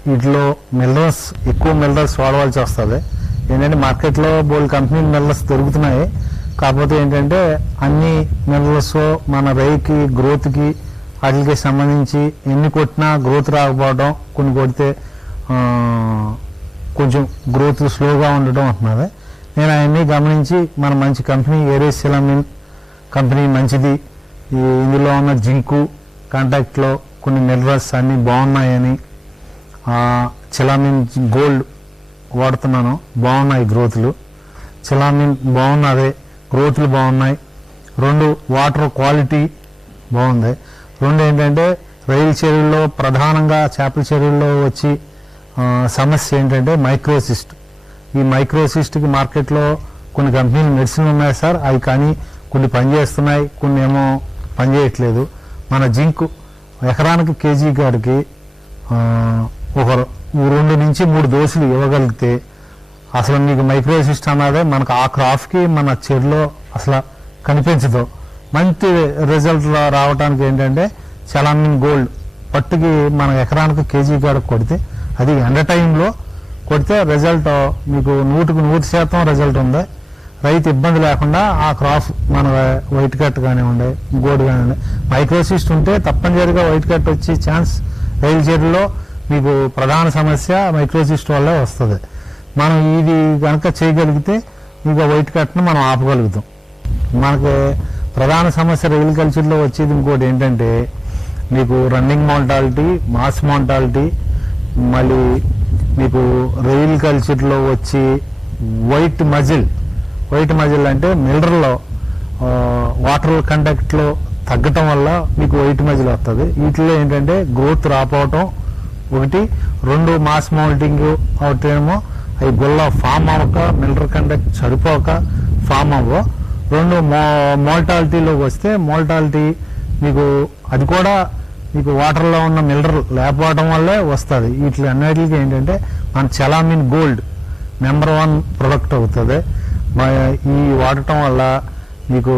వీటిలో మినరల్స్, ఎక్కువ మినరల్స్ వాడవలసి వస్తుంది. ఏంటంటే మార్కెట్లో బోల్డ్ కంపెనీ మినరల్స్ దొరుకుతున్నాయి, కాకపోతే ఏంటంటే అన్ని మినరల్స్ మన రైకి గ్రోత్కి వాటికి సంబంధించి ఎన్ని కొట్టినా గ్రోత్ రాకపోవడం, కొన్ని కొడితే కొంచెం గ్రోత్ స్లోగా ఉండటం అంటున్నది. నేను అవన్నీ గమనించి మన మంచి కంపెనీ ఏరీస్ చిలామిన్ కంపెనీ మంచిది, ఇందులో ఉన్న జింకు కాంటాక్ట్లో కొన్ని మినరల్స్ అన్నీ బాగున్నాయని, చిలామిన్ గోల్డ్ వాడుతున్నాను, బాగున్నాయి గ్రోత్లు. చిలామిన్ బాగున్నదే, గ్రోత్లు బాగున్నాయి. రెండు, వాటర్ క్వాలిటీ బాగుంది. రెండు ఏంటంటే రైలు చెరువుల్లో ప్రధానంగా చేపల చెరువుల్లో వచ్చి సమస్య ఏంటంటే మైక్రోసిస్ట్. ఈ మైక్రోసిస్ట్కి మార్కెట్లో కొన్ని కంపెనీలు మెడిసిన్ ఉన్నాయి సార్, అవి కానీ కొన్ని పనిచేస్తున్నాయి, కొన్ని ఏమో పనిచేయట్లేదు. మన జింక్ ఎకరానికి కేజీ గారికి ఒక 2 నుంచి 3 డోసులు ఇవ్వగలిగితే అసలు మీకు మైక్రోసిస్ట్ అన్నదే మనకు ఆ క్రాప్కి మన చెరులో అసలు కనిపించదు. మంచి రిజల్ట్ రావడానికి ఏంటంటే చలామిన్ గోల్డ్ పట్టుకి మన ఎకరానికి కేజీ గారు కొడితే అది ఎండ టైంలో కొడితే రిజల్ట్ మీకు 100% రిజల్ట్ ఉంది. రైతు ఇబ్బంది లేకుండా ఆ క్రాప్ మన వైట్ కట్ కానివ్వండి గోల్డ్ కానివ్వండి మైక్రోసిస్ట్ ఉంటే తప్పనిసరిగా వైట్ కట్ వచ్చే ఛాన్స్ రైలు చెరువులో మీకు ప్రధాన సమస్య మైక్రోసిస్ట్ వల్లే వస్తుంది. మనం ఇది కనుక చేయగలిగితే మీకు వైట్ కట్ను మనం ఆపగలుగుతాం. మనకి ప్రధాన సమస్య రైల్ కల్చర్లో వచ్చేది ఇంకోటి ఏంటంటే మీకు రన్నింగ్ మోర్టాలిటీ, మాస్ మోర్టాలిటీ, మళ్ళీ మీకు రైల్ కల్చర్లో వచ్చి వైట్ మజిల్ అంటే మిల్లర్లో వాటర్ కండక్ట్లో తగ్గటం వల్ల మీకు వైట్ మజిల్ వస్తుంది. వీటిలో ఏంటంటే గ్రోత్ రాపోవటం ఒకటి, 2 మాస్ మౌల్టింగ్ అవుతేమో అవి గుల్ల ఫామ్ అవ్వక మిల్లర్ కండక్ట్ సరిపోక ఫామ్ అవ్వ. 2 మోర్టాలిటీలోకి వస్తే మోర్టాలిటీ మీకు అది కూడా మీకు వాటర్లో ఉన్న మిల్లర్ లేకపోవడం వల్లే వస్తుంది. వీటి అన్నిటికీ ఏంటంటే మన చలామిన్ గోల్డ్ నెంబర్ 1 ప్రొడక్ట్ అవుతుంది. ఈ వాడటం వల్ల మీకు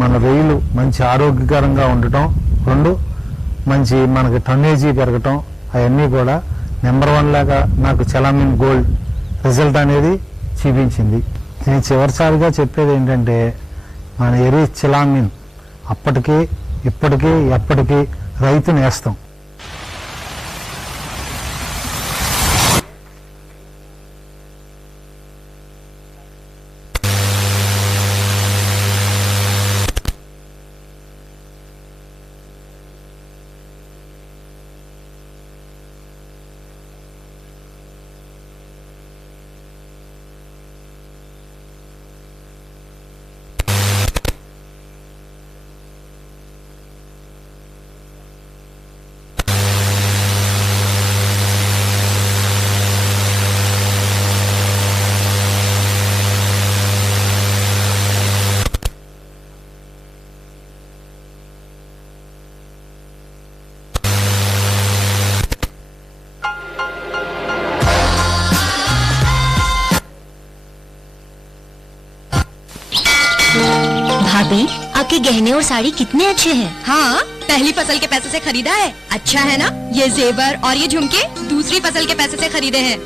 మన రైలు మంచి ఆరోగ్యకరంగా ఉండటం, 2 మంచి మనకి టన్నేజీ పెరగటం, అవన్నీ కూడా నెంబర్ 1 లాగా నాకు చలామిన్ గోల్డ్ రిజల్ట్ అనేది చూపించింది. నేను చివరిసారిగా చెప్పేది ఏంటంటే మన ఏరీస్ చలామిన్ అప్పటికీ ఇప్పటికీ ఎప్పటికీ రైతు నేస్తం. भाभी आपके गहने और साड़ी कितने अच्छे हैं। हाँ, पहली फसल के पैसे से खरीदा है। अच्छा है ना। ये जेवर और ये झुमके दूसरी फसल के पैसे से खरीदे हैं।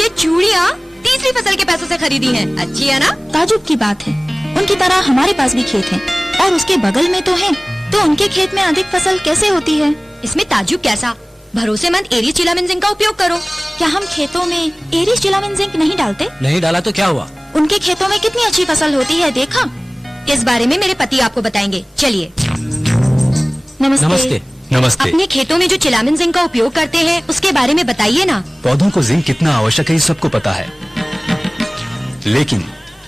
ये चूड़ियाँ तीसरी फसल के पैसों से खरीदी हैं। अच्छी है ना। ताजुब की बात है, उनकी तरह हमारे पास भी खेत है और उसके बगल में तो है, तो उनके खेत में अधिक फसल कैसे होती है। इसमें ताजुब कैसा, भरोसेमंद एरीज चिलामिन जिंक का उपयोग करो। क्या हम खेतों में एरीज चिलामिन जिंक नहीं डालते। नहीं डाला तो क्या हुआ, उनके खेतों में कितनी अच्छी फसल होती है देखा। इस बारे में मेरे पति आपको बताएंगे, चलिए। नमस्ते। नमस्ते। नमस्ते। अपने खेतों में जो चिलामिन जिंक का उपयोग करते हैं उसके बारे में बताइए ना। पौधों को जिंक कितना आवश्यक है ये सबको पता है, लेकिन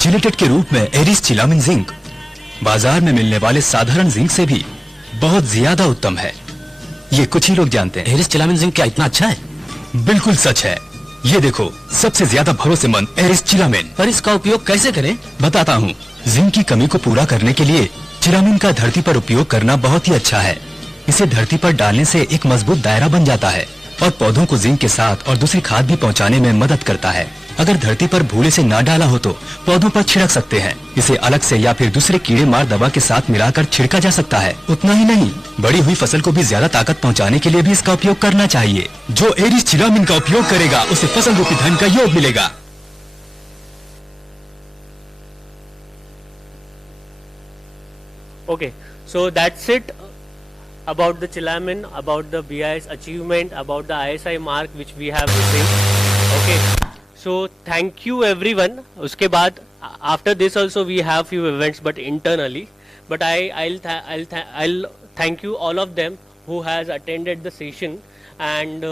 चिलेटेड के रूप में एरिस चिलामिन जिंक बाजार में मिलने वाले साधारण जिंक से भी बहुत ज्यादा उत्तम है। ये कुछ ही लोग जानते हैं। एरिस चिलामिन जिंक क्या इतना अच्छा है। बिल्कुल सच है। ये देखो, सबसे ज्यादा भरोसेमंद एरिस चिलामिन। पर इसका उपयोग कैसे करें, बताता हूँ। जिंक की कमी को पूरा करने के लिए चिलामिन का धरती पर उपयोग करना बहुत ही अच्छा है। इसे धरती पर डालने से एक मजबूत दायरा बन जाता है और पौधों को जिंक के साथ और दूसरी खाद भी पहुंचाने में मदद करता है। अगर धरती पर भूले से ना डाला हो तो पौधों पर छिड़क सकते हैं। इसे अलग से या फिर दूसरे कीड़े मार दवा के साथ मिलाकर छिड़का जा सकता है। उतना ही नहीं, बड़ी हुई फसल को भी ज्यादा ताकत पहुंचाने के लिए भी इसका उपयोग करना चाहिए। जो एरिस चिलामिन का उपयोग करेगा उसे फसल रूपी धन का योग मिलेगा। Okay, so that's it about the Chelamin, about the BIS achievement, about the ISI mark which we have received. Okay, so thank you everyone. उसके बाद after this also we have few events but internally, but I'll thank you all of them who has attended the session, and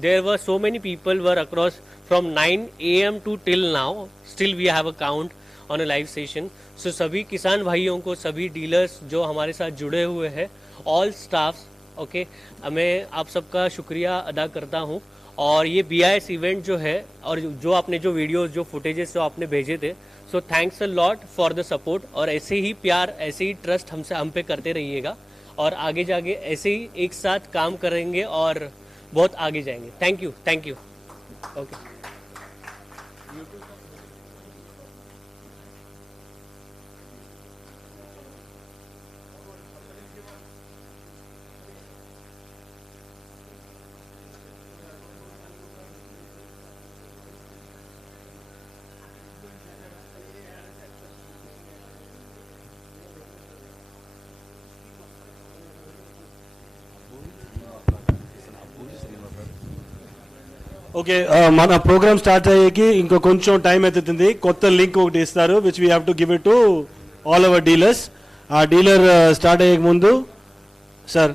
there were so many people were across from 9 AM to till now. Still we have a count on a live session. So सभी किसान भाइयों को, सभी डीलर्स जो हमारे साथ जुड़े हुए हैं, ऑल स्टाफ्स, ओके, मैं आप सबका शुक्रिया अदा करता हूँ। और ये BIS इवेंट जो है और जो आपने जो वीडियोस जो फुटेजेस जो आपने भेजे थे, so thanks a lot for the support, और ऐसे ही प्यार, ऐसे ही ट्रस्ट हम पे करते रहिएगा, और आगे जाके ऐसे ही एक साथ काम करेंगे और बहुत आगे जाएंगे. Thank you. ओके. ఓకే, మన ప్రోగ్రామ్ స్టార్ట్ అయ్యేకి ఇంకో కొంచెం టైం అవుతుంది. కొత్త లింక్ ఒకటి ఇస్తారు which we have to give it to all our dealers. ఆ డీలర్ స్టార్ట్ అయ్యే ముందు సార్